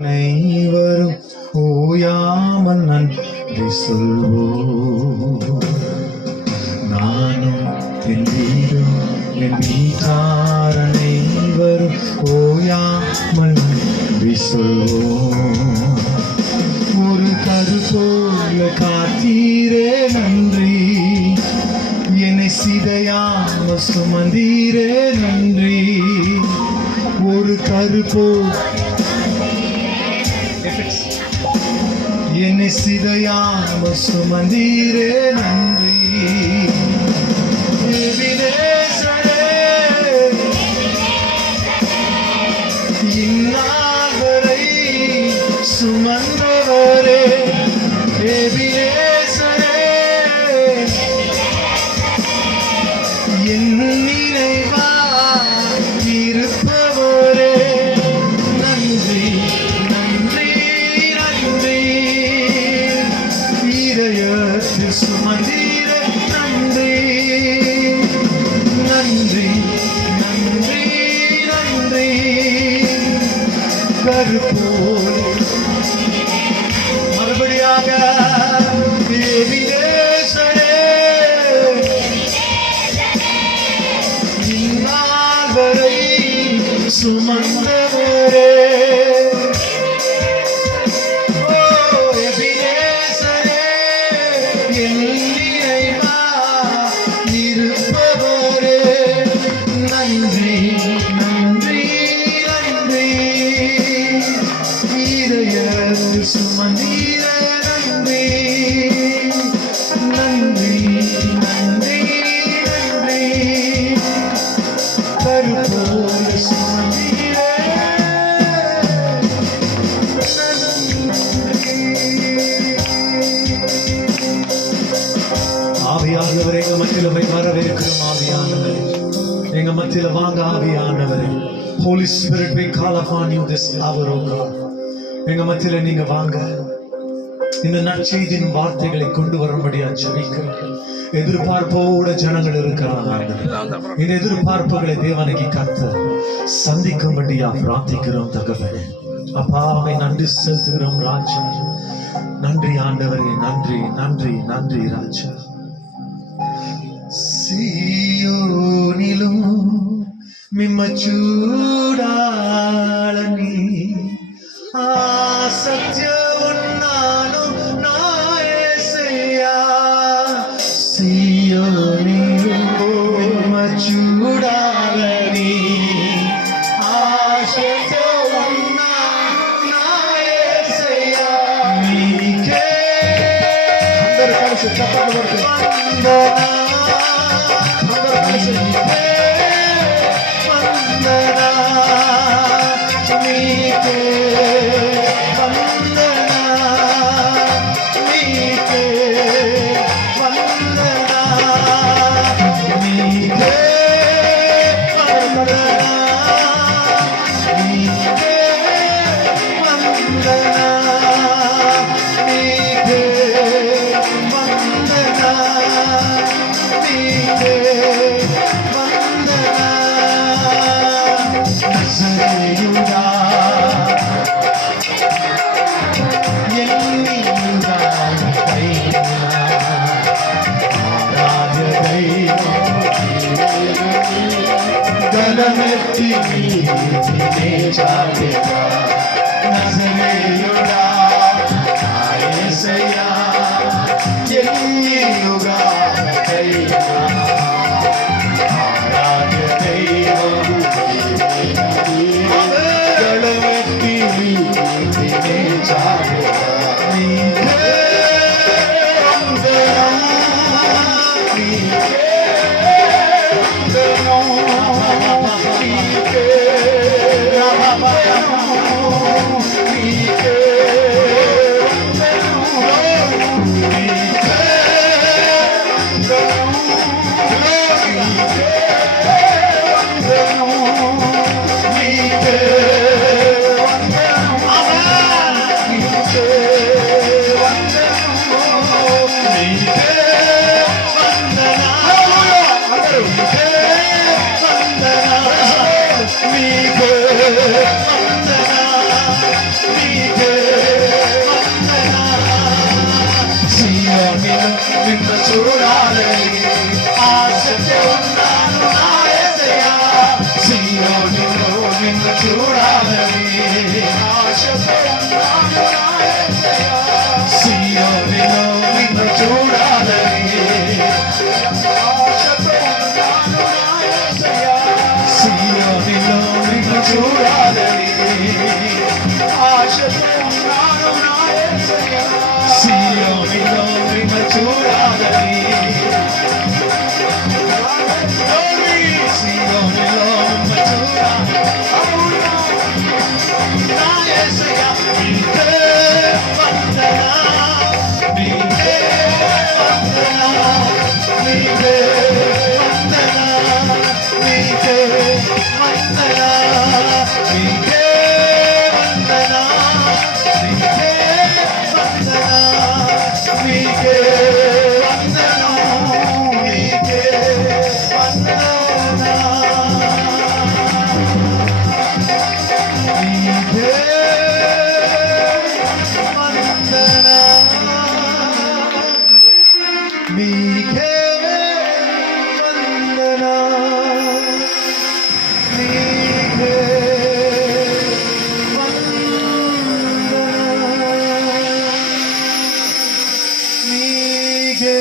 அனைவரும் ஓயாமல் நன்றி சொல்வோம். நானும் என் வீடும் என் வீட்டார் அனைவரும் ஓயாமல் நன்றி சொல்வோம். ஒரு கரு போல காத்தீரே நன்றி, என்னை சிதையாம சுமந்தீரே நன்றி. ஒரு கரு போல் என்னை சிதையாம சுமந்தீரே நன்றி. இந்நாள் வரை சுமந்தவரே, என் நினைவா இருப்பவரே, நன்றி நன்றி நன்றி. இதயத்தில் சுமந்தீரே நன்றி நன்றி நன்றி நன்றி. கருப்போல் மறுபடியாக வரை சுமந்தவரே, என் நினைவா இருப்பவரே, நன்றி நன்றி நன்றி. இதயத்தில் சுமந்தீரே நன்றி நன்றி நன்றி நன்றி. ஆவியானவரே, எங்க மத்தியில வரவேற்கிறோம். ஆவியானவரே, எங்க மத்தியில வாங்க. ஆவியானவரே, Holy Spirit, we call upon you this hour, oh God. எங்க மத்தியில நீங்க வாங்க. இந்த நற்செய்தியின் வார்த்தைகளை கொண்டு வரும்படியா ஜெபிக்கிறோம். எதிர்பார்ப்போட ஜனங்கள் இருக்கிறாங்க. இந்த எதிர்பார்ப்புகளை தேவனுக்கு கர்த்தர் சந்திக்கும்படியா பிரார்த்திக்கிறோம். தகவல் அப்பாவை நன்றி செலுத்துகிறோம் ராஜா. நன்றி ஆண்டவரே, நன்றி நன்றி நன்றி ராஜா. సియోనిలో మిమ్మ చూడాలని ఆసక్తి ఉన్నాను నా యేసయ్యా. సియోనిలో మిమ్మ చూడాలని ఆసక్తి ఉన్నాను నా యేసయ్యా. నీకే అందరూ కలిసి చప్పట్లు కొడుతూ ఆశతో ఉన్నాను నా యేసయ్యా. సియోనులో నిన్ను చూడాలని ఆశతో ఉన్నాను నా యేసయ్యా. సియోనులో నిన్ను చూడాలని ఆశతో ఉన్నాను నా యేసయ్యా. సియోనులో నిన్ను చూడాలని సియోనులో నిన్ను చూడాలని నా యేసయ్యా నీకే వందనాలు నీకే వందనాలు నీకే వందనాలు నీకే వందనాలు నీకే వందనాలు నీకే వందనాలు నీకే వందనాలు నీకే నీకే వందనా నీకే వందనా నీకే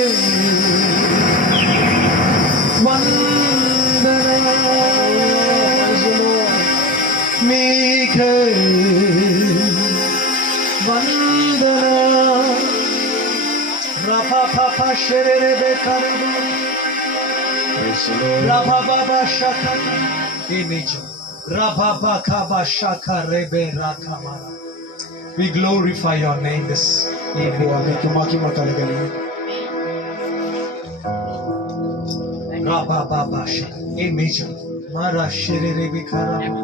వందనా నీకే వందనా Rapapapa sherebe karaba. Rapapapa shaka. Image. Rapapapa shaka rebe rakamara. We glorify your name this evening. Rapapapa shaka. Image. Mara sherebe karaba.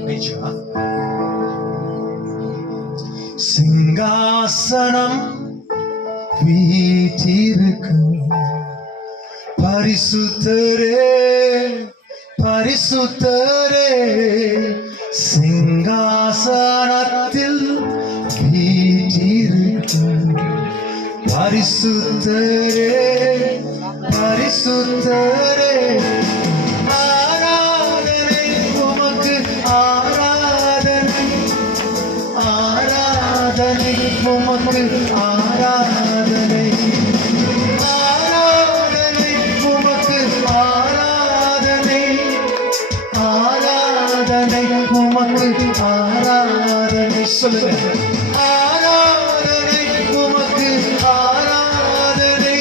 Image. சிங்காசனம் வீற்றிருக்கும் பரிசுத்தரே பரிசுத்தரே சிங்காசனத்தில் வீற்றிருக்கும் பரிசுத்தரே பரிசுத்தரே ஆராதனை உமக்கு ஆராதனை ஆராதனை உமக்கு ஆராதனை ஆராதனை உமக்கு ஆராதனை ஆராதனை உமக்கு ஆராதனை சொல்லுங்க ஆராதனை உமக்கு ஆராதனை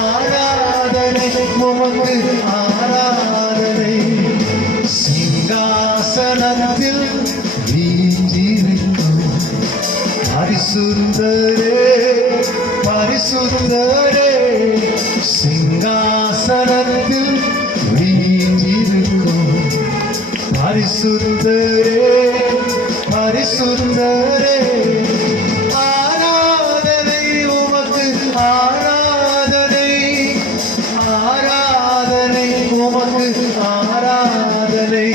ஆராதனை உமக்கு ஆராதனை சிங்காசனத்தில் வீற்றிருக்கும் பரிசுத்தரே பரிசுத்தரே சிங்காசனத்தில் வீற்றிருக்கும் பரிசுத்தரே பரிசுத்தரே ஆராதனை உமக்கு ஆராதனை ஆராதனை உமக்கு ஆராதனை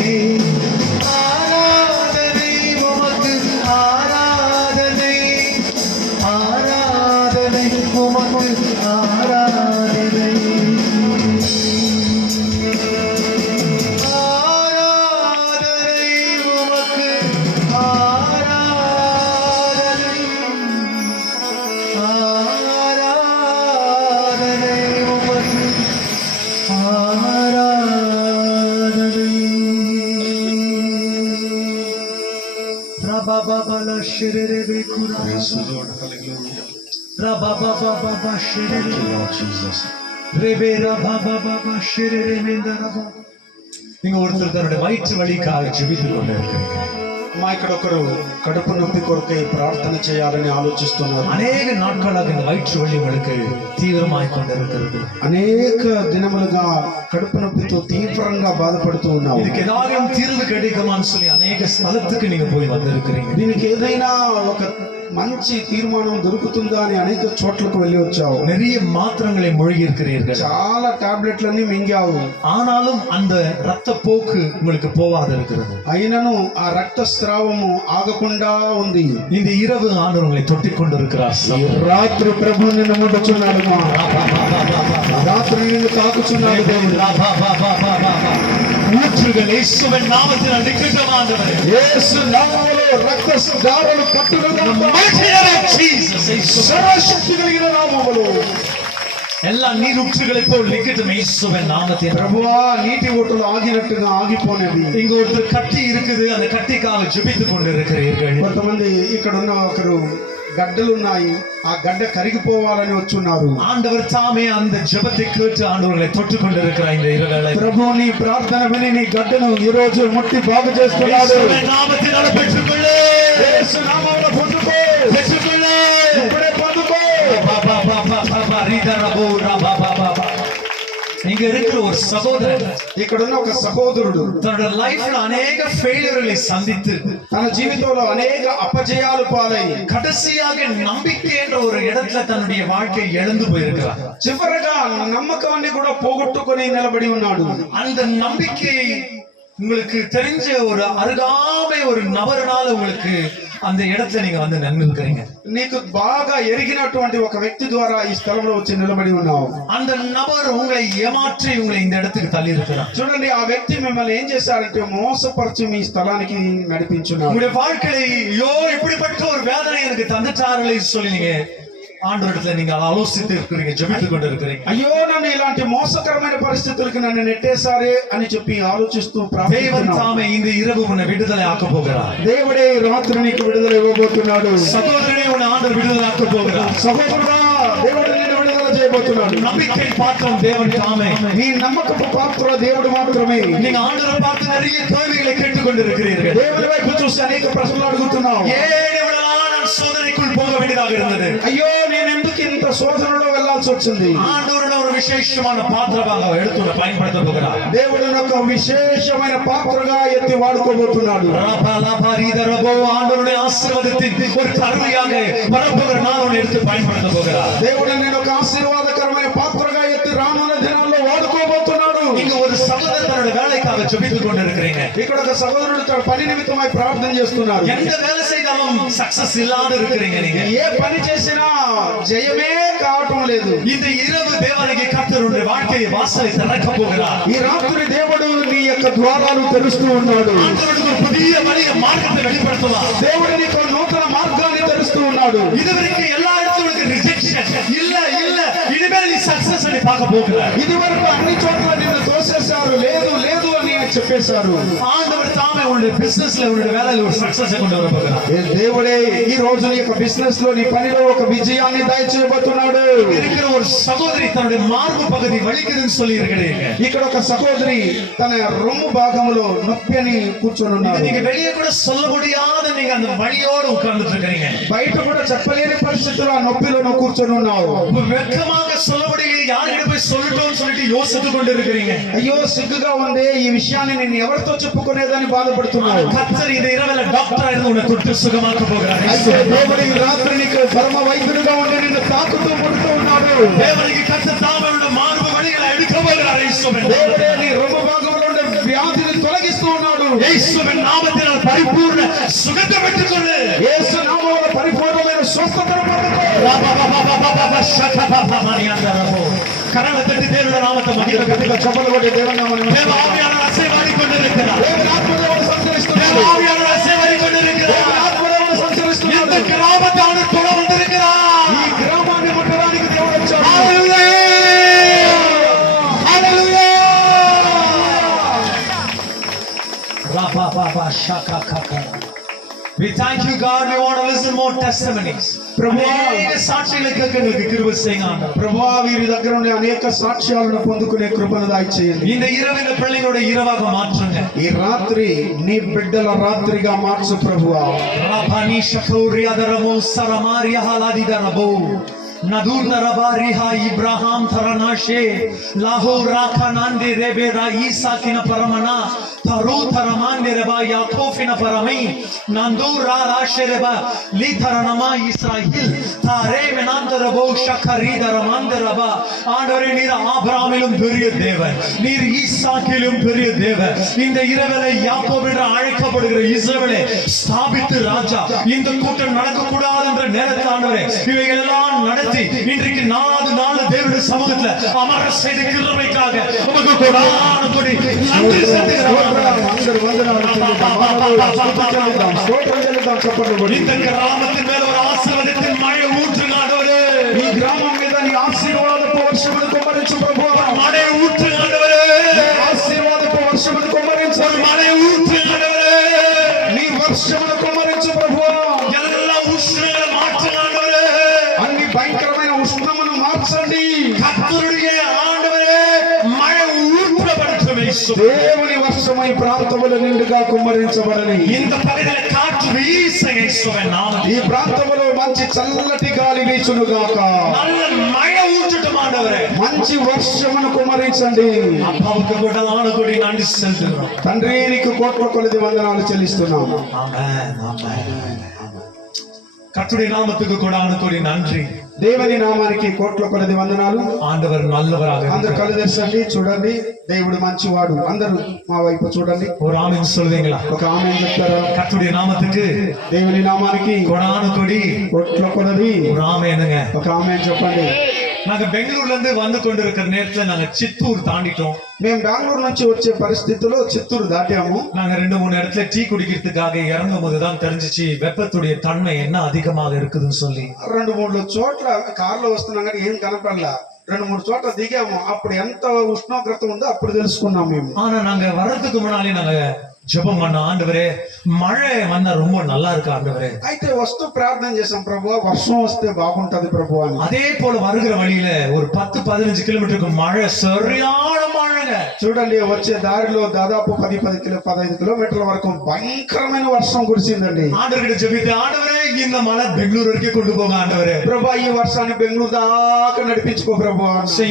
ஆராதனை உமக்கு ஆராதனை ஆராதனை உமக்கு ஆராதனை ஆராதனை உமக்கு ஆராதனை ஆராதனை உமக்கு ஆராதனை ரபபபல ஷிரரே குரா ரபபபப ஷிரரே ரெபே ரபபபப ஷிரரே மெந்தரப நீங்க ஒருத்தர் தன்னுடைய வயிற்று வலிக்காக ஜெபித்துக் கொண்டிருக்கிறீங்க మా ఇక్కడ ఒకరు కడుపు నొప్పి కొరకై ప్రార్థన చేయాలని ఆలోచిస్తున్నారు. அநேக நாட்களாக இந்த வயிற்று வலி உங்களுக்கு தீவிரமாய் கொண்டிருக்கிறது. అనేక దినములుగా కడుపు నొప్పితో తీవ్రంగా బాధపడుతూ ఉన్నావు. இதுக்கு ஏதாவது தீர்வு கிடைக்குமான்னு சொல்லி அநேக ஸ்தலத்துக்கு நீங்க போய் வந்திருக்கிறீங்க. దీనికి ఏదైనా ఒక మంచి తీర్మానం దొరుకుతుందా అని అనేక చోట్లకు వెళ్ళి వచ్చావు. நிறைய மாத்திரங்களை மூழ்கி இருக்கிறீர்கள். చాలా టాబ్లెట్లన్నీ మింగావు. ஆனாலும் அந்த ரத்த போக்கு உங்களுக்கு போவாத இருக்கிறது. అయినను ఆ రక్త స్రావము ఆగకుండా ఉంది. இந்த இரவு ஆண்டவர் உங்களை தொட்டிக் கொண்டிருக்கிறார். ఈ రాత్రి ప్రభు నిన్ను ముట్టుచున్నాడు. రాత్రి నిన్ను తాకుచున్నాడు దేవుడు. நீரூற்றுகள் இயேசுவின் நாமத்தில் அடிக்கட்டும் ஆண்டவரே. యేసు నామములో రక్త దారులు కట్టును Mighty name of Jesus. இயேசுவின் సర్వశక్తి కలిగిన నామములో எல்லா நீரூற்றுகளை போல் நிக்கட்டும் இயேசுவின் நாமத்தில். ప్రభువా నీటి ఊటలు ఆగినట్టుగా ఆగిపోనేవి. இங்க ஒருத்தர் கட்டி இருக்குது, அந்த கட்டிக்காக ஜெபித்துக் கொண்டிருக்கிறீர்கள். కొంతమంది ఇక్కడ ఉన్న ఒకరు గడ్డలున్నాయి, ఆ గడ్డ కరిగిపోవాలని వచ్చున్నారు. ஆண்டவர் தாமே அந்த ஜெபத்தை கேட்டு ஆண்டவர்களை தொட்டுக் கொண்டிருக்கிறார் இந்த இரவுகளை. ప్రభు నీ ప్రార్థన విని నీ గడ్డను ఈ రోజు ముట్టి బాగు చేస్తున్నాడు. இயேசுவின் நாமத்தினால பெற்றுக்கொள்ளு. యేసు నామములో పొందుకో, பெற்றுக்கொள்ளு. ఇప్పుడే పొందుకో. இங்க இருக்கிற ஒரு சகோதரன் ఇక్కడ ఉన్న ఒక సహోదరుడు தன்னோட லைஃப்ல அநேக ஃபெயிலியர்களை சந்தித்து తన జీవితంలో అనేక అపజయాలు పాలై கடைசியாக நம்பிக்கை என்ற ஒரு இடத்துல தன்னுடைய வாழ்க்கையை இழந்து போயிருக்கிறார். చివరగా నమ్మకాన్ని కూడా పోగొట్టుకొని నిలబడి ఉన్నాడు. அந்த நம்பிக்கையை உங்களுக்கு தெரிஞ்ச ஒரு அருகாமை ஒரு நபர்னால உங்களுக்கு அந்த இடத்துல நீங்க வந்து நின்னுக்கிறீங்க. నీకు బాగా ఎరిగినటువంటి ఒక వ్యక్తి ద్వారా ఈ స్థలంలో వచ్చి నిలబడి ఉన్నావు. அந்த நபர் உங்களை ஏமாற்றி உங்களை இந்த இடத்துக்கு தள்ளி இருக்கிறார். చూడండి, ఆ వ్యక్తి మిమ్మల్ని ఏం చేశారంటే మోసపరిచి మీ స్థలానికి నడిపించున్నాడు. உங்களுடைய வாழ்க்கையை ஐயோ இப்படிப்பட்ட ஒரு வேதனை எனக்கு தந்துட்டார்களே சொல்லி நீங்க ஆண்டவரிடத்துல நீங்க ஆலோசித்து இருக்கிறீங்க, ஜெபித்துக் கொண்டு இருக்கிறீங்க. అయ్యో నన్ను ఇలాంటి మోసకరమైన పరిస్థితులకు నన్ను నెట్టేశారే అని చెప్పి ఆలోచిస్తూ தேவன் ప్రార్థిస్తున్నావు. தாமே இந்த இரவு உன்னை விடுதலை ஆக்க போகிறார். దేవుడే ఈ రాత్రి నీకు విడుదల ఇవ్వబోతున్నాడు. சகோதரனே உன்னை ஆண்டவர் விடுதலை ஆக்க போகிறார். సహోదరుడా, దేవుడు నిన్ను విడుదల చేయబోతున్నాడు. நம்பிக்கை பாத்திரம் தேவன் தாமே. నీ నమ్మకపు పాత్ర దేవుడు మాత్రమే. நீங்க ஆண்டவரை பார்த்து நிறைய கேள்விகளை கேட்டுக் கொண்டிருக்கிறீர்கள். దేవుడి వైపు చూసి అనేక ప్రశ్నలు అడుగుతున్నావు. ஏன் இவ்வளவு நான் சோதனைக்குள் போக வேண்டியதாக இருந்தது? అయ్యో, నేను ఎందుకు ఇంత శోధనలో వెళ్లాల్సి వచ్చింది? ஆண்டவரோட ஒரு விசேஷமான பாத்திரமாக எடுத்து உன்னை பயன்படுத்த போகிறார். దేవుడు ఒక విశేషమైన పాత్రగా ఎత్తి వాడుకోబోతున్నాడు. ஆண்டவருடைய ஆசீர்வாதத்தின் ஒரு கருவியாக வரப்போகிற நான் உன்னை எடுத்து பயன்படுத்த போகிறார். దేవుడు నేను ఒక ఆశీర్వాదకరమైన పాత్రగా ఎత్తి రానున్న దినాల్లో వాడుకోబోతున్నాడు. இங்க ஒரு சகோதரர் தன்னோட வேலைக்காக ஜெபித்துக் கொண்டிருக்கிறீங்க. ఇక్కడ ఒక సహోదరుడు తన పని నిమిత్తమై ప్రార్థన చేస్తున్నారు. எந்த வேலை செய்தாலும் சக்சஸ் இல்லாத இருக்கிறீங்க நீங்க. ఏ పని చేసినా జయమే కావటం లేదు. இந்த இரவு தேவனுக்கு கர்த்தருடைய வாழ்க்கையை வாசலை திறக்க போகிறார். ఈ రాత్రి దేవుడు నీ యొక్క ద్వారాలు తెరుస్తూ ఉన్నాడు. ஆண்டவருக்கு ஒரு புதிய வழிய மார்க்கத்தை வெளிப்படுத்துவார். దేవుడు నీకు నూతన మార్గాన్ని తెరుస్తూ ఉన్నాడు. இதுவரைக்கும் எல்லா இடத்துல ரிஜெக்ஷன் இல்ல இல்ல இனிமேல் நீ சக்சஸ் అని பார்க்க போகிறார். ఇది వరకు అన్ని చోట్ల నిన్ను తోసేశారు, లేదు లేదు అని చెప్పేశారు. ஆண்டவர் தாமே உன்னுடைய பிசினஸ்ல உன்னுடைய வேலையில ஒரு சக்சஸ் கொண்டு வர போகிறார். దేవుడే ఈ రోజు నీ యొక్క బిజినెస్ లో నీ పనిలో ఒక విజయాన్ని దయచేయబోతున్నాడు. இருக்கிற ஒரு சகோதரி தன்னுடைய மார்பு பகுதி வலிக்குதுன்னு சொல்லி இருக்கிறீங்க. ఇక్కడ ఒక సహోదరి తన రొమ్ము భాగంలో నొప్పి అని కూర్చొని ఉన్నారు. நீங்க வெளியே கூட சொல்ல முடியாத நீங்க அந்த வலியோடு உட்கார்ந்துட்டு இருக்கீங்க. బయట కూడా చెప్పలేని పరిస్థితుల్లో ఆ నొప్పిలో నువ్వు కూర్చొని ఉన్నావు. வெக்கமாக சொல்ல முடியல, யார்கிட்ட போய் சொல்லட்டும்னு சொல்லிட்டு யோசித்து கொண்டு இருக்கிறீங்க. అయ్యో, సిగ్గుగా ఉంది, ఈ విషయాన్ని నేను ఎవరితో చెప్పుకునేదని బాధపడుతున్నావు. கர்த்தர் இந்த இரவுல டாக்டரா இருந்து உன்னை தொட்டு சுகமாக்க போகிறார். అయితే దేవుడు ఈ రాత్రి నీకు పరమ వైద్యుడిగా ఉండి నిన్ను తాకుతూ ముడుతూ ఉన్నాడు. தேவனுக்கு கர்த்தர் தாமே உன்னுடைய மார்பு வலிகளை எடுக்க போகிறார். இயேசுவின் దేవుడే నీ రొమ్ము భాగంలో ఉండే వ్యాధిని తొలగిస్తూ ఉన్నాడు. இயேசுவின் நாமத்தினால் பரிபூர்ண சுகத்தை பெற்றுக்கொள்ளு. యేసు నామములో పరిపూర్ణమైన స్వస్థతను పొందుకో. கரங்களை தட்டி தேவனுடைய நாமத்தை மகிழ்ந்து గట్టిగా చప్పట్లు కొట్టి దేవుని నామమును தேவ ஆவியானவர் அசைவாடி கொண்டிருக்கிறார். దేవుని ఆత్మదేవుడు தேவ సంచరిస్తున్నాడు. ஆவியானவர் அசைவாடி దేవుని கொண்டிருக்கிறார். ఆత్మదేవుడు సంచరిస్తున్నాడు. இந்த கிராமத்தை அவர் தொட வந்திருக்கிறார். ఈ గ్రామాన్ని ముట్టడానికి దేవుడు వచ్చాడు. Hallelujah! Hallelujah! Ra-ba-ba-ba, shaka-kaka. We thank you, God. We want to listen more testimonies. அநேக சாட்சிகளை கேட்க எங்களுக்கு கிருபை செய்யுங்க ஆண்டவரே. ప్రభువా, వీరి దగ్గర ఉండే అనేక సాక్ష్యాలను పొందుకునే కృపను దయచేయండి. இந்த இரவு இந்த பிள்ளைகளோட இரவாக மாற்றுங்க. ఈ రాత్రి నీ బిడ్డల రాత్రిగా మార్చు ప్రభువా. Rabani shakuriya darabo saramaria haladi darabo. Nadur darabariha Ibrahim taranashe Lahor rakanande rebe ra Isa kina paramana Taru taramande reba Yakofina parami Nandur ra rashe reba Li taranama Israel Tare menanda rabo Shakari daramande reba ஆண்டவரே, நீர் ஆபிரகாமிலும் பெரிய தேவன், நீர் ஈசாக்கிலும் பெரிய தேவன். இந்த இரவிலே யாக்கோபு என்று அழைக்கப்படுகிற இஸ்ரவேலை ஸ்தாபித்து ராஜா, இந்த கூட்டம் நடக்க கூடாது என்ற நேரத்தில் ஆண்டவரே இவைகள் எல்லாம் நடத்தி பயன்படுத்தி இன்றைக்கு நாலு தேவனுடைய சமூகத்துல அமர செய்த கிருபைக்காக உமக்கு கொடான கொடி நன்றி செலுத்துகிறோம். అందరు వందనాలు చెల్లిద్దాం, స్తుతి చెల్లిద్దాం, స్తోత్రం చెల్లిద్దాం. చెప్పండి కొట్టి. இந்த கிராமத்தின் மேல ஒரு ஆசீர்வாதத்தின் மழை ஊற்றுங்க ஆண்டவரே. ఈ గ్రామం మీద నీ ఆశీర్వాదపు వర్షమును కుమ్మరించు ప్రభువా. மழை ஊற்றுங்க ஆண்டவరే. ఆశీర్వాదపు వర్షమును కుమ్మరించు. ஒரு மழை ஊற்றுங்க ஆண்டவరే. నీ వర్షమును కుమ్మరించు ప్రభువా. எல்லா உஷ்ணங்களை மாற்றுங்க ஆண்டவரே. అన్ని భయంకరమైన ఉష్ణమును మార్చండి. கர்த்தருடைய ஆண்டவரே மழை ஊற்றப்படட்டும் இயேசுவே. దేవుని వర్షమై ప్రాంతములు నిండుగా కుమ్మరించబడని. இந்த பகுதியில காற்று வீச இயேசுவே நாமத்தில். ఈ ప్రాంతములో మంచి చల్లటి గాలి వీచునుగాక. நல்ல மழை ஊற்றட்டும் ஆண்டவரே. మంచి వర్షమును కుమ్మరించండి. அப்பாவுக்கு கொடான கொடி நன்றி செலுத்துகிறோம். తండ్రి నీకు కోట్ల కొలది వందనాలు చెల్లిస్తున్నాము. ஆமென் ஆமென். கர்த்தருடைய நாமத்துக்கு கொடான கொடி நன்றி. దేవుని నామానికి కోట్ల కొలది వందనాలు. ஆண்டவர் நல்லவராக అందరు இருக்கிறார். కళ్ళు తెరచండి, చూడండి. దేవుడు మంచివాడు. అందరూ మా వైపు చూడండి. ஒரு ஆமென் சொல்வீங்களா? ఒక ఆమె చెప్తారా? கர்த்தருடைய நாமத்துக்கு దేవుని నామానికి கொடான கொடி కోట్ల కొలది ஒரு ஆமெனுங்க. ఒక ఆమె చెప్పండి. நாங்க பெங்களூர்ல இருந்து வந்து கொண்டிருக்கிற நேரத்துல நாங்க சித்தூர் தாண்டிட்டோம். మేము బెంగళూరు నుంచి వచ్చే పరిస్థితిలో చిత్తూరు దాటాము. நாங்க 2-3 இடத்துல டீ குடிக்கிறதுக்காக இறங்கும் போதுதான் தெரிஞ்சிச்சு வெப்பத்துடைய தன்மை என்ன அதிகமாக இருக்குதுன்னு சொல்லி. 2-3 చోట్ల కారులో వస్తున్నాం కానీ ఏం కనపడలా. 2-3 చోట్ల దిగాము. అప్పుడు ఎంత ఉష్ణోగ్రత ఉందో అప్పుడు తెలుసుకున్నాం మేము. ஆனா நாங்க வர்றதுக்கு முன்னாலே நாங்க ஜெபம் பண்ண, ஆண்டவரே மழை வந்தா ரொம்ப நல்லா இருக்கு ஆண்டவரே. అయితే వస్తూ ప్రార్థన చేసాం, ప్రభువా వర్షం వస్తే బాగుంటది ప్రభు అని. அதே போல வருகிற வழியில ஒரு 10-15 கிலோமீட்டருக்கு மழை, சரியான மழைங்க. చూడండి, వచ్చే దారిలో దాదాపు 15 కిలోమీటర్ల వరకు భయంకరమైన వర్షం కురిసిందండి. ஆண்டவர்கிட்ட ஜெபித்து, ஆண்டவரே இந்த மழை பெங்களூர் வரைக்கும் கொண்டு போங்க ஆண்டவரே. ప్రభా ఈ వర్షాన్ని బెంగళూరు దాకా నడిపించుకో ప్రభు.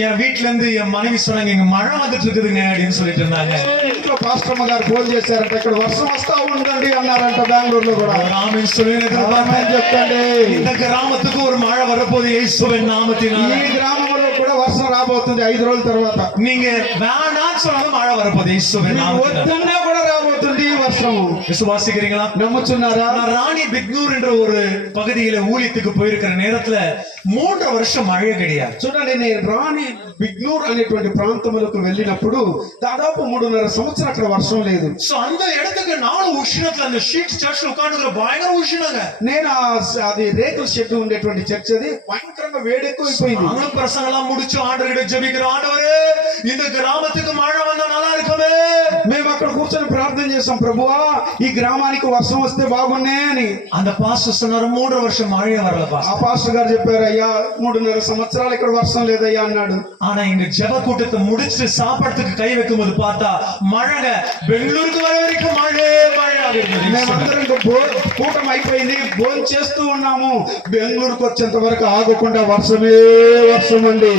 என் வீட்டுல இருந்து என் மனைவி சொன்னாங்க, இங்க மழை வந்துட்டு இருக்குதுங்க அப்படின்னு சொல்லிட்டு இருந்தாங்க. ఇంట్లో పాస్టమ్మ గారు ఫోన్ చేశారంట, ఇక్కడ వర్షం వస్తా ఉందండి అన్నారంట. బెంగళూరులో కూడా ஆமென் சொல்லுங்க. చెప్పండి. இந்த கிராமத்துக்கு ஒரு மழை வரப்போகுது இயேசுவின் நாமத்தினால. ఈ గ్రామంలో కూడా వర్షం రాబోతుంది 5 రోజుల తర్వాత. நீங்க வேணான்னு சொன்னாலும் மழை வரப்போகுது இயேசுவின் நாமத்தினால. వద్దన్నా కూడా రాబోతుంది ఈ వర్షం. விசுவாசிக்கிறீங்களா? నమ్ముచున్నారా? நான் ராணி பிக்னூர் என்ற ஒரு பகுதியில ஊழியத்துக்கு போயிருக்கிற நேரத்துல 3 வருஷம் மழை கிடையாது. చూడండి, నేను రాణి బిగ్నూర్ అనేటువంటి ప్రాంతములకు వెళ్ళినప్పుడు దాదాపు 3.5 సంవత్సరం అక్కడ వర్షం లేదు. சோ அந்த இடத்துக்கு நாலு உஷ்ணத்துல அந்த ஷீட் சர்ச்ல உட்கார்ந்துக்கிற பயங்கர உஷ்ணங்க. నేను అది రేకుల షెడ్ ఉండేటువంటి చర్చ్, అది భయంకరంగా వేడెక్కువైపోయింది. நாங்களும் பிரசங்கம் எல்லாம் முடிச்சு ஆண்டவர்கிட்ட ஜெபிக்கிறோம், ஆண்டவரே இந்த கிராமத்துக்கு மழை வந்தா நல்லா இருக்குமே. మేము అక్కడ కూర్చొని ప్రార్థన చేసాం, ప్రభువా ఈ గ్రామానికి వర్షం వస్తే బాగున్నే అని. அந்த பாஸ்டர் சொன்னாரு, 3 வருஷம் மழையே வரல ఆ பாஸ்டர். పాస్టర్ గారు చెప్పారు, అయ్యా 3.5 సంవత్సరాలు ఇక్కడ వర్షం లేదయ్యా అన్నాడు. ஆனா இங்க ஜெப கூட்டத்தை முடிச்சு சாப்பாட்டுக்கு கை வைக்கும் போது பார்த்தா மழைங்க. பெங்களூருக்கு வர வரைக்கும் மழை మేమందరం ఇంకా కూటమి అయిపోయింది, భోజనం చేస్తూ ఉన్నాము. బెంగళూరుకు వచ్చేంత వరకు ఆగకుండా వర్షమే వర్షం అండి.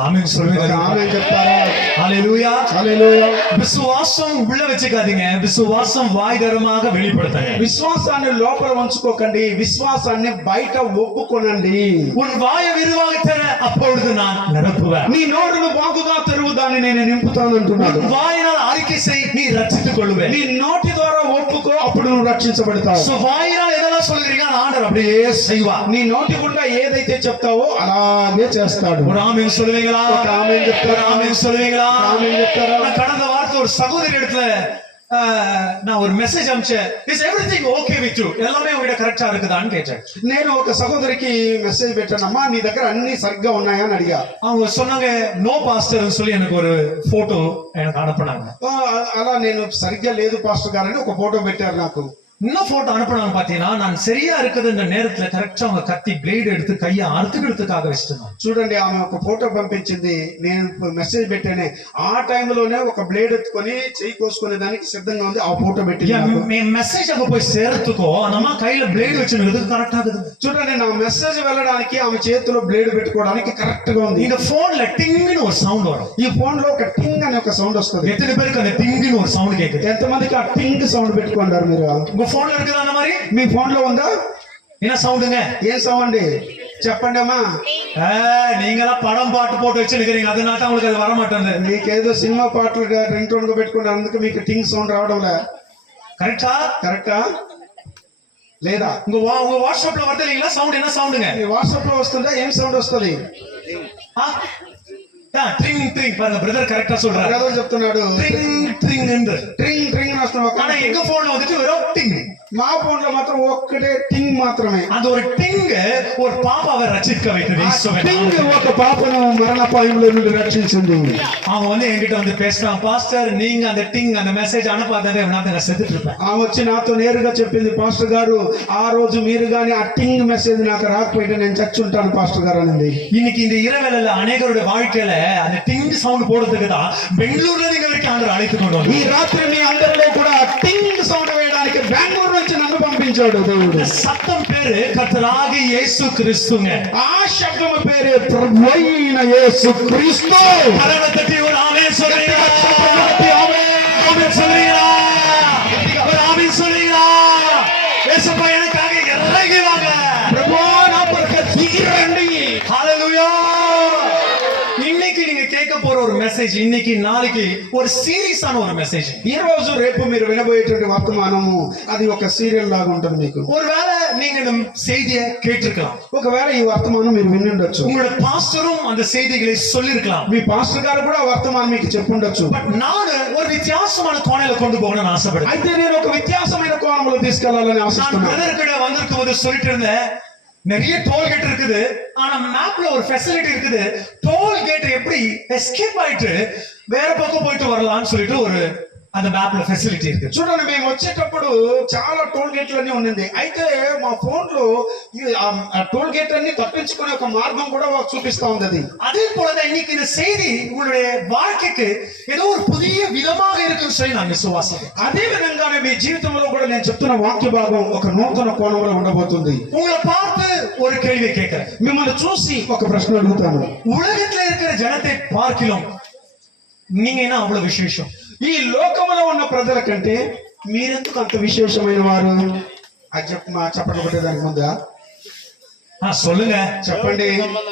ஆமென் சொல்லுங்க. ఆమె చెప్తారా? ஹல்லேலூயா. హల్లెలూయా. விசுவாசம் உள்ள வச்சுக்காதீங்க, விசுவாசம் வாய்தரமாக வெளிப்படுத்துங்க. విశ్వాసాన్ని లోపల ఉంచుకోకండి, విశ్వాసాన్ని బయట ఒప్పుకోనండి. உன் வாயை விரிவாக தர, அப்பொழுது நான் நிரப்புவேன். నీ నోరును బాగుగా తెరువు, దాన్ని నేను నింపుతాను అంటున్నాడు. உன் வாயினால் அறிக்கை செய், நீ ரட்சித்துக் கொள்ளுவேன். నీ నోటి ద్వారా ఒప్పుకో, అప్పుడు నువ్వు రక్షించబడతావు. சோ வாயினால் எதெல்லாம் சொல்லுகிறீங்க, ஆண்டவர் அப்படியே செய்வார். నీ నోటి గుండా ఏదైతే చెప్తావో అలాగే చేస్తాడు. ஒரு ஆமென் சொல்லுவீங்களா? ఒక ఆమేన్ చెప్తారా? ஆமென் சொல்லுவீங்களா? ఆమేన్ చెప్తారా? நான் கடந்த வாரத்துல ஒரு சகோதரி இடத்துல நான் ஒரு மெசேஜ் அனுப்பிச்சேன், is everything okay with you, எல்லாமே உங்ககிட்ட கரெக்டா இருக்குதான்னு கேட்டேன். నేను ఒక సహోదరికి మెసేజ్ పెట్టానమ్మా, నీ దగ్గర అన్ని సరిగ్గా ఉన్నాయా అని అడిగా. அவங்க சொன்னாங்க நோ பாஸ்டர்னு சொல்லி எனக்கு ஒரு போட்டோ எனக்கு அனுப்புனாங்க. అలా నేను సరిగ్గా లేదు పాస్టర్ గారని ఒక ఫోటో పెట్టారు నాకు. இன்னும் போட்டோ அனுப்புனாங்க. பாத்தீங்கன்னா நான் சரியா இருக்குதுன்ற நேரத்துல கரெக்டா அவங்க கத்தி பிளேடு எடுத்து கையை அறுத்துக்கிறதுக்காக வச்சிருந்தாங்க. చూడండి, ఆమె ఒక ఫోటో పంపించింది, నేను మెసేజ్ పెట్టానే ఆ టైంలోనే ఒక బ్లేడ్ ఎత్తుకొని చెయ్యి కోసుకునే దానికి సిద్ధంగా ఉంది. ఆ ఫోటో పెట్టింది. என் மெசேஜ் அங்க போய் சேர்த்துக்கோ, நம்ம கையில பிளேடு வச்சிருக்கிறது கரெக்டா இருக்குது. చూడండి, నా మెసేజ్ వెళ్ళడానికి ఆమె చేతిలో బ్లేడ్ పెట్టుకోవడానికి కరెక్ట్ గా ఉంది. இந்த போன்ல டிங்னு ஒரு சவுண்ட் வரும். ఈ ఫోన్ లో ఒక టింగ్ అనే ఒక సౌండ్ వస్తుంది. எத்தனை பேருக்கு அந்த டிங்னு ஒரு சவுண்ட் கேக்குது? ఎంతమందికి ఆ టింగ్ సౌండ్ పెట్టుకున్నారు మీరు? உங்க போன்ல இருக்குதா அந்த மாதிரி? మీ ఫోన్ లో ఉందా? என்ன சவுண்டுங்க? ఏం సౌండ్ చెప్పండి అమ్మా. நீங்களாம் படம் பாட்டு போட்டு வச்சிருக்கீங்க, அதனால தான் உங்களுக்கு அது வர மாட்டேங்குது. మీకేదో సినిమా పాటలు రింగ్ టోన్ గా పెట్టుకున్నారు, అందుకే మీకు టింగ్ సౌండ్ రావడంలే. கரெக்டா? కరెక్టా? లేదా உங்க வாட்ஸ்அப்ல வருது இல்லைங்களா சவுண்ட்? என்ன சவுண்டுங்க? ఈ వాట్సాప్ లో వస్తుందా ఏం సౌండ్ వస్తుంది? ட்ரிங் ட்ரிங் பாருங்க, பிரதர் கரெக்டா சொல்றாரு. బ్రదర్ చెప్తున్నాడు ட்ரிங் ட்ரிங் என்று. ట్రింగ్ ట్రింగ్ అని వస్తుంది. ஆனா எங்க போன்ல வந்துட்டு வெறும் டிங். మా ఫోన్ లో మాత్రం ఒక్కటే టింగ్ మాత్రమే. அந்த ஒரு டிங் ஒரு பாப்பாவை ரட்சிக்க வைத்தது. టింగ్ ఒక పాపను మరణాపాయంలో నుండి రక్షించింది. அவன் வந்து என்கிட்ட வந்து பேசுறான், பாஸ்டர் நீங்க அந்த டிங் அந்த மெசேஜ் அனுப்பாதே நான் செத்துட்டு இருப்பேன். ఆ వచ్చి నాతో నేరుగా చెప్పింది, పాస్టర్ గారు ఆ రోజు మీరు గాని ఆ టింగ్ మెసేజ్ నాకు రాకపోయితే నేను చచ్చుంటాను పాస్టర్ గారు అనింది. இன்னைக்கு இந்த இரவேளையில அநேகருடைய வாழ்க்கையில அந்த டிங் சவுண்ட் போடுறதுக்கு தான் பெங்களூர்ல நீங்க வரைக்கும் ஆண்டவர் அழைத்து கொண்டு வந்தார். ఈ రాత్రి మీ అందరిలో కూడా టింగ్ సౌండ్ వేయడానికి బెంగళూరు నుంచి నన్ను పంపించాడు దేవుడు. சத்தம் பேரு கர்த்தராகிய இயேசு கிறிஸ்துங்க. ఆ శబ్దము పేరే ప్రభువైన యేసు క్రీస్తు. கரவத்தட்டி ஒரு ஆமென் சொல்றீங்களா? ஆமென் சொல்றீங்களா? ஒரு ஆமென் சொல்றீங்களா? இயேசுப்பா எனக்காக இறங்கி வாங்க. ప్రభువా నా కొరకు దిగి రండి. ஹalleluya. இன்னைக்கு நீங்க கேட்க போற ஒரு மெசேஜ், இன்னைக்கு நாளைக்கு ஒரு சீரியஸான ஒரு மெசேஜ். ఈ రోజు రేపు మీరు వినబోయేటువంటి వర్తమానము అది ఒక సీరియల్ లాగా ఉంటుంది మీకు. ஒருவேளை நீங்க இந்த செய்தியை கேட்டிருக்கலாம், ఒకవేళ ఈ వర్తమానం మీరు వినుండొచ్చు. உங்களோட பாஸ்டரும் அந்த செய்திகளை சொல்லிருக்கலாம், మీ పాస్టర్ గారు కూడా ఆ వర్తమానం మీకు చెప్పుండొచ్చు. பட் நான் ஒரு வித்தியாசமான கோணையில கொண்டு போகணும்னு ஆசைப்படுறேன். అయితే నేను ఒక వ్యత్యాసమైన కోణంలో తీసుకెళ్లాలని நான் ఆశిస్తున్నాను. பிரதர் கிட்ட வந்திருக்கும் போது சொல்லிட்டு இருந்தேன், நிறைய டோல்கேட் இருக்குது, ஆனா மேப்ல ஒரு ஃபெசிலிட்டி இருக்குது, டோல்கேட் எப்படி எஸ்கேப் ஆயிட்டு வேற பக்கம் போயிட்டு வரலாம்னு சொல்லிட்டு ஒரு அந்த மேப்ல ஃபெசிலிட்டி இருக்கு. చూడండి, మేము వచ్చేటప్పుడు చాలా టోల్ గేట్లు అన్ని ఉండింది. అయితే మా ఫోన్ లో టోల్ గేట్ అన్ని తప్పించుకునే ఒక మార్గం కూడా చూపిస్తా ఉంది. అది அதே போலதான் இன்னைக்கு இந்த செய்தி உங்களுடைய வாழ்க்கைக்கு ஏதோ ஒரு புதிய விதமாக இருக்குன்னு சொல்லி நான் விசுவாசிக்கிறேன். అదే విధంగానే మీ జీవితంలో కూడా నేను చెప్తున్న వాక్య భాగం ఒక నూతన కోణంలో ఉండబోతుంది. உங்களை பார்த்து ஒரு கேள்வி கேட்கிறேன், మిమ్మల్ని చూసి ఒక ప్రశ్న అడుగుతాను. உலகத்துல இருக்கிற ஜனத்தை பார்க்கிலும் நீங்க என்ன அவ்வளவு விசேஷம்? ఈ లోకంలో ఉన్న ప్రజల కంటే మీరెందుకు అంత విశేషమైన వారు? అది చెప్పట్లు కొట్టేదానికి ముందా சொல்லுங்க, చెప్పండి.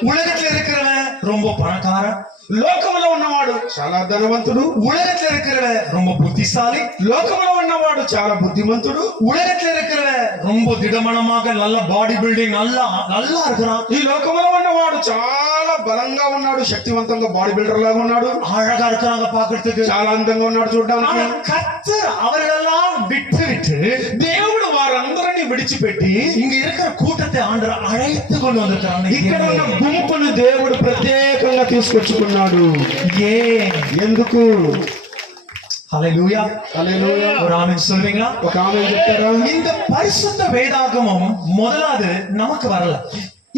உலகத்துல இருக்கிறவன் ரொம்ப பணக்காரன், లోకంలో ఉన్నవాడు చాలా ధనవంతుడు, உலகத்துல இருக்கிறவன் ரொம்ப புத்திசாலி, లోకంలో ఉన్నవాడు చాలా బుద్ధిమంతుడు, உலகத்துல இருக்கிறவன் ரொம்ப திடமனமாக நல்ல பாடி பில்டிங் நல்லா நல்லா இருக்கிறான், ఈ లోకంలో ఉన్నవాడు చాలా బలంగా ఉన్నాడు, శక్తివంతంగా బాడీ బిల్డర్ లాగా ఉన్నాడు, அழகா இருக்கிறாங்க பாக்குறதுக்கு, చాలా అందంగా ఉన్నాడు చూడడానికి. ஆனா கர்த்தர் அவர்களெல்லாம் விட்டு விட்டு దేవుడు వారందరినీ విడిచిపెట్టి இங்க இருக்கிற கூட்டத்தை ஆண்டவர் அழைத்து கொண்டு வந்திருக்கிறாங்க. ఇక్కడ ఉన్న గుంపును దేవుడు ప్రత్యేకంగా తీసుకొచ్చుకున్నాడు. ஏன்? ఎందుకు? ஹல்லேலூயா. హల్లెలూయా. ஒரு ஆமென் சொல்வீங்களா? ఒక ఆమె చెప్తారా? இந்த பரிசுத்த வேதாகமம் முதலாவது நமக்கு வரல.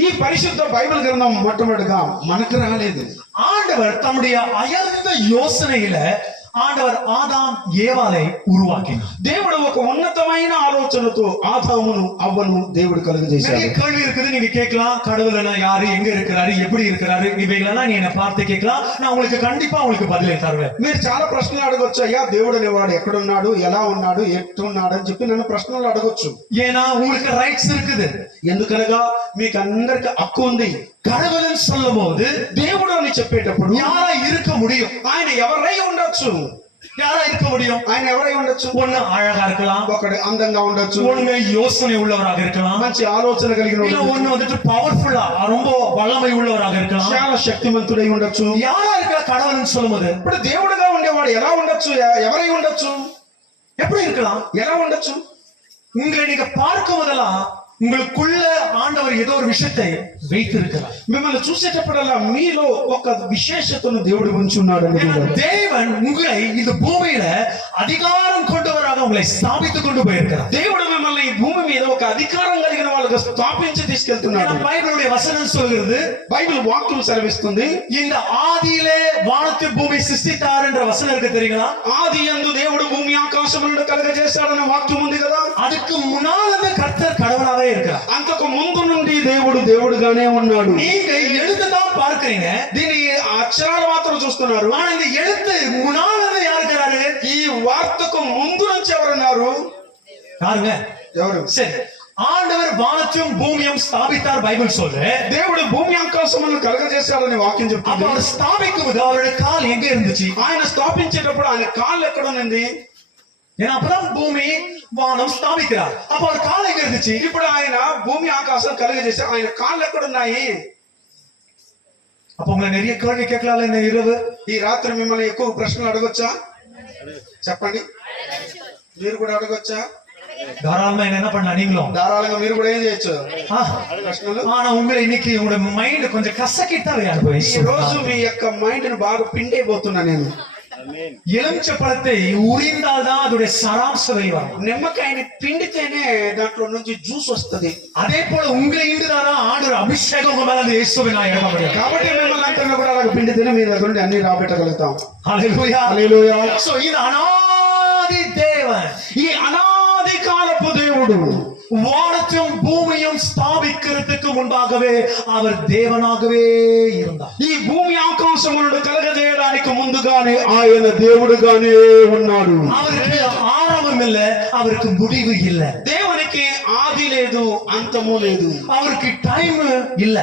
ఈ పరిశుద్ధ బైబిల్ గ్రంథం మొట్టమొదటిగా మనకు రాలేదు. ஆண்டவர் தம்முடைய அயர்ந்த யோசனையில ஆண்டவர் ஆதாம் ஏவாளை உருவாக்கினார். దేవుడు ఒక ఉన్నతమైన ఆలోచనతో ఆదామును అవ్వను దేవుడు కలుగజేశాడు. நிறைய கேள்வி இருக்குது, நீங்க கேட்கலாம், கடவுள்னா யாரு, எங்க இருக்கிறாரு, எப்படி இருக்கிறாரு, இவைகளெல்லாம் நீ என்ன பார்த்து கேட்கலாம், நான் உங்களுக்கு கண்டிப்பா உங்களுக்கு பதிலை தருவேன். మీరు చాలా ప్రశ్నలు అడగొచ్చు. అయ్యా, దేవుడు అనేవాడు ఎక్కడున్నాడు, ఎలా ఉన్నాడు, ఎట్టున్నాడు అని చెప్పి నన్ను ప్రశ్నలు అడగొచ్చు. ஏன்னா உங்களுக்கு ரைட்ஸ் இருக்குது. ఎందుకనగా మీకు అందరికి హక్కు ఉంది. கடவுள்னு சொல்லும் போது దేవుడు అని చెప్పేటప్పుడు யாரா இருக்க முடியும்? ఆయన ఎవరై ఉండొచ్చు? யாரா இருக்க முடியும்? ఆయన ఎవరై ఉండొచ్చు? ஒண்ணு அழகா இருக்கலாம், ఒకడు అందంగా ఉండొచ్చు, ஒண்ணு யோசனை உள்ளவராக இருக்கலாம், మంచి ఆలోచన కలిగిన இல்ல ஒண்ணு வந்துட்டு பவர்ஃபுல்லா ரொம்ப வல்லமை உள்ளவராக இருக்கலாம், చాలా శక్తివంతుడై ఉండొచ్చు. யாரா இருக்கிற கடவுள்னு சொல்லும் போது ఇప్పుడు దేవుడుగా ఉండేవాడు ఎలా ఉండొచ్చు? ఎవరై ఉండొచ్చు? எப்படி இருக்கலாம்? ఎలా ఉండొచ్చు? உங்களை நீங்க பார்க்கும் போதெல்லாம் உங்களுக்குள்ள ஆண்டவர் ஏதோ ஒரு விஷயத்தை வைத்திருக்கிறார். మిమ్మల్ని చూసేటప్పుడల్లా మీలో ఒక విశేషతను దేవుడు ఉంచున్నాడు. தேவன் உங்களை இந்த பூமியில அதிகாரம் கொண்டவராக உங்களை ஸ்தாபித்துக் கொண்டு போயிருக்கிறார். దేవుడు మిమ్మల్ని ఈ భూమి మీద ఒక అధికారం కలిగిన వాళ్ళగా స్థాపించి తీసుకెళ్తున్నాడు. பைபிளுடைய வசனம் சொல்கிறது, బైబిల్ వాక్యం సెలవిస్తుంది, இந்த ஆதியிலே வானத்தை பூமி சிருஷ்டித்தார் என்ற வசனம் இருக்கு தெரியுங்களா? ఆది యందు దేవుడు భూమి ఆకాశములను కలుగజేశాడన్న వాక్యం ఉంది కదా. அதுக்கு முன்னாலே கர்த்தர் கடவுளாவே இருக்கிறார். అంతకు ముందు నుండి దేవుడు దేవుడుగానే ఉన్నాడు. நீங்க எழுத்துதான் பார்க்கிறீங்க, దీని అక్షరాలు మాత్రం చూస్తున్నారు. ஆனா இந்த எழுத்து முன்னாலே யார் இருக்கிறாரு? ఈ వార్తకు ముందు నుంచి ఎవరున్నారు? யாருங்க? ఎవరు? சரி, ஆண்டவர் வானத்தையும் பூமியும் ஸ்தாபித்தார் பைபிள் சொல்லுது. దేవుడు భూమి ఆకాశములను కలుగజేశాడని వాక్యం அப்ப చెప్తుంది. அவர் ஸ்தாபிக்கும் போது அவருடைய கால் எங்க இருந்துச்சு? ఆయన స్థాపించేటప్పుడు ఆయన కాళ్ళు ఎక్కడ ఉంది? ஏன்னா அப்பதான் பூமி வானம் ஸ்தாபிக்கிறார். அப்ப அவர் காலம் எங்க இருந்துச்சு? ఇప్పుడు ఆయన భూమి ఆకాశం కలుగజేసి ఆయన కాళ్ళు ఎక్కడ ఉన్నాయి? அப்ப உங்களை நிறைய கேள்வி கேட்கலாம் இந்த இரவு. ఈ రాత్రి మిమ్మల్ని ఎక్కువ ప్రశ్నలు అడగొచ్చా? చెప్పండి, మీరు కూడా అడగొచ్చా? தாராளமா என்ன பண்ணலாம் நீங்களும். ధారాళంగా మీరు కూడా ఏం చేయొచ్చు ஆ, ప్రశ్నలు. ஆனா உங்களை இன்னைக்கு உங்களோட மைண்ட் கொஞ்சம் கசக்கிட்டாவே ఈ அனுபவிச்சு. రోజు మీ యొక్క మైండ్ ని బాగా పిండైపోతున్నా నేను. எலுமிச்சை பழத்தை உரிந்தால்தான் அதோட சாராம்சம் வெளிவரும். నిమ్మకాయని పిండితేనే దాంట్లో నుంచి జ్యూస్ వస్తది. அதே போல உங்களை இன்றுதான் ஆண்டவர் அபிஷேகம் உங்க மேல அந்த இயேசுவை நான் இறக்க முடியும். కాబట్టి మిమ్మల్ని అంతా కూడా అలాగ పిండితేనే మీ దగ్గర నుండి అన్ని రాబెట్టగలుగుతాం. ஹல்லேலூயா. హల్లెలూయా. సో இது அநாதி தேவன். ఈ అనాది కాలపు దేవుడు வானத்தையும் பூமியும் ஸ்தாபிக்கிறதுக்கு முன்பாகவே அவர் தேவனாகவே இருந்தார். ఈ భూమి ఆకాశములను కలగజేయడానికి ముందుగానే ఆయన దేవుడుగానే ఉన్నాడు. அவருக்கு ஆரம்பம் இல்ல, அவருக்கு முடிவு இல்ல. దేవునికి ఆది లేదు, అంతము లేదు. அவருக்கு டைம் இல்ல.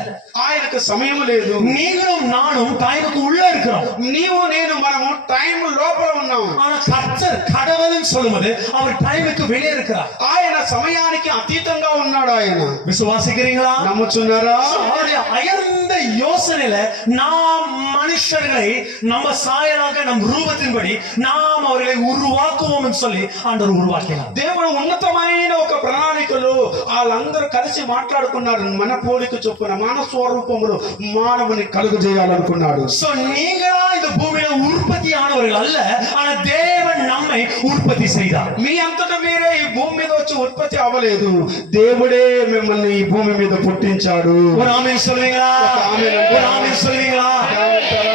ఆయనకు సమయం లేదు. நீங்களும் நானும் டைமுக்கு உள்ள இருக்கிறோம். నీవు నేను మనము టైం లోపల ఉన్నాం. ஆனா கர்த்தர் கடவுள்னு சொல்லும்போது அவர் டைமுக்கு வெளியே இருக்கிறார். ఆయన సమయానికి అతీతంగా ఉన్నాడు. ఆయన விசுவாசிக்கிறீங்களா? నమ్ముచున్నారా? அவருடைய அயர்ந்த யோசனையில நாம் மனுஷர்களை நம்ம சாயலாக நம் ரூபத்தின்படி நாம் அவர்களை உருவாக்குவோம் சொல்லி ஆண்டவர் உருவாக்கினார். దేవుడు ఉన్నతమైన ఒక ప్రణాళికలో వాళ్ళందరూ కలిసి మాట్లాడుకున్నారు. మన పోలిక చొప్పున మన స్వరూపములో మానవుని కలుగు చేయాలనుకున్నాడు. சோ நீங்களா இந்த பூமியில உற்பத்தி ஆனவர்கள் அல்ல, ஆனா தேவன் நம்மை உற்பத்தி செய்தார். మీ అంతటా మీరే ఈ భూమి మీద వచ్చి ఉత్పత్తి అవ్వలేదు. దేవుడే మిమ్మల్ని ఈ భూమి మీద పుట్టించాడు. ஒரு ஆமென் சொல்வீங்களா? ஆமென். ஒரு ஆமென் சொல்வீங்களா?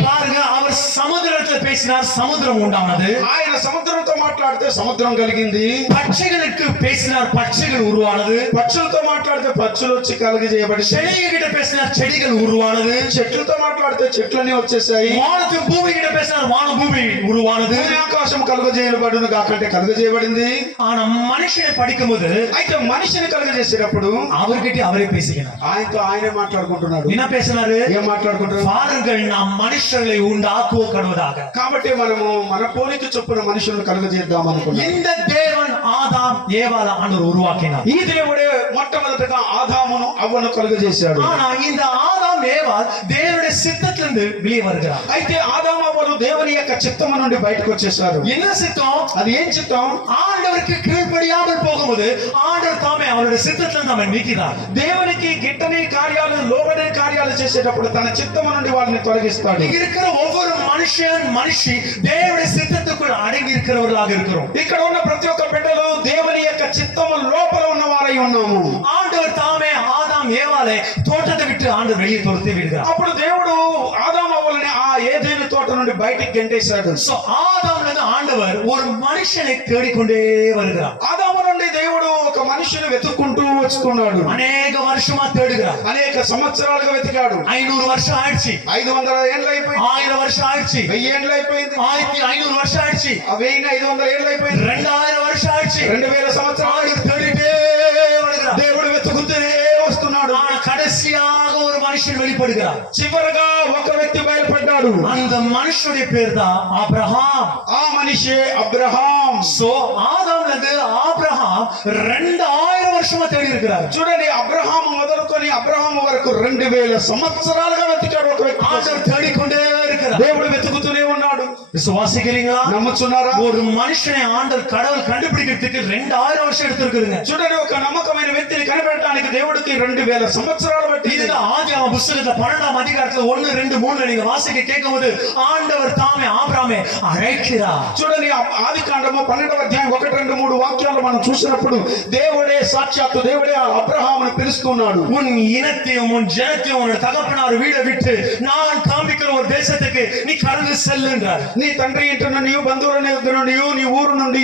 பாருங்க, அவர் சமுத்திரத்துல பேசினார், சமுத்திரம் உண்டானது. ఆయన సముద్రంతో మాట్లాడితే సముద్రం కలిగింది. பட்சிகளுக்கு பேசினார், பட்சிகள் உருவானது. పక్షులతో మాట్లాడితే పక్షులు వచ్చి కలిగి చేయబడి, செடிகள் கிட்ட பேசினார், செடிகள் உருவானது. చెట్లతో మాట్లాడితే చెట్లన్నీ వచ్చేసాయి. வானத்து பூமி கிட்ட பேசினார், வான பூமி உருவானது. భూమి ఆకాశం కలుగజేయబడును కాకంటే కలుగజేయబడింది. ஆனா மனுஷனை படிக்கும்போது అయితే మనిషిని కలుగజేసేటప్పుడు அவர்கிட்ட அவரே பேசுகிறார். ఆయనతో ఆయనే మాట్లాడుకుంటున్నాడు. என்ன பேசினாரு? ఏం మాట్లాడుకుంటున్నాడు? பாருங்கள், நாம் மனுஷர்களை உண்டாக்குவ கடுவதாக. కాబట్టి మనము మన పోలిక చొప్పున మనుషులను కలుగజేద్దాం అనుకున్నాం. இந்த தேவன் ஆதாம் ஏவாள ஆண்டவர் உருவாக்கினார். ఈ దేవుడే మొట్టమొదటిగా ఆదామును అవ్వను కలుగజేశాడు. ஆனா இந்த ஆதாம் ஏவாள் தேவனுடைய சித்தத்திலிருந்து வெளியே வருகிறார். అయితే ఆదాము అవ్వలు దేవుని యొక్క చిత్తము నుండి బయటకు వచ్చేసారు. என்ன சித்தம்? అది ఏం చిత్తం? ஆண்டவருக்கு கீழ்ப்படியாமல் போகும்போது ஆண்டவர் தாமே அவருடைய சித்தத்திலிருந்து நம்மை நீக்கினார். దేవునికి గిట్టని కార్యాలు, లోబడే కార్యాలు చేసేటప్పుడు తన చిత్తము నుండి వాళ్ళని తొలగిస్తాడు. இங்க இருக்கிற ஒவ்வொரு மனுஷன் மனுஷி தேவனுடைய சித்தத்துக்குள் அடங்கி இருக்கிறவர்களாக இருக்கிறோம். ఇక్కడ ఉన్న ప్రతి ఒక్క బిడ్డలు దేవుని యొక్క చిత్తము లోపల ఉన్న వారై ఉన్నాము. ஆண்டவர் தாமே ஆதாம் ஏவாளை தோட்டத்தை விட்டு ஆண்டவர் வெளியே துரத்தி விடுகிறார். అప్పుడు దేవుడు ఆదాము అవ్వలని ఆ ఏదేను తోట నుండి బయటికి గెంటేశాడు. So ஆதாம்ல இருந்து ஆண்டவர் ஒரு மனுஷனை தேடிக்கொண்டே வருகிறார். ఆదాము నుండి దేవుడు ఒక మనిషిని వెతుక్కుంటూ వస్తున్నాడు. அநேக வருஷமா தேடுகிறார். అనేక సంవత్సరాలుగా వెతికాడు. 500 வருஷம் ஆயிடுச்சு, 500 ఏళ్ళు అయిపోయింది, 1000 வருஷம் ஆயிடுச்சு, 1000 ఏళ్ళు అయిపోయింది, 1500 வருஷம் ஆயிடுச்சு, 1500 ఏళ్ళు అయిపోయింది, 2000 வருஷம் ஆயிடுச்சு. 2000 సంవత్సరాలు ஆண்டவர் தேடிட்டே வருகிறார். దేవుడు వెతుకుతూనే వస్తున్నాడు. ஆனா கடைசியாக ஒரு மனுஷன் வெளிப்படுகிறார். చివరగా ఒక వ్యక్తి బయలుపడ్డాడు. அந்த மனுஷனுடைய பேர் தான் ஆபிரகாம். ఆ మనిషే అబ్రహాం. சோ ஆதாம்ல இருந்து ஆபிரகாம் 2000 வருஷமா தேடி இருக்கிறார். చూడండి, అబ్రహాము మొదలుకొని అబ్రహాము వరకు 2000 సంవత్సరాలుగా వెతికాడు ఒక వ్యక్తి. ஆண்டவர் தேடிக்கொண்டே இருக்கிறார். దేవుడు వెతుకుతూనే ఉన్నాడు. விசுவாசிக்கிறீங்களா? నమ్ముచున్నారా? ஒரு மனுஷனை ஆண்டவர் கடவுள் கண்டுபிடிக்கிறதுக்கு 2000 வருஷம் எடுத்திருக்குதுங்க. చూడండి, ఒక నమ్మకమైన వ్యక్తిని కనిపెట్టడానికి దేవుడికి 2000 సంవత్సరాలు పట్టింది. இதுதான் ஆதியாகம புத்தகத்துல 12ஆம் அதிகாரத்துல 1, 2, 3 நீங்க வாசிக்க கேட்கும்போது ஆண்டவர் தாமே ஆபிரகாமை அழைக்கிறார். చూడండి, ఆది కాండము 12వ అధ్యాయం 1, 2, 3 వాక్యాలు మనం చూసినప్పుడు దేవుడే సాక్షాత్తు దేవుడే ఆ అబ్రహామును పిలుస్తున్నాడు. உன் ఇనத்தையும் உன் ஜனத்தையும் உன் தகப்பனார் வீட விட்டு நான் காண்பிக்கிற ஒரு தேசத்துக்கு நீ கடந்து செல்லுன்றார். నీ తండ్రి ఇంటి నుండి, బంధువుల నుండి, నీ ఊరు నుండి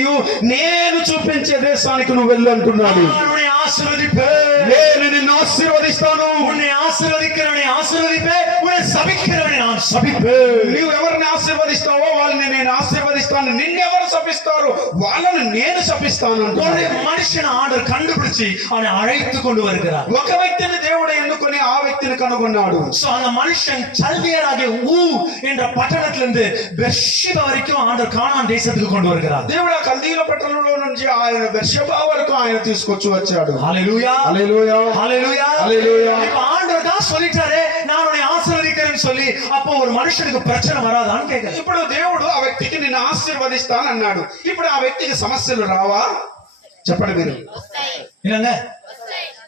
నేను చూపించే దేశానికి నువ్వు వెళ్ళు అంటున్నాడు. நான் உன்னை ஆசீர்வதிப்பேன், నేను నిన్ను ఆశీర్వదిస్తాను. உன்னை ஆசீர்வதிக்கிறவனை ஆசீர்வதிப்பேன், உன்னை சபிக்கிறவனை நான் சபிப்பேன். నీవు ఎవరిని ఆశీర్వదిస్తావో వాళ్ళని నేను ఆశీర్వదిస్తాను. నిన్నెవరు శపిస్తారో వాళ్ళని నేను శపిస్తాను ஒரு అంటున్నాడు. மனுஷனை ஆண்டவர் கண்டுபிடிச்சு அவனை அழைத்து கொண்டு வருகிறார். ఒక వ్యక్తిని దేవుడు ఎన్నుకొని ఆ వ్యక్తిని కనుగొన్నాడు. So, அந்த மனுஷன் சல்தியராகிய ஊ என்ற பட்டணத்திலிருந்து பெர்ஷேபா బెర్షెబా వరకు ఆండర్ కానాన్ దేశத்துக்கு கொண்டு வருகிறார். దేవుడు ఆ కల్దీల పట్టణంలో నుంచి ఆయన బెర్షెబా వరకు ఆయన తీసుకొచ్చి వచ్చాడు. ஹalleluya హల్లెలూయా ஹalleluya హల్లెలూయా. இப்ப ஆண்டவர் தான் சொல்லிட்டாரே நான் உன்னை ஆசீர்வதிக்கிறேன்னு சொல்லி அப்போ ஒரு மனுஷனுக்கு பிரச்சனை வராதான்னு கேக்குறேன். ఇప్పుడు దేవుడు ఆ వ్యక్తికి నిన్ను ఆశీర్వదిస్తానన్నాడు. ఇప్పుడు ఆ వ్యక్తికి సమస్యలు రావా? చెప్పండి మీరు என்னங்க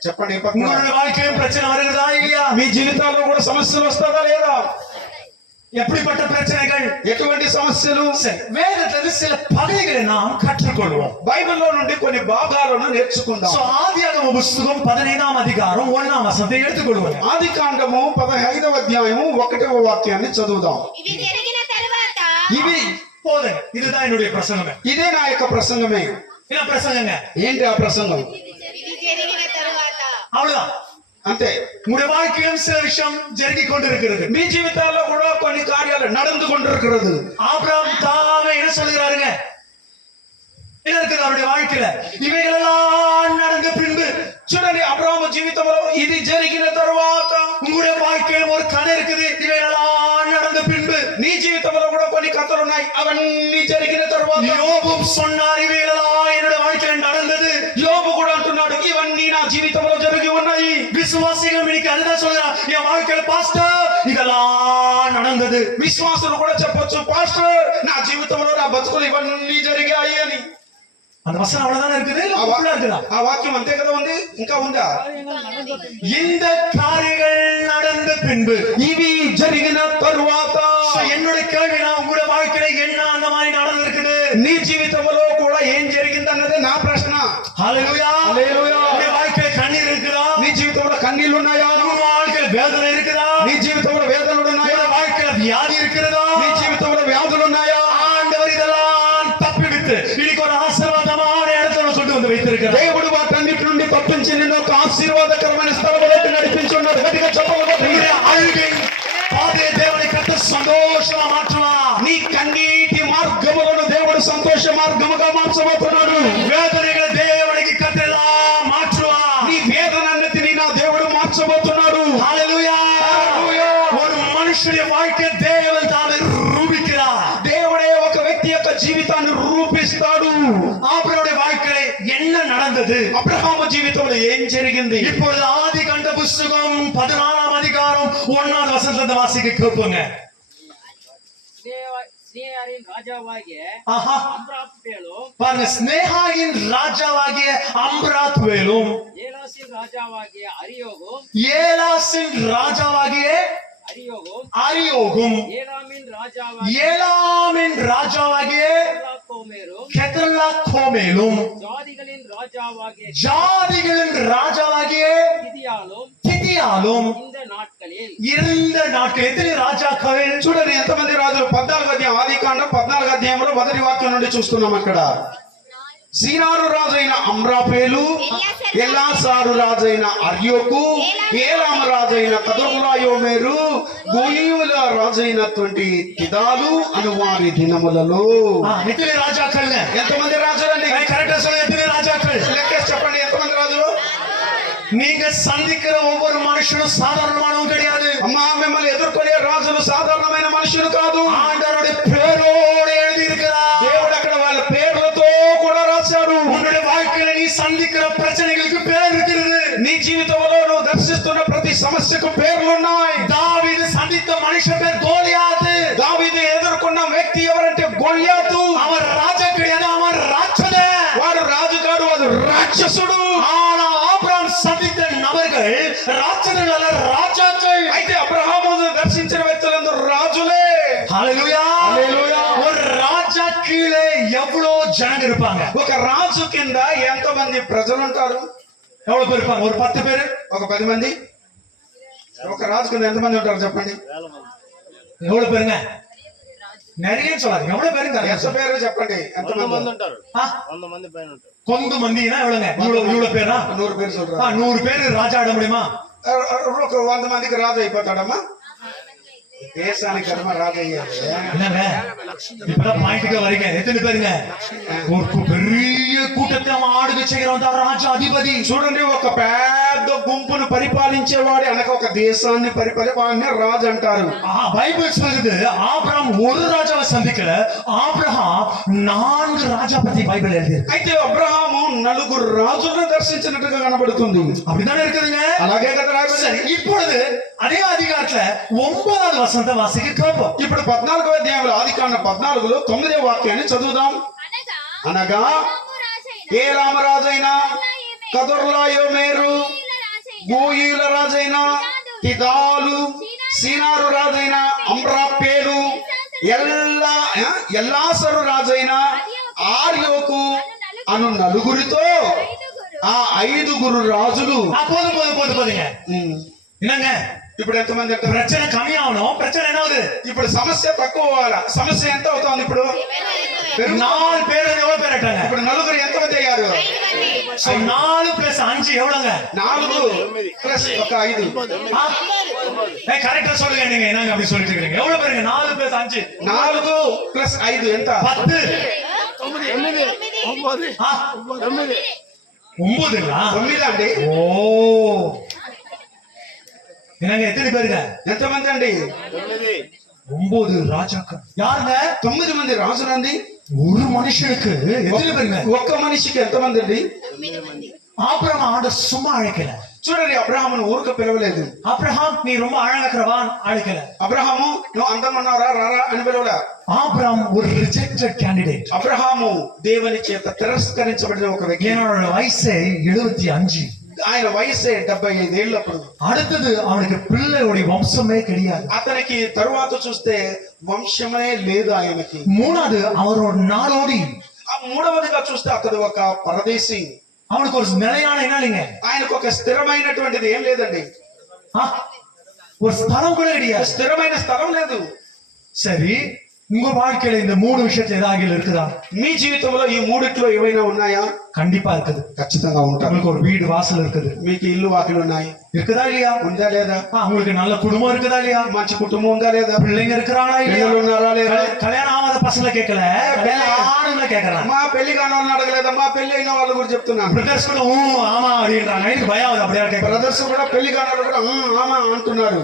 చెప్పండి. உங்களுடைய வாழ்க்கையிலும் பிரச்சனை வருகிறதா இல்லையா? మీ జీవితాల్లో కూడా సమస్యలు వస్తుందా లేదా? எப்படிப்பட்ட பிரச்சனைகள்? ఎటువంటి సమస్యలు? சரி, வேதத்துல சில பகுதிகளை நாம் கற்றுக்கொள்வோம். బైబిల్లో నుండి కొన్ని భాగాలను నేర్చుకుందాం. సో ఆదియాగమ పుస్తకం 15వ అధికారం 1వ వచనం எடுத்துக்கொள்வோம். ఆది కాండము 15వ అధ్యాయము 1వ వాక్యాన్ని చదువుదాం. ఇది జరిగిన తరువాత ఇవి போதுங்க, இதுதான் என்னுடைய பிரசங்கமே. ఇదే నా యొక్క ప్రసంగమే. என்ன பிரசங்கங்க? ఏంటి ఆ ప్రసంగం? ఇది జరిగిన తరువాత அவ்வளவுதான். అంతే. உங்களுடைய வாழ்க்கையிலும் சில விஷயம் ஜெருகி கொண்டிருக்கிறது. మీ జీవితాల్లో కూడా కొన్ని కార్యాలు நடந்து கொண்டிருக்கிறது. ஆபிரகாம் தாமே என்ன சொல்கிறாருங்க? என்ன இருக்குது அவருடைய வாழ்க்கையில? இவைகளெல்லாம் நடந்த பின்பு చూడండి, అబ్రాహాము జీవితంలో ఇది జరిగిన తరువాత. உங்களுடைய வாழ்க்கையில ஒரு கதை இருக்குது. இவைகளெல்லாம் நடந்த பின்பு నీ జీవితంలో కూడా కొన్ని కథలు ఉన్నాయి. అవన్నీ జరిగిన తరువాత. யோபும் சொன்னார் இவைகளெல்லாம் என்னுடைய வாழ்க்கையில நடந்தது. యోబు కూడా అంటున్నాడు ఇవన్నీ నా జీవితంలో జరిగి ఉన్నాయి. விசுவாசிகள் இன்னைக்கு அதுதான் சொல்றான், என் வாழ்க்கையில பாஸ்டர் இதெல்லாம் நடந்தது. విశ్వాసులు కూడా చెప్పొచ్చు, పాస్టర్ నా జీవితంలో నా బతుకులు ఇవన్నీ జరిగాయి అని. அந்த வசனம் அவ்வளவுதானே இருக்குது, இல்ல ఆ full ஆ இருக்குதா? ఆ వాక్యం అంతే కదా ఉంది, ఇంకా ఉందా? இந்த காரியங்கள் நடந்த பின்பு ఇవి జరిగిన తరువాత. So, என்னுடைய கேள்வி, நான் உங்களுடைய வாழ்க்கையில என்ன அந்த மாதிரி நடந்திருக்குது? నీ జీవితంలో కూడా ఏం జరిగింది అన్నదే నా ప్రశ్న. ஹalleluya హల్లెలూయా. உங்களுடைய வாழ்க்கையில కన్నీరు இருக்குதா? నీ జీవితంలో కన్నీళ్లు ఉన్నాయా? உங்க வாழ்க்கையில வேதனை இருக்குதா? నీ జీవితంలో వేదనలు ఉన్నాయా? உங்களுடைய வாழ்க்கையில வியாதி இருக்கிறதா? నీ జీవితంలో వ్యాధులు ఉన్నాయా? ஆண்டவர் இதெல்லாம் தப்பிவிட்டு இன்னைக்கு ஒரு ஆசீர்வாதமான இடத்துல கொண்டு வந்து வைத்திருக்கிறார். దేవుడు వాటన్నిటి నుండి తప్పించి నిన్ను ఒక ఆశీర్వాదకరమైన స్థలంలోకి నడిపించి ఉన్నాడు. గట్టిగా చెప్పగలరు. உங்களுடைய அழுகின் பாதையை தேவனை கத்த சந்தோஷமா மாற்றுவார். నీ కన్నీటి మార్గములను దేవుడు సంతోష మార్గముగా మార్చబోతున్నాడు. வேதனைகளை தேவனுக்கு கத்தெல்லாம் மாற்றுவார். నీ వేదనన్నిటిని నా దేవుడు మార్చబోతున్నాడు. ஹalleluya హల్లెలూయా. ஒரு மனுஷனுடைய வாழ்க்கை தேவன் தாமே ரூபிக்கிறார். దేవుడే ఒక వ్యక్తి యొక్క జీవితాన్ని రూపిస్తాడు. ஆபிரகாமுடைய வாழ்க்கையில என்ன நடந்தது? అబ్రహాము జీవితంలో ఏం జరిగింది? இப்பொழுது ஆதி கண்ட புஸ்தகம் 14వ அதிகாரம் 1வது வசனத்தை வாசிக்க கேட்போங்க. ஸ்னேயாரின் ராஜாவாகிய ஆஹா, அம்ராத்வேலும் பாருங்க, ஸ்னேகாயின் ராஜாவாகிய அம்ராத்வேலும் ஏலாசின் ராஜாவாகிய அரியோகும் ஏலாசின் ராஜாவாகிய அரியோகும் ஏலாமின் ராஜாவாகிய ஏலாமின் ராஜாவாகிய கோமேரும் கெதர்லாகோமேலும் ஜாதிகளின் ராஜாவாகிய ஜாதிகளின் ராஜாவாகிய கிதியாலும் கிதியாலும் இந்த நாட்களில் இருந்த நாட்கள். எத்தனை ராஜாக்கள்? చూడండి ఎంతమంది రాజులు. 14వ అధ్యాయం, ఆది కాండం 14వ అధ్యాయంలో మొదటి వాక్యం నుండి చూస్తున్నాం. అక్కడ సీనారు రాజైన అమ్రాపేలు, ఎల్లాసారు రాజైన అర్యోకు, ఏలాము రాజైన కదొర్లాయోమేరు, గోనీయుల రాజైనటువంటి తిదాలు అను వారి దినములలో. எத்தனை ராஜாக்கள்? ఎంతమంది రాజులండి? கரெக்டா சொல்லுங்க, எத்தனை ராஜாக்கள்? లెక్కేసి చెప్పండి, ఎంతమంది రాజులు? நீங்க சந்திக்கிற ஒவ்வொரு மனுஷனும் சாதாரணமானவன் கிடையாது. అమ్మా, మిమ్మల్ని ఎదుర్కొనే రాజులు సాధారణమైన మనుషులు కాదు. ஆண்டவருடைய பேரோடு எழுதி இருக்கிறார். దేవుడు అక్కడ వాళ్ళ పేర్లతో కూడా రాశాడు. உன்னுடைய வாழ்க்கையில நீ சந்திக்கிற பிரச்சனைகளுக்கு பேர் இருக்கிறது. నీ జీవితంలో నువ్వు దర్శిస్తున్న ప్రతి సమస్యకు పేర్లున్నాయి. தாவீது சந்தித்த மனுஷன் பேர் கோலியாத்து. దావీదు ఎదుర్కొన్న వ్యక్తి ఎవరంటే గొల్యాతు. அவன் ராஜா கிடையாது, அவன் ராட்சதன். వాడు రాజు కాదు, వాడు రాక్షసుడు. ஆனா ஆபிரகாம் சந்தித்த நபர்கள் ராட்சதர்கள் அல்ல, ராஜாக்கள். అయితే అబ్రహాము దర్శించిన వ్యక్తులందరూ రాజులే. ஹalleluya హల్లెలూయా. ஒரு ராஜா கீழே எவ்வளவு ஜனங்க இருப்பாங்க? ఒక రాజు కింద ఎంతమంది ప్రజలు ఉంటారు? எவ்வளவு பேர் இருப்பாங்க? ஒரு 10 பேர், ఒక 10 మంది. ఒక రాజు కింద ఎంతమంది ఉంటారు చెప్పండి? எவ்வளவு பேருங்க? நிறைய சொல்லாதீங்க, எவ்வளவு பேருங்க? ఎంత పేరు చెప్పండి, ఎంతమంది ఉంటారు? ஆ? 100 మంది పైన ఉంటారు. கொஞ்ச மந்தினா எவ்வளவுங்க? இவ்வளவு பேரா? 100 పేరు சொல்றாரு. 100 பேர் ராஜா ஆட முடியுமா? ఒక 100 మందికి రాజు అయిపోతాడమ్మా? దేశానికి కదమ్మా రాజు అయ్యాడు. என்னங்க இப்பதான் பாயிண்ட்டுக்கு வரீங்க. எத்தனை பேருங்க? ஒரு பெரிய கூட்டத்தை அவன் ஆளுகை செய்கிறவன் தான் ராஜா அதிபதி. చూడండి, ఒక పెద్ద గుంపును పరిపాలించేవాడు అనక ఒక దేశాన్ని పరిపాలించే రాజు అంటారు. பைபிள் சொல்லுது ஆபிரகாம் ஒரு ராஜாவை சந்திக்கல, ஆபிரகாம் 4 ராஜா பத்தி பைபிள் எழுதியிருக்கு. అయితే అబ్రహాము 4 రాజులను దర్శించినట్టుగా కనబడుతుంది. அப்படித்தானே இருக்குதுங்க. అలాగే కదా రాయబడింది. சரி, இப்பொழுது அதே அதிகாரத்துல 9வது வசனத்தை வாசிக்க கேட்போம். ఇప్పుడు 14వ అధ్యాయంలో ఆదికాండ 14లో 9వ వాక్యాన్ని చదువుదాం. అనగా ఏ రామరాజైన కదొర్లాయోమేరు, గోయిల రాజైన తిదాలు, సీనారు రాజైన అమ్రాపేలు, ఎల్లాసరు రాజైన ఆర్యోకు అను 4గురితో ఆ 5గురు రాజులు. போதுங்க. என்னங்க ఇప్పుడు ఎంతమంది అంటారు? பிரச்சனை கம்மியாகணும், பிரச்சனை என்ன ஆகுது? ఇప్పుడు సమస్య తక్కువ అవ్వాలి. సమస్య ఎంత అవుతుంది? ఇప్పుడు 4 பேர் எவ்வளவு பேர் ஆயிட்டாங்க? ఇప్పుడు 4 ఎంతమంది అయ్యారు? 4 + 5 எவ்வளவுங்க? 4 ప్లస్ 1 5. கரெக்டா சொல்லுங்க. நீங்க என்னங்க அப்படி சொல்லிட்டு இருக்கீங்க? எவ்வளவு பேருங்க? 4 + 5 4 + 5 ఎంత? 10. 9ங்களா? 9 అండి. ఓ, என்னங்க எத்தனை பேருங்க? ఎంతమంది అండి? 9 ராஜாக்கள். யாருங்க? 9 మంది రాజులండి. ஒரு மனுஷனுக்கு எத்தனை பேருங்க? ఒక్క మనిషికి ఎంతమంది అండి? ஆபிரகாம் ஆண்டவர் சும்மா அழைக்கல. చూడండి, అబ్రహామును ఊరిక పిలవలేదు. ஆபிரகாம் நீ ரொம்ப அழகாக்கிறவான் அழைக்கல. అబ్రహాము నువ్వు అందం ఉన్నారా రారా అని పిలవలా. ஆபிரகாம் ஒரு ரிஜெக்டட் கேண்டிடேட். అబ్రహాము దేవుని చేత తిరస్కరించబడిన ఒక వ్యక్తి. என்னோட வயசே 75. ఆయన వయసే 75 ఏళ్ళు. అప్పుడు அடுத்தது அவனுக்கு பிள்ளையோட வம்சமே கிடையாது. అతనికి తరువాత చూస్తే వంశమే లేదు ఆయనకి. மூணாவது அவரோட நாடோடி. ఆ మూడవదిగా చూస్తే అతడు ఒక పరదేశి. அவனுக்கு ஒரு நிலையான என்ன இல்லைங்க, ఆయనకు ఒక స్థిరమైనటువంటిది ఏం లేదండి. ஒரு ஸ்தலம் கூட கிடையாது. స్థిరమైన స్థలం లేదు. சரி, உங்க வாழ்க்கையில இந்த 3 விஷயத்துல ஏதாவது இருக்குதா? మీ జీవితంలో ఈ మూడిట్లో ఏమైనా ఉన్నాయా? கண்டிப்பா இருக்குது. ఖచ్చితంగా ఉంటారు. உங்களுக்கு ஒரு வீடு வாசல் இருக்குது. మీకు ఇల్లు వాకిలు ఉన్నాయి. இருக்குதா இல்லையா? ఉందా లేదా? உங்களுக்கு நல்ல குடும்பம் இருக்குதா இல்லையா? మంచి కుటుంబం ఉందా లేదా? பிள்ளைங்க இருக்கிறாங்களா இல்லையா? పిల్లలు ఉన్నారా లేదా? கல்யாணம் ஆகாத பசங்களை கேட்கல, ஆணுங்களை கேட்கறாங்க. మా పెళ్లి కాని వాళ్ళని అడగలేదమ్మా, పెళ్లి అయిన వాళ్ళు కూడా చెప్తున్నాను. బ్రదర్స్ కూడా ఆమా அப்படின்றாங்க. எனக்கு பயம் ஆகுது அப்படியே கேட்க. బ్రదర్స్ కూడా పెళ్లి కాని వాళ్ళు కూడా ఆమా అంటున్నారు.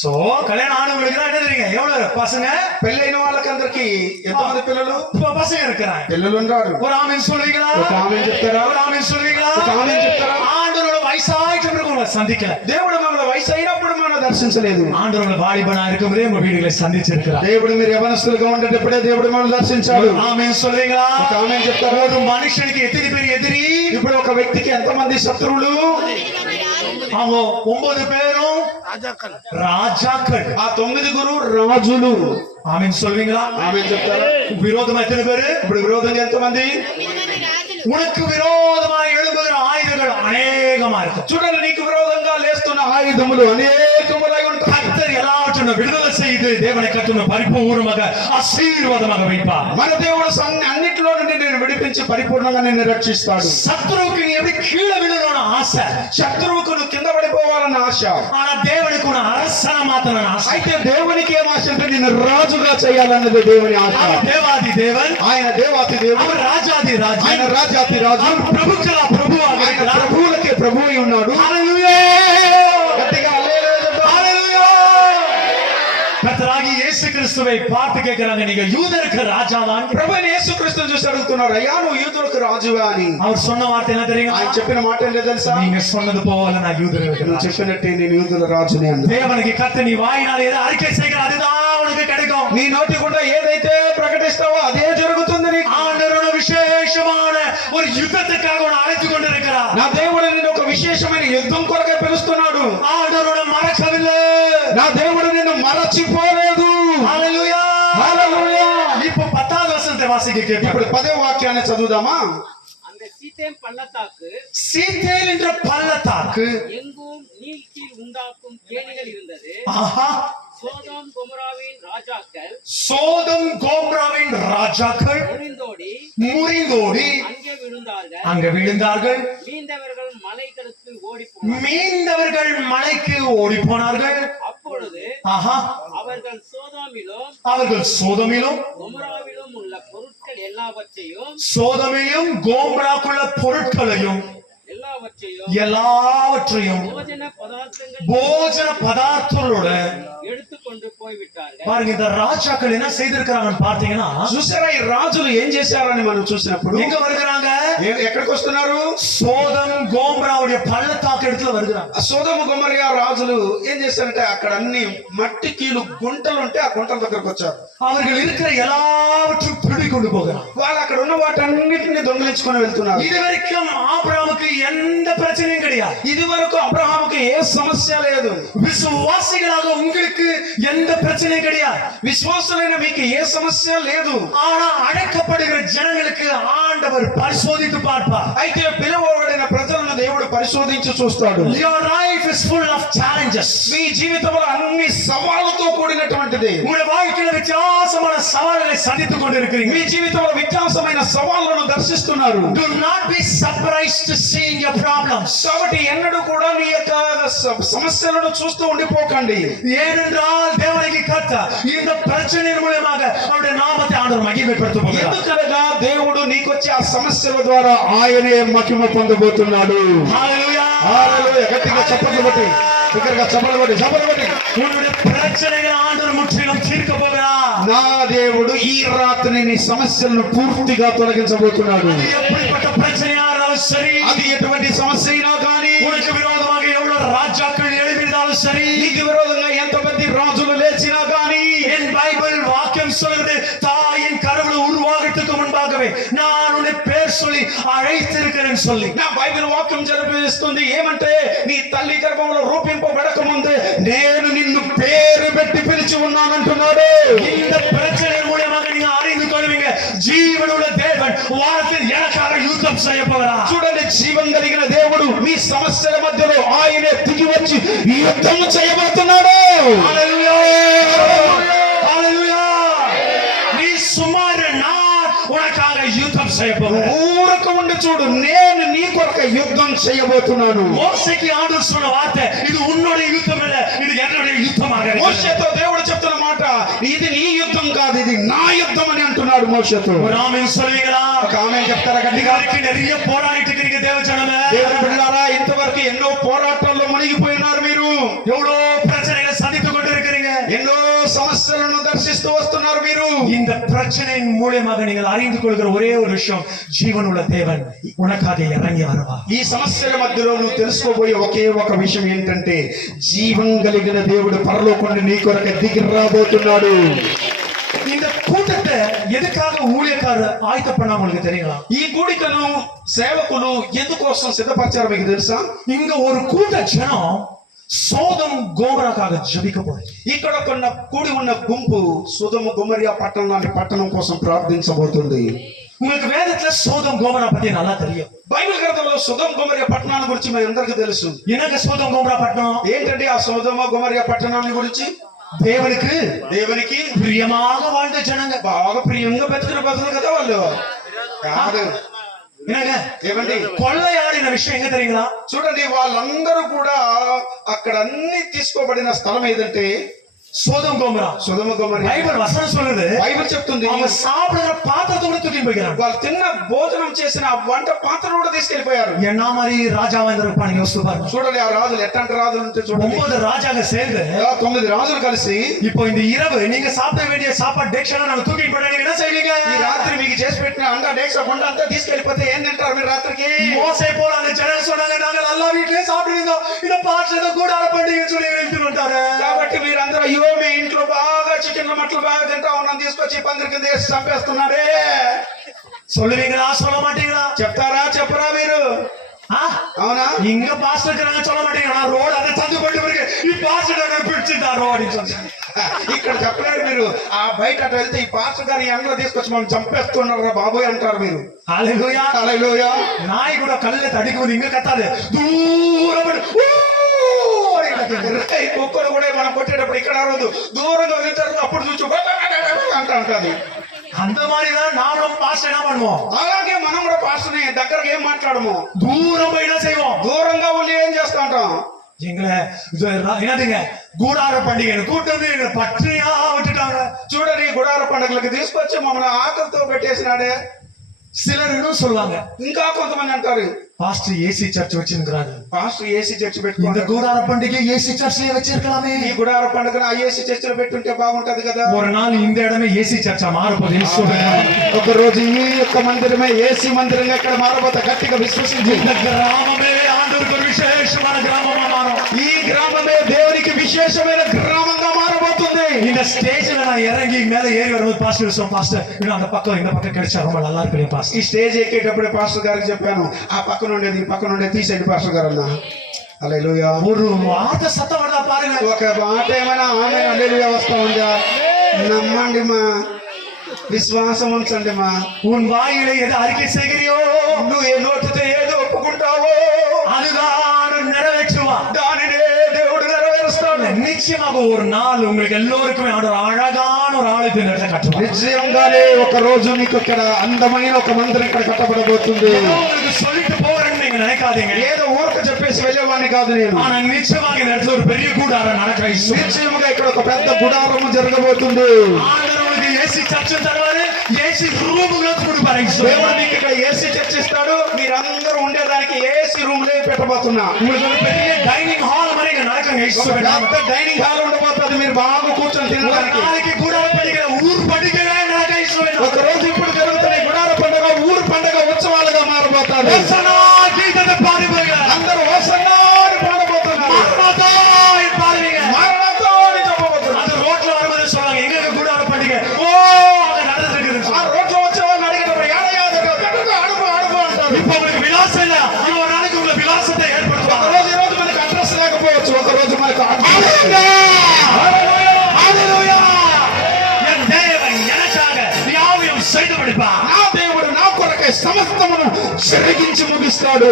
సో కళ్యాణ ఆణుங்களுக்கு என்ன தெரியுங்க? எவ்வளவு பசங்க? పెళ్లి అయిన వాళ్ళకందరికి ఎంతమంది పిల్లలు? பசங்க இருக்கிறாங்க. పిల్లలు ఉన్నారు. ஒரு ஆமென் சொல்வீங்களா? ఒక ఆమెన్ చెప్తారా? ஒரு ஆமென் சொல்வீங்களா? ఒక ఆమెన్ చెప్తారా? ஆண்டவரோட வயசாயிட்டு உங்களை சந்திக்கல. దేవుడు మన వయసు అయినప్పుడు మనం దర్శించలేదు. ஆண்டவரோட வாலிபனா இருக்கும்போதே உங்க வீடுகளை சந்திச்சிருக்கிறார். దేవుడు మీరు యవనస్తులుగా ఉండేటప్పుడే దేవుడు మనం దర్శించాడు. ఆమెన్ சொல்வீங்களா? ఒక ఆమెన్ చెప్తారా? ஒரு మనుషునికి ఎత్తిది పేరు ఎదిరి. ఇప్పుడు ఒక వ్యక్తికి ఎంతమంది శత్రువులు? அவங்க 9 பேரும் ராஜாக்கள். ఆ 9గురు రాజులు. ఆమెన్ சொல்வீங்களா? ఆమెన్ చెప్తారా? விரோதமா எத்தனை பேரு? ఇప్పుడు విరోధంగా ఎంతమంది? உனக்கு விரோதமாய் எழும்புகிற ஆயுதங்கள் அநேகமா இருக்கும். చూడండి, నీకు విరోధంగా లేస్తున్న ఆయుధములు అనేకములై ఉంటాయి. கர்த்தர் எல்லாவற்றையும் விடுதலை செய்து தேவனை கட்டுன பரிபூர்ணமாக ஆசீர்வாதமாக வைப்பார். మన దేవుడు అన్నిటిలో నుండి నేను విడిపించి పరిపూర్ణంగా నిన్ను రక్షిస్తాడు. சத்துருவுக்கு நீ எப்படி கீழே விழணும்னு ஆசை, శత్రువుకు నువ్వు కింద పడిపోవాలన్న ఆశ. ஆனா தேவனுக்கு உன அரசன மாத்தணும் ஆசை. అయితే దేవునికి ఏం ఆశ అంటే నిన్ను రాజుగా చేయాలన్నది దేవుని ఆశ. அவர் தேவாதி தேவன், ఆయన దేవాతి దేవుడు, அவர் రాజాది రాజు, ఆయన రాజాతి రాజు, அவர் ప్రభువుల ప్రభువాக ఆయన இருக்கிறார். ప్రభువులకే ప్రభువు అయి ఉన్నాడు. హల్లెలూయా, గట్టిగా హల్లెలూయా. హల్లెలూయా. கர்த்தராகிய இயேசு கிறிஸ்துவை பார்த்து கேட்கிறாங்க, நீங்க யூதருக்கு ராஜாவான்? ప్రభువైన యేసుక్రీస్తును చూసి అడుగుతున్నారు, అయ్యా నువ్వు యూదులకు రాజువా అని. அவர் சொன்ன வார்த்தை என்ன தெரியுமா? ఆయన చెప్పిన మాట ఏంటో తెలుసా? நீங்க சொன்னது போல நான் யூதருக்கு నువ్వు చెప్పినట్టే నేను యూదుల రాజుని అన్నాడు. தேவனுக்கு கர்த்தர் நீ வாயினால் எதை அறிக்கை செய்கிற அதுதான் உனக்கு கிடைக்கும். నీ నోటి గుండా ఏదైతే ప్రకటిస్తావో అదే జరుగుతుంది నీకు. ஆண்டவரோட விசேஷமான ஒரு யுத்தத்துக்காக உன்னை அழைத்துக் கொண்டிருக்கிறார். నా దేవుడు నిన్ను ఒక విశేషమైన యుద్ధం కొరకే పిలుస్తున్నాడు. ஆண்டவரோட மறக்கவில்லை. నా దేవుడు నిన్ను మరచిపోలేదు. హల్లెలూయా, హల్లెలూయా. இப்போ 10வது వசனத்தை வாசிக்க கேட்போம். ఇప్పుడు 10వ వాక్యాన్ని చదువుదామా? அந்த சீத்தேம் பள்ளத்தாக்கு சீத்தேல் என்ற பள்ளத்தாக்கு எங்கும் நீழ்ச்சில் உண்டாக்கும் கேணிகள் இருந்தது. ஆஹா, சோதோம் கொமோராவின் ராஜாக்கள் சோதம் கோம்ராவின் ராஜாக்கள் முறிந்தோடி அங்கே விழுந்தார்கள். மீந்தவர்கள் மலைகளுக்கு ஓடிப்போனார்கள். மீந்தவர்கள் மலைக்கு ஓடி போனார்கள். அப்பொழுது ஆஹா, அவர்கள் சோதோமிலும் அவர்கள் சோதமிலும் கொமோராவிலும் உள்ள பொருட்கள் பொருட்கள் எல்லாவற்றையும் சோதமையும் கோம்ராக்குள்ள பொருட்களையும் எல்லாவற்றையும் போஜன பதார்த்தங்களோட எடுத்துக்கொண்டு போய்விட்டார்கள். பாருங்க, இந்த ராஜாக்கள் என்ன செய்திருக்கிறாங்கன்னு பார்த்தீங்கன்னா, చూసారా ఈ రాజులు ఏం చేశారని మనం చూసినప్పుడు எங்க வருகிறாங்க? ఎక్కడికి వస్తున్నారు? சோதம் கோம்ராவுடைய பள்ளத்தாக்கு இடத்துல வருகிறாங்க. సోదమ గొమొర్రా రాజులు ఏం చేశారంటే అక్కడ అన్ని మట్టి కీలు గుంటలు ఉంటే ఆ గుంటల దగ్గరకు వచ్చారు. அவர்கள் இருக்கிற எல்லாவற்றையும் திருடி கொண்டு போகிறாங்க. వాళ్ళు అక్కడ ఉన్న వాటన్నిటిని దొంగిలించుకొని వెళ్తున్నారు. இது வரைக்கும் ஆபிரகாமுக்கு எந்த பிரச்சனையும் கிடையாது. ఇది వరకు అబ్రహాముకి ఏ సమస్య లేదు. விசுவாசிகளாக உங்களுக்கு எந்த பிரச்சனையும் கிடையாது. విశ్వాసులైన మీకు ఏ సమస్య లేదు. ஆனா அழைக்கப்படுகிற ஜனங்களுக்கு ஆண்டவர் பரிசோதித்து பார்ப்பார். అయితే పిలువబడిన ప్రజలను దేవుడు పరిశోధించి చూస్తాడు. Your life is full of challenges. మీ జీవితంలో అన్ని సవాళ్ళతో కూడినటువంటిది. உங்களுடைய வாழ்க்கையில வித்தியாசமான சவால்களை சந்தித்துக் கொண்டிருக்கிறீங்க. మీ జీవితంలో వ్యత్యాసమైన సవాళ్ళను దర్శిస్తున్నారు. Do not be surprised to see your problems. కాబట్టి ఎన్నడూ కూడా మీ యొక్క సమస్యలను చూస్తూ ఉండిపోకండి. ஏனென்றால் தேவனுக்கு கர்த்தர் இந்த பிரச்சனையின் மூலமாக அவருடைய நாமத்தை ஆண்டவர் மகிமைப்படுத்த போகிறார். ఎందుకనగా దేవుడు నీకొచ్చే ఆ సమస్యల ద్వారా ఆయనే మహిమ పొందబోతున్నాడు. హల్లెలూయా. హల్లెలూయా. గట్టిగా చప్పట్లు కొట్టి, దగ్గరగా చప్పట్లు కొట్టి, చప్పట్లు కొట్టి. உன்னுடைய பிரச்சனைகளை ஆண்டவர் முற்றிலும் தீர்க்க போகிறார். నా దేవుడు ఈ రాత్రి నీ సమస్యలను పూర్తిగా తొలగించబోతున్నాడు. அது எப்படிப்பட்ட பிரச்சனையா இருந்தாலும் சரி, అది ఎటువంటి సమస్య అయినా కానీ, உனக்கு விரோதமாக எவ்வளவு ராஜாக்கள் எழும்பினாலும் சரி, నీకు విరోధంగా ఎంతమంది రాజులు లేచినా కానీ, என் பைபிள் வாக்கியம் சொல்லுது, தாயின் கருவுல உருவாகத்துக்கு முன்பாகவே நான் உன்னை பேர் சொல்லி அழைத்திருக்கிறேன் சொல்லி. నా బైబిల్ వాక్యం జరిపిస్తుంది ఏమంటే, నీ తల్లి గర్భంలో రూపింపబడక ముందే నేను నిన్ను పేరు పెట్టి పిలిచి ఉన్నానంటున్నాడు. இந்த பிரச்சனை மூலமாக நீங்க அறிந்து கொள்வீங்க, ஜீவனுள்ள தேவன் வானத்தில் எனக்காக யுத்தம் செய்ய போகிறார். చూడండి, జీవం కలిగిన దేవుడు మీ సమస్యల మధ్యలో ఆయనే దిగి వచ్చి యుద్ధం చేయబోతున్నాడు. హల్లెలూయా. హల్లెలూయా. நீ சுமார் நான் உனக்காக யுத்தம் செய்ய போகிறேன். ఊరక ఉండి చూడు, నేను నీ కొరకు యుద్ధం చేయబోతున్నాను. மோசேக்கு ஆண்டவர் சொன்ன வார்த்தை, இது உன்னுடைய யுத்தம் இல்ல, இது என்னுடைய யுத்தமாக இருக்கிறது. మోషేతో దేవుడు చెప్తున్న మాట, ఇది నీ యుద్ధం కాదు, ఇది నా యుద్ధం అని అంటున్నాడు మోషేతో. ஒரு ஆமென் சொல்வீங்களா? ఒక ఆమె చెప్తారా గట్టిగా? இதுவரைக்கும் நிறைய போராடிட்டு இருக்கீங்க தேவ ஜனமே. దేవుని బిడ్డలారా, ఇంతవరకు ఎన్నో పోరాటాల్లో మునిగిపోయినారు మీరు. எவ்வளவு பிரச்சனைகளை சந்தித்துக் கொண்டிருக்கிறீங்க. ఎన్నో సమస్యలను దర్శిస్తూ వస్తున్నారు మీరు. இந்த பிரச்சனையின் மூலமாக நீங்கள் அறிந்து கொள்கிற ஒரே ஒரு விஷயம், ஜீவனுள்ள தேவன் உனக்காக இறங்கி வருவார். ఈ సమస్యల మధ్యలో నువ్వు తెలుసుకోబోయే ఒకే ఒక విషయం ఏంటంటే, జీవం కలిగిన దేవుడు పరలోకంలో నీ కొరకు దిగి రాబోతున్నాడు. இந்த கூட்டத்தை எதுக்காக ஊழியக்காரர் ஆயத்த பண்ணா உங்களுக்கு தெரியுங்களா? ఈ కూడికను సేవకులు ఎందుకోసం సిద్ధపరిచారు మీకు తెలుసా? இங்க ஒரு கூட்ட ஜனம் சோதம் கோமராக்காக ஜெபிக்க போகுது. ఇక్కడ కూడి ఉన్న గుంపు సొదొమ గొమొర్రా పట్టణం పట్టణం కోసం ప్రార్థించబోతుంది. உங்களுக்கு வேதத்துல சோதம் கோமரா பத்தி நல்லா தெரியும். బైబిల్ గ్రంథంలో సొదొమ గొమొర్రా పట్టణాన్ని గురించి మీ అందరికీ తెలుసు. எனக்கு சோதம் கோமரா பட்டணம் ఏంటంటే ఆ సొదొమ గొమొర్రా పట్టణాన్ని గురించి, దేవునికి ప్రియமாக வாழ்ந்த జనంగా, బాగా ప్రియంగా బతికిన బతులు కదా వాళ్ళు. కాదు, என்னங்க ఏమండి, கொள்ளையாடிన விஷயம் எங்க தெரியுங்களா? చూడండి, వాళ్ళందరూ కూడా అక్కడ అన్ని తీసుకోబడిన స్థలం ఏదంటే சோதம் கோமரா. సొదొమ గొమొర్రా. பைபிள் வசனம் சொல்லுது, బైబిల్ చెప్తుంది, அவங்க சாப்பிடுற பாத்திரத்தை கூட தூக்கி போய்க்கிறாங்க. వాళ్ళు తిన్న భోజనం చేసిన ఆ వంట పాత్ర కూడా తీసుకెళ్లిపోయారు. என்ன மாதிரி ராஜாவா இருந்திருப்பாங்க யோசிச்சு பாருங்க. చూడండి, ఆ రాజులు ఎట్లాంటి రాజులు ఉంటే చూడండి. 9 ராஜாங்க சேர்ந்து 9 రాజులు కలిసి, இப்போ இந்த இரவு நீங்க சாப்பிட வேண்டிய சாப்பாடு டேக்ஷனை நாங்க தூக்கிட்டு போயிட்டா நீங்க என்ன செய்வீங்க? ఈ రాత్రి మీకు చేసి పెట్టిన అండ డేక్ష కొండ అంతా తీసుకెళ్లిపోతే ఏం తింటారు మీరు రాత్రికి? மோசே போல அந்த ஜனங்க சொன்னாங்க, நாங்க நல்லா வீட்லயே சாப்பிடுவீங்க, இந்த பாட்சத்தை கூடார பண்டிகை சொல்லி எழுதி வந்துட்டாரு. కాబట్టి మీరందరూ అయ్యో మీ ఇంట్లో బాగా చికెన్లు మట్టలు బాగా తింటా ఉన్నాం, తీసుకొచ్చి పందిరి కింద వేసి చంపేస్తున్నాడే. சொல்லுவீங்களா சொல்ல மாட்டீங்களா? చెప్తారా చెప్పరా మీరు? అవునా? இங்க பாஸ்டர் இருக்கிறாங்க சொல்ல மாட்டீங்க, நான் ரோடு அதை தந்து கொண்டு இருக்கு, ఈ பாஸ்டர் பிடிச்சிருந்தா ரோடு ఇక్కడ చెప్పలేరు మీరు. ఆ బయట అటు వెళ్తే ఈ పాస్టర్ గారి ఎండలో తీసుకొచ్చి మనం చంపేస్తున్నారు బాబోయ్ అంటారు మీరు. హల్లెలూయా. హల్లెలూయా. నాయి కూడా కళ్ళే తడికి ఇంక కట్టాలి, దూరం కుక్కలు కూడా మనం కొట్టేటప్పుడు ఇక్కడ అరవదు, దూరంగా వదిలితారు, అప్పుడు చూసి అంటారు. அந்த மாதிரிதான் நாமளும் பாஸ்டர் என்ன பண்ணுவோம்? అలాగే మనం కూడా పాస్టర్ని దగ్గరగా ఏం మాట్లాడము, దూరం పోయినా செய்வோம். దూరంగా ఉండి ఏం చేస్తా ఉంటాం? எங்களை என்னதுங்க கூடார பண்டிகை கூட்டு வந்து எங்களை பட்டினியா விட்டுட்டாங்க. చూడండి గుడార పండుగలకు తీసుకొచ్చి మమ్మల్ని ఆకలితో పెట్టేసినాడే. சிலர் இன்னும் சொல்லுவாங்க, ఇంకా కొంతమంది అంటారు பாஸ்டர் ஏசி சர்ச் வச்சிருக்கிறாரு, పాస్టర్ ఏసీ చర్చ్ இந்த పెట్టుకోండి, கூடார பண்டிகை ஏசி சர்ச்லயே வச்சிருக்கலாமே, ఈ గుడార పండుగను ఆ ఏసీ చర్చిలో పెట్టుంటే బాగుంటది కదా. ஒரு நாள் இந்த இடமே ஏசி சர்ச்சா மாறப்போகுது. ఒక రోజు ఈ యొక్క మందిరమే ఏసీ మందిరంగా ఇక్కడ మారబోతా. గట్టిగా విశ్వసించి இந்த கிராமமே ஆண்டவருக்கு ஒரு விசேஷமான கிராமமா மாறும். ఈ గ్రామమే దేవునికి విశేషమైన గ్రామంగా మారబోతుంది. இந்த స్టేజ్ல நான் ఇறங்கி மேல ஏறி வரும்போது பாஸ்டர் சொன்ன, பாஸ்టర్ இன்னும் அந்த பக்கம் இந்த பக்கம் கிடைச்சா ரொம்ப நல்லா இருக்கு ఈ பாஸ்டர். స్టేజ్ ఎక్కేటప్పుడే పాస్టర్ గారికి చెప్పాను, ఆ పక్కన ఉండేది ఈ పక్కన ఉండేది తీసేయండి పాస్టర్ గారు అన్న. హల్లెలూయా. ஒரு வார்த்தை సత్తం పడదా பாருங்க. ఒక మాట ఏమైనా ఆమె హల్లెలూయా వస్తా ఉందా? నమ్మండి మా, విశ్వాసం ఉంచండి మా. உன் வாயிலே எது அறிக்கை செய்கிறியோ నువ్వు ఏ నోటితో ఏది ఒప్పుకుంటావో அதுதான் நிறைவேற்றுவான். దానినే దేవుడు నెరవేరుస్తాడు. நிச்சயமாக ஒரு நாள் உங்களுக்கு எல்லோருக்குமே ஆண்டவர் அழகான ஒரு ஆலயத்தை இந்த இடத்துல கட்டுவார். నిజంగానే ఒక రోజు నీకు ఇక్కడ అందమైన ఒక మందిరం ఇక్కడ కట్టబడబోతుంది. உங்களுக்கு சொல்லிட்டு போறேன்னு நீங்க நினைக்காதீங்க. ఏదో ఊరికి చెప్పేసి వెళ్ళేవాడిని కాదు నేను. ஆனா நிச்சயமாக இந்த இடத்துல ஒரு பெரிய கூடாரம் நடக்க నిశ్చయముగా ఇక్కడ ఒక పెద్ద గుడారము జరగబోతుంది. ஆண்டவர் உங்களுக்கு ஏசி சர்ச் தருவாரு, ஏசி ரூமுகளுக்கு கொடுப்பாரு. దేవుడు మీకు ఇక్కడ ఏసీ చర్చ్ ఇస్తాడు. మీరందరూ ఉండేదానికి ఏసీ రూమ్ లే పెట్టబోతున్నా. உங்களுக்கு ஒரு பெரிய டைனிங் ஹால் மாதிரி இங்க நடக்குங்க. ఒక పెద్ద డైనింగ్ హాల్ ఉండబోతుంది. మీరు బాగా కూర్చొని తినడానికి. நாளைக்கு கூடார பண்டிகை ஊர் பண்டிகை நடக்க ఒక రోజు ఇప్పుడు జరుగుతున్న ఈ గుడార పండుగ ఊరు పండుగ ఉత్సవాలుగా మారబోతారు. అందరూ హోసన్నా అని పాడబోతున్నారు. మరణంతో అని చెప్పబోతున్నారు. ఆ రోడ్లో వచ్చే వాళ్ళని అడిగినప్పుడు ఏడయాదు అడుగు అడుగు అంటారు. ఒక రోజు ఈ రోజు మనకి అడ్రస్ లేకపోవచ్చు, ఒక రోజు మనకు నా దేవుడు నా కొరకై సమస్తమును జరిగించి ముగిస్తాడు.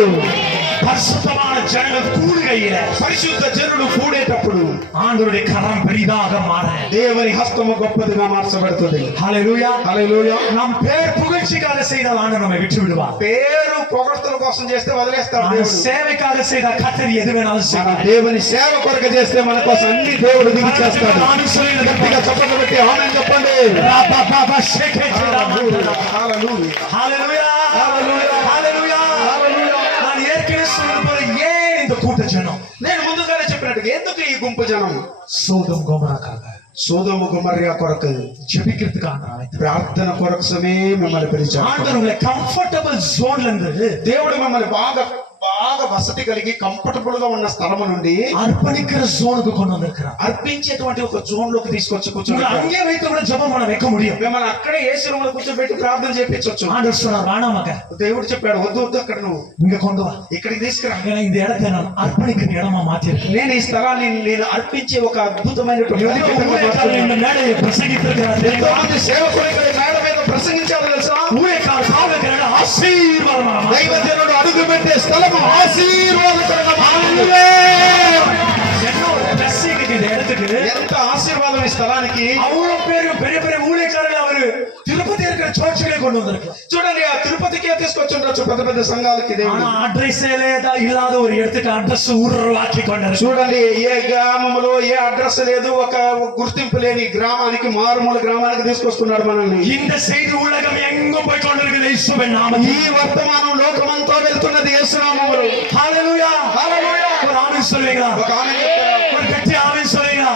பரிசுத்தமான ஜனங்கள் கூடுகையில పరిశుద్ధ జనులు కూడేటప్పుడు ஆண்டவருடைய கரம் பெரிதாக மாற దేవుని హస్తము గొప్పదిగా మార్చబడుతుంది. ஹalleluya హల్లెలూయా. நாம் பேர் புகழ்ச்சிக்காக செய்தால் ஆண்டவர் நம்மை விட்டு விடுவார். పేరు పొగడ్తల కోసం చేస్తే వదిలేస్తాడు మన దేవుడు. సేవకాக செய்த கர்த்தர் எது வேணாலும் మన செய்வார். దేవుని సేవ కొరకు చేస్తే మన కోసం అన్ని దేవుడు దిగి చేస్తాడు. ஆமென் சொல்லுங்க. గట్టిగా చప్పట్లు పెట్టి ఆమేన్ చెప్పండి. ராபாபாபா ஷேகேச்சரா. హల్లెలూయా. ஹalleluya హల్లెలూయా. ஹalleluya. హల్లెలూయా. நான் ஏற்கனவே சொன்னது போல ஏன் இந்த கூட்ட ஜனம் నేను ముందుగానే చెప్పినట్టుగా ఎందుకు ఈ గుంపు జనం சோதம் கோமராக்காக సోదోము గొమొర్రా కొరకు ஜெபிக்கிறதுக்காக அழைத்தார். ప్రార్థన కొరకుసమే మిమ్మల్ని పిలిచాడు. ஆண்டவர் உங்களை கம்ஃபர்டபிள் ஜோன்ல இருந்து దేవుడు మిమ్మల్ని బాగా వసతి కలిగి కంఫర్టబుల్ గా ఉన్న స్థలము నుండి அர்ப்பணிக்கிற ஜோனுக்கு கொண்டு வந்திருக்கிறார். అర్పించేటువంటి ఒక జోన్ లోకి తీసుకొచ్చి உங்களை కూర్చోబెట్టాడు. அங்கே வைத்து கூட ஜெபம் பண்ண வைக்க முடியும். మిమ్మల్ని అక్కడే ఏసీ రూమ్ లో కూర్చోబెట్టి ప్రార్థన చేయించవచ్చు. ஆண்டவர் சொன்னார், வேணாமக்க దేవుడు చెప్పాడు వద్దు వద్దు అక్కడ నువ్వు இங்க கொண்டு வா. ఇక్కడికి తీసుకురా. ஏன்னா இந்த இடத்தை நான் அர்ப்பணிக்கிற இடமா மாத்திருக்கேன். నేను ఈ స్థలాన్ని నేను అర్పించే ఒక అద్భుతమైనటువంటి இந்த மேடையை பிரசங்கித்திருக்கிறார். ఎంతో మంది సేవకులు ఇక్కడ మేడ మీద ప్రసంగించారు తెలుసా. ஊழியக்கார பாவக்கிற ஆசீர்வாதமான దైవజనుడు అడుగు పెట్టే స్థలము ఆశీర్వాదకరంగా మారింది. என்ன ஒரு blessing இந்த இடத்துக்கு. ఎంత ఆశీర్వాదం ఈ స్థలానికి. அவ்வளவு பேரும் பெரிய பெரிய ஊழியக்காரர்கள் அவரு திருப்பதி இருக்கிற சர்ச்சுகளை கொண்டு வந்திருக்கிறார். చూడండి ఆ తిరుపతికే తీసుకొచ్చుండొచ్చు పెద్ద పెద్ద సంఘాలకి దేవుడు. ஆனா அட்ரஸே இல்லாத ஒரு இடத்துக்கு அட்ரஸ் உருவாக்கி கொண்டாரு. చూడండి ఏ గ్రామంలో ఏ అడ్రస్ లేదు, ఒక గుర్తింపు లేని గ్రామానికి మారుమూల గ్రామానికి తీసుకొస్తున్నాడు మనల్ని. இந்த செய்தி உலகம் எங்கும் போய் கொண்டிருக்கிறது இயேசுவின் நாமத்தில். ఈ వర్తమానం లోకమంతా వెళ్తున్నది యేసు నామములో. ஹalleluya హల్లెలూయా. ஒரு ஆமென் சொல்லுவீங்களா? ఒక ఆమేన్ చెప్తారా? ஒரு கட்டி ஆமென் சொல்லுவீங்களா?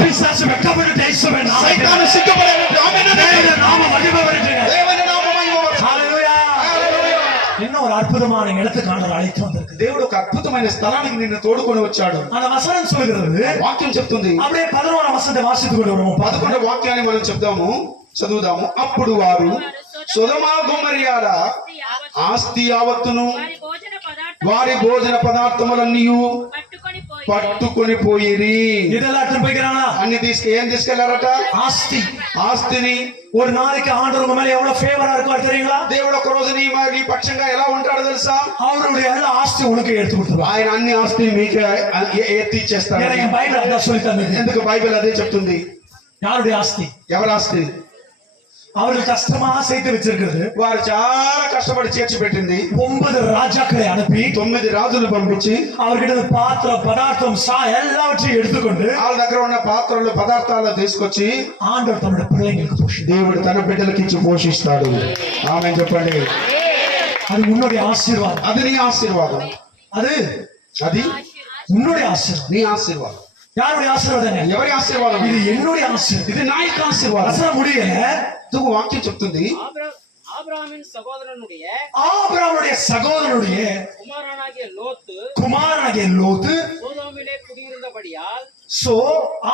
பிசாசு வெட்கப்பட்டு இயேசுவின் సైతాను நாமத்தில் సిగ్గుపడేటట్టు ఆమేన్ అనండి. தேவனுடைய நாம மகிமைப்படுத்துங்க. దేవుని నామము మహిమపరచు. ஹalleluya. హల్లెలూయా. இன்னும் ஒரு அற்புதமான இடத்துக்கு ஆண்டவர் அழைத்து வந்திருக்கு. దేవుడు ఒక అద్భుతమైన స్థలానికి నిన్ను తోడుకొని వచ్చాడు. அந்த வசனம் சொல்கிறது, వాక్యం చెప్తుంది. அப்படியே 11ஆம் వசனத்தை வாசித்து கொண்டு வருவோம். 11వ వాక్యాన్ని మనం చెప్దాము, చదువుదాము. అప్పుడు వారు సొదొమ గొమొర్రాల ఆస్తి యావత్తును వారి భోజన పదార్థములన్నీ పట్టుకొని పోయిరి. இதெல்லாம் எடுத்துட்டு போய்க்கிறாங்களா? అన్ని ఏం తీసుకెళ్లారట? ఆస్తిని. ஒரு நாளைக்கு ஆண்டவர் உங்க மேல எவ்வளவு ஃபேவரா இருக்காரு தெரியுங்களா? దేవుడు ఒక రోజు నీ పక్షంగా ఎలా ఉంటాడో తెలుసా? அவருடைய எல்லா ஆஸ்தி உனக்கு எடுத்து கொடுத்துருவார். ఆయన అన్ని ఆస్తిని మీకు ఎత్తి ఇచ్చేస్తాడు. எனக்கு பைபிள் அதான் சொல்லி தந்தது. ఎందుకు బైబిల్ అదే చెప్తుంది. யாருடைய ஆஸ்தி? ఎవరి ఆస్తి? அவர்கள் கஷ்டமா சேர்த்து வச்சிருக்கிறது వారు చాలా కష్టపడి చేర్చి పెట్టింది 9 ராஜாக்களை அனுப்பி 9 రాజులు పంపించి அவர்கிட்ட பாத்திரம் பதார்த்தம் எல்லாவற்றையும் எடுத்துக்கொண்டு వాళ్ళ దగ్గర ఉన్న పాత్రలు పదార్థాలు తీసుకొచ్చి ஆண்டவர் தன்னுடைய பிள்ளைங்களுக்கு போஷித்தார். దేవుడు తన బిడ్డలకి ఇచ్చి పోషిస్తాడు. ఆమె చెప్పండి. அது உன்னுடைய ஆசீர்வாதம். అది నీ ఆశీర్వాదం. அது అది உன்னுடைய ஆசீர்வாதம். నీ ఆశీర్వాదం. யாருடைய ஆசீர்வாதம்? ఎవరి ఆశీర్వాదం? இது என்னுடைய ஆசீர்வாதம். ఇది నా యొక్క ఆశీర్వాదం. வசனம் முடியல. ఇందుకు వాక్యం చెప్తుంది ஆபிரகாமின் சகோதரனுடைய ஆபிரகாமுடைய சகோதரனுடைய குமாரனாகிய லோத்து சோதோமிலே குடியிருந்தபடியால் சோ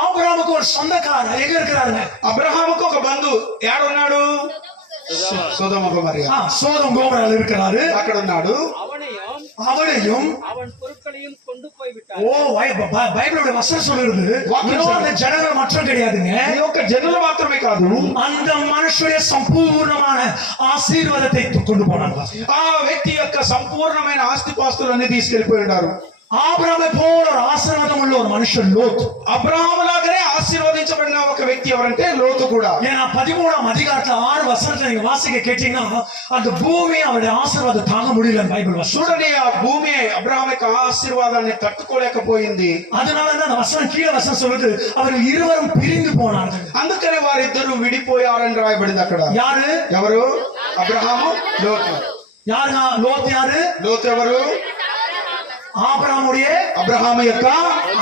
ஆபிரகாமுக்கு ஒரு சொந்தக்காரர் எங்க இருக்கிறாருங்க? అబ్రహాముకు ఒక బంధు ఏడున్నాడు? సొదొమ గొమొర్రా. சோதம் கோமரால இருக்கிறாரு. అక్కడ ఉన్నాడు. அவனையும் அவன் பொருட்களையும் கொண்டு போய் விட்டார். ஓ பைபிளோட வசனம் சொல்லுது அந்த ஜனங்கள் மட்டும் கிடையாதுங்க. ఈ యొక్క జనులు మాత్రమే కాదు, அந்த மனுஷனுடைய సంపూర్ణமான ఆశీర్వాదத்தை கொண்டு போனாங்க. ఆ వ్యక్తి యొక్క సంపూర్ణమైన ఆస్తిపాస్తులన్నీ తీసుకెళ్లిపోయి ఉన్నారు. ஆபிரகாமை போல ஒரு ஆசீர்வாதம் உள்ள ஒரு மனுஷன் லோத். అబ్రహాము లాగానే ఆశీర్వదించబడిన ఒక వ్యక్తి ఎవరంటే లోతు కూడా. ஏன்னா 13ஆம் அதிகாரத்துல 6 வசனத்தை நீங்க வாசிக்க கேட்டீங்கன்னா அந்த பூமி அவருடைய ஆசீர்வாதம் தாங்க முடியல பைபிள் வசனம். చూడండి, ఆ భూమి అబ్రహాము యొక్క ఆశీర్వాదాన్ని తట్టుకోలేకపోయింది. அதனாலதான் அந்த வசனம் கீழே வசனம் சொல்லுது அவர்கள் இருவரும் பிரிந்து போனார்கள். అందుకనే వారిద్దరూ విడిపోయారని రాయబడింది అక్కడ. யாரு? ఎవరు? అబ్రహాము, లోతు. யாருங்க லோத்? யாரு లోతు? ఎవరు? ஆபிரகாமுடைய అబ్రహాము యొక్క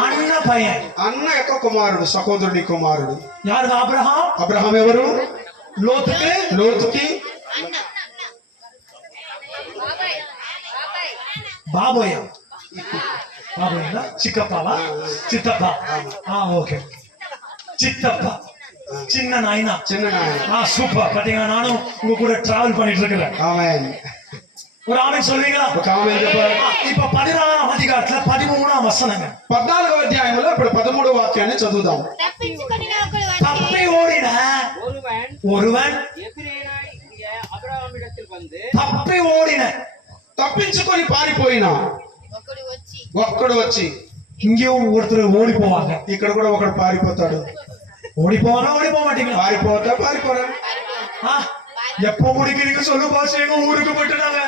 అన్న పையன், అన్న యొక్క కుమారుడు, సహోదరుని కుమారుడు. யாருங்க? ஆபிரகாம். అబ్రహాం ఎవరు? லோத்துக்கு లోతుకి బాబోయ్. బాబోయ్ చిక్కప్పవా? చిత్తప్ప. ஓகே சித்தப்ப, சின்ன நாயினா. చిన్న నాయన. சூப்பர். பாத்தீங்கன்னா நானும் உங்க கூட டிராவல் பண்ணிட்டு இருக்கிறேன். ఆమేన్. ஒரு ஆமென் சொல்வீங்களா? ఒక ఆమేన్ చెప్పాలి. இப்ப 16ஆம் அதிகாரத்துல 13ஆம் வசனங்க. 14వ అధ్యాయంలో ఇప్పుడు 13వ వాక్యాన్ని చదువుదాం. తప్పించుకొనిన ఒకడు தப்பி వచ్చి ஓடின ஒருவன் எபிரெயனாகிய ஆபிரகாமிடத்தில் வந்து தப்பி ஓடின తప్పించుకొని పారిపోయిన ఒక్కడు వచ్చి, இங்கேயும் ஒருத்தர் ஓடி போவாங்க, ఇక్కడ కూడా ఒకడు పారిపోతాడు. ஓடி போவாங்க, ஓடி போக மாட்டீங்களா? పారిపోతా పారిపోరా? எப்போ முடிக்கிறீங்க சொல்லு பாஸ். எங்க ஊருக்கு போயிட்டு நாங்க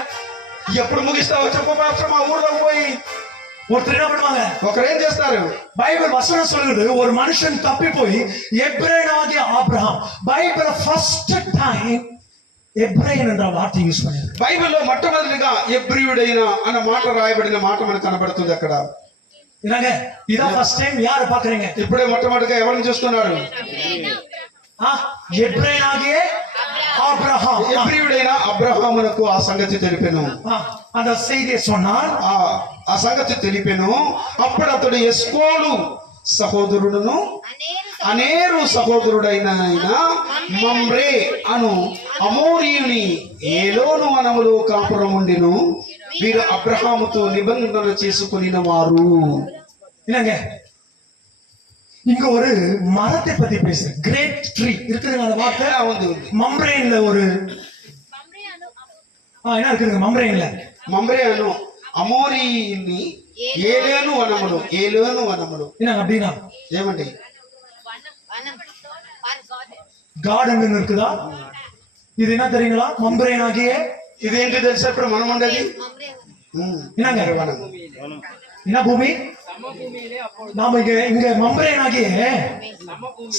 ఎప్పుడు ముగిస్తావో చెప్పు మాత్రం. మా ఊర్లోకి పోయి ஒருத்தர் என்ன பண்ணுவாங்க? ఒకరు ఏం చేస్తారు? பைபிள் வசனம் சொல்லுது ஒரு மனுஷன் தப்பி போய் எபிரேயனாகிய ஆபிரகாம். பைபிள் ஃபர்ஸ்ட் டைம் எபிரேயன் என்ற வார்த்தை யூஸ் பண்ணிருக்கு. బైబిల్లో మొట్టమొదటిగా ఎబ్రియుడైన అన్న మాట రాయబడిన మాట మనకు కనబడుతుంది అక్కడ. என்னங்க இதான் ஃபர்ஸ்ட் டைம் யாரை பாக்குறீங்க? ఇప్పుడే మొట్టమొదటిగా ఎవరిని చూస్తున్నారు? எபிரேயனாகிய ஆபிரகாம். ఎబ్రియుడైన అబ్రహామునకు ఆ సంగతి తెలిపెను. அந்த செய்தியை சொன்னார். ఆ సంగతి తెలిపెను. అప్పుడు అతడు ఎస్కోలు సహోదరుడును అనేరు సహోదరుడైన మమ్రే అను అమోరీయుని ఏలోను వనములో కాపురం ఉండెను. వీరు అబ్రహాముతో నిబంధన చేసుకొనిన వారు. என்னங்க இங்க ஒரு மரத்தை பத்தி பேசுறேன். கிரேட் ட்ரீ இருக்குதுங்க. அந்த வார்த்தை ఉంది. மம்ரேன்ல ஒரு என்ன இருக்குதுங்க? மம்ரேன்ல మమ్రే అను అమోరీయుని ఏలేను వనములు. ఏలేను వనములు என்னங்க அப்படின்னா ఏమండి? கார்டன் இருக்குதா? இது என்ன தெரியுங்களா? மம்ரேனாகிய ఇదేంటి తెలుసా? ఇప్పుడు మనం ఉండేది என்னங்க వనం. என்ன பூமி? சமபூமியிலே அப்பொழுது நாம இங்க மம்ரேனாகிய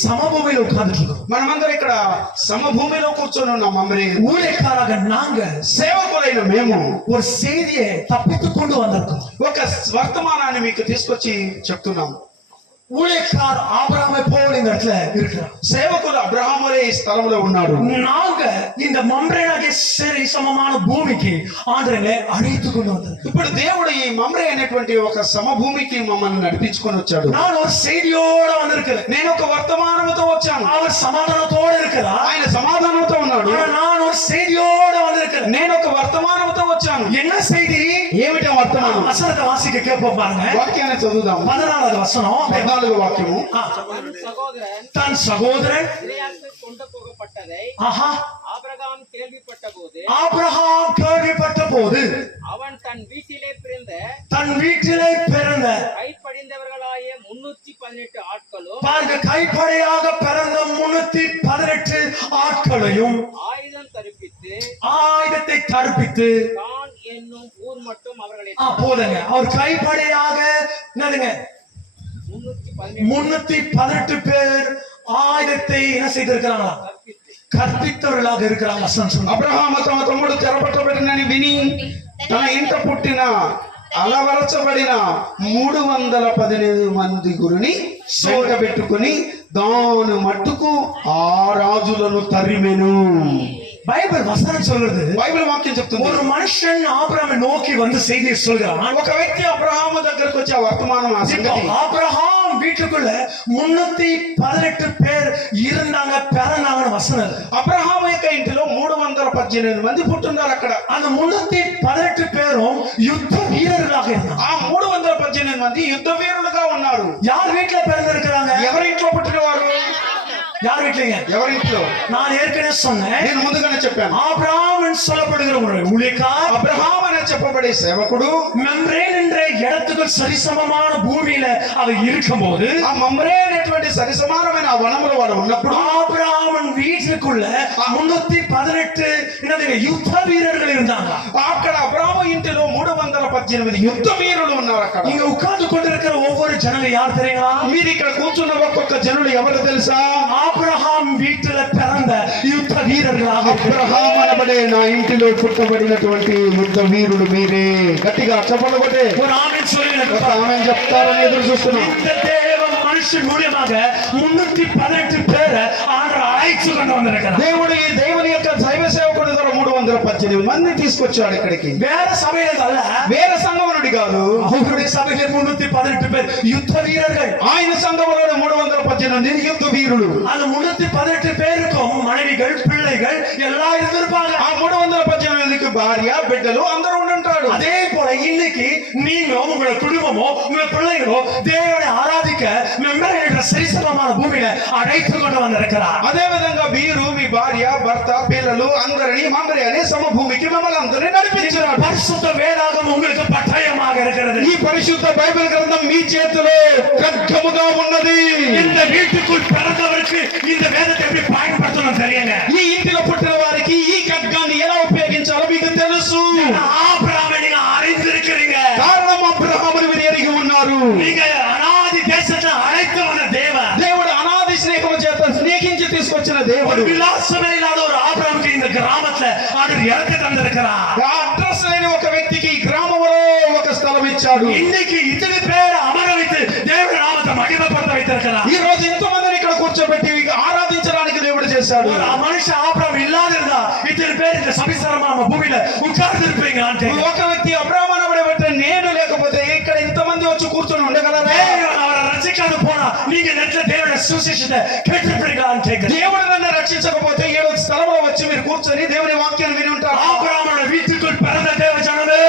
சமபூமியில உட்கார்ந்துட்டு இருக்கோம். మనమందరం ఇక్కడ సమభూమిలో కూర్చొని ఉన్నాం. మమ్రే ஊழியக்காரங்க நாங்க సేవకులైన మేము ஒரு செய்தியை தப்பித்துக் கொண்டு வந்திருக்கோம். ఒక వర్తమానాన్ని మీకు తీసుకొచ్చి చెప్తున్నాం. ஊழியக்கார் ஆபிரகாமை போல இந்த இடத்துல இருக்கிறார். సేవకుడు అబ్రహాములే ఈ స్థలంలో ఉన్నాడు. நாங்க இந்த மம்ரேனாகிய சரி சமமான பூமிக்கு ஆண்டவரை அழைத்து கொண்டு வந்தார். ఇప్పుడు దేవుడు ఈ మమ్రే అనేటువంటి ఒక సమభూమికి మమ్మల్ని నడిపించుకొని వచ్చాడు. நான் ஒரு செய்தியோட வந்திருக்கிறேன். నేను ఒక వర్తమానంతో వచ్చాను. அவர் సమాధానத்தోட இருக்கிறார். ఆయన సమాధానంతో ఉన్నాడు. நான் ஒரு செய்தியோட வந்திருக்கிறேன். నేను ఒక వర్తమానంతో వచ్చాను. என்ன செய்தி? ఏమిటి ఆ వర్తమానం? வசனத்தை வாசிக்க கேட்போம் பாருங்க. వాక్యాన్ని చదువుదాం. 14வது வசனம். 14వ వాక్యము. சகோதரன் தன் சகோதரன் இறையாக்கு கொண்டு போகப்பட்டதை ஆபிரகாம் கேள்விப்பட்ட போது அவன் தன் வீட்டிலே பிறந்த கைப்படிந்தவர்களாய 318 ஆட்களும் பாருங்க, கைப்படையாக பிறந்த 318 ஆட்கள் கற்களையும் ஆயுதம் தரிப்பித்து ஆயுதத்தை கற்பித்து தான் என்னும் ஊர் மட்டும் அவர்களை போதுங்க. அவர் கைப்படையாக என்னதுங்க 318 பேர் ஆயுதத்தை என்ன செய்திருக்கிறாங்களா? కర్పితరులాగా இருக்கிறாங்க. అబ్రహాము తమ తమ్ముడు చెరపట్టబడినని విని తన ఇంట పుట్టిన అలవరచబడిన 318 మంది గురిని సోటబెట్టుకుని దాని మట్టుకు ఆ రాజులను తరిమెను. பைபிள் வசனம் சொல்றது, బైబిల్ వాక్యం చెప్తుంది, ஒரு மனுஷன் ஆபிரகாமை நோக்கி வந்து செய்தியை சொல்கிறான். ఒక వ్యక్తి అబ్రహాము దగ్గరకు వచ్చి ఆ వర్తమానం ఆ సంగతి. ஆபிரகாம் வீட்டுக்குள்ள 318 பேர் இருந்தாங்க, பிறந்தாங்கன்னு வசனம். అబ్రహాము యొక్క ఇంటిలో 318 మంది పుట్టున్నారు. అక్కడ அந்த 318 பேரும் யுத்த வீரர்களாக இருந்தாங்க. ఆ 318 మంది యుద్ధ వీరులుగా ఉన్నారు. யார் வீட்டுல பிறந்திருக்கிறாங்க? ఎవరి ఇంట్లో పుట్టిన వారు? யார் வீட்லங்க? ఎవరింట్లో? நான் ஏற்கனவே சொன்னேன், నేను ముందుగానే చెప్పాను. ஆபிரகாம் என்று சொல்லப்படுகிற ஒரு ஊழியக்காரர், అబ్రహాం అనే చెప్పబడే సేవకుడు மெம்ரேன் என்ற இடத்துக்கு சரிசமமான பூமியில அவர் இருக்கும்போது, ఆ మమ్రే అనేటువంటి సరి సమానమైన ఆ వనములో వాడు ఉన్నప్పుడు ஆபிரகாமின் வீட்டுக்குள்ள 318 என்னதுங்க யுத்த வீரர்கள் இருந்தாங்க. అక్కడ అబ్రహాము ఇంటిలో 318 యుద్ధ వీరులు ఉన్నారు. అక్కడ இங்க உட்கார்ந்து கொண்டிருக்கிற ஒவ்வொரு ஜனங்க யார் தெரியுங்களா? మీరు ఇక్కడ కూర్చున్న ఒక్కొక్క జనులు ఎవరు తెలుసా? ஆபிரகாம் வீட்டுல பிறந்த யுத்த வீரர்களாக. అబ్రహాం అనబడే నా ఇంటిలో పుట్టబడినటువంటి యుద్ధ వీరుడు మీరే. గట్టిగా చప్పట్లు కొట్టే ஒரு ஆமென் சொல்லுங்க. ఒక ఆమె చెప్తారని ఎదురు చూస్తున్నా. இந்த தேவன் மனுஷன் மூலமாக 318 பேரை ஆண்டவர் அழைத்து கொண்டு வந்திருக்கிறார். దేవుడు ఈ దేవుని యొక్క దైవ సేవకుడి ద్వారా 318 మంది తీసుకొచ్చాడు ఇక్కడికి. வேற சபையில அல்ல, వేరే సంఘమునుడి కాదు, அவருடைய சபையில 318 பேர் யுத்த வீரர்கள். ఆయన సంఘములోని 318 యుద్ధ వీరులు. அந்த 318 பேருக்கும் மனைவிகள் பிள்ளைகள் எல்லாம் இருந்திருப்பாங்க. ఆ 318 భార్య బిడ్డలు అందరూ ఉండుంటాడు. அதே போல இன்னைக்கு நீங்க உங்களோட குடும்பமோ உங்க பிள்ளைகளோ தேவனை ஆராதிக்க மெம்பர்கள் என்ற சரிசமமான பூமியில அழைத்து கொண்டு வந்திருக்கிறார். అదే విధంగా మీరు మీ భార్య భర్త పిల్లలు అందరినీ మమ్మరి అనే సమభూమికి మిమ్మల్ని అందరినీ నడిపించారు. பரிசுத்த வேதாகம் உங்களுக்கு பட்டயமாக இருக்கிறது. ఈ పరిశుద్ధ బైబిల్ గ్రంథం మీ చేతిలో ఖడ్గముగా ఉన్నది. இந்த வீட்டுக்குள் பிறந்தவருக்கு இந்த வேதத்தை எப்படி பயன்படுத்தணும் தெரியுங்க. ఈ ఇంటిలో పుట్టిన వారికి ఈ ఖడ్గాన్ని ఎలా ఉపయోగించాలో మీకు తెలుసు. ஆபிரகாமை நீங்க அறிந்திருக்கிறீங்க. కారణం అబ్రహామును మీరు ఎరిగి ఉన్నారు. நீங்க அநாதி தேசத்தை அழைத்து வந்த தேவன். దేవుడు అనాది స్నేహము చేత స్నేహించి తీసుకొచ్చిన ஒரு దేవుడు. விலாசமே இல்லாத ஒரு ஆபிரகாமுக்கு இந்த கிராமத்துல ஆண்டவர் இறக்கி தந்திருக்கிறார். ఆ అడ్రస్ లేని ఒక వ్యక్తికి ఈ గ్రామంలో ఒక స్థలం ఇచ్చాడు. இன்னைக்கு இத்தனை பேர் அமர வைத்து தேவ நாமத்தை மகிமைப்படுத்த வைத்திருக்கிறார். ఈ రోజు ఎంతో మందిని ఇక్కడ కూర్చోబెట్టి ఆరాధించడానికి దేవుడు చేశాడు. ஒரு மனுஷன் ஆபிரகாம் இல்லாத இருந்தா இத்தனை பேர் இந்த சபிசரமான பூமியில உட்கார்ந்து இருப்பீங்களான்னு ఒక వ్యక్తి అబ్రహాము అనబడే నేను లేకపోతే ఇక్కడ ఇంతమంది వచ్చి కూర్చొని ఉండగలరా? தேவன் அவரை ரட்சிக்காது போனா நீங்க நெட்ல தேவனுடைய சுவிசேஷத்தை கேட்டிருப்பீங்களான்னு கேட்கிறேன். దేవుడు నన్ను రక్షించకపోతే ఏడో స్థలంలో వచ్చి మీరు కూర్చొని దేవుని వాక్యాన్ని విని ఉంటారు. ஆபிரகாமோட வீட்டுக்குள் பிறந்த தேவ ஜனமே,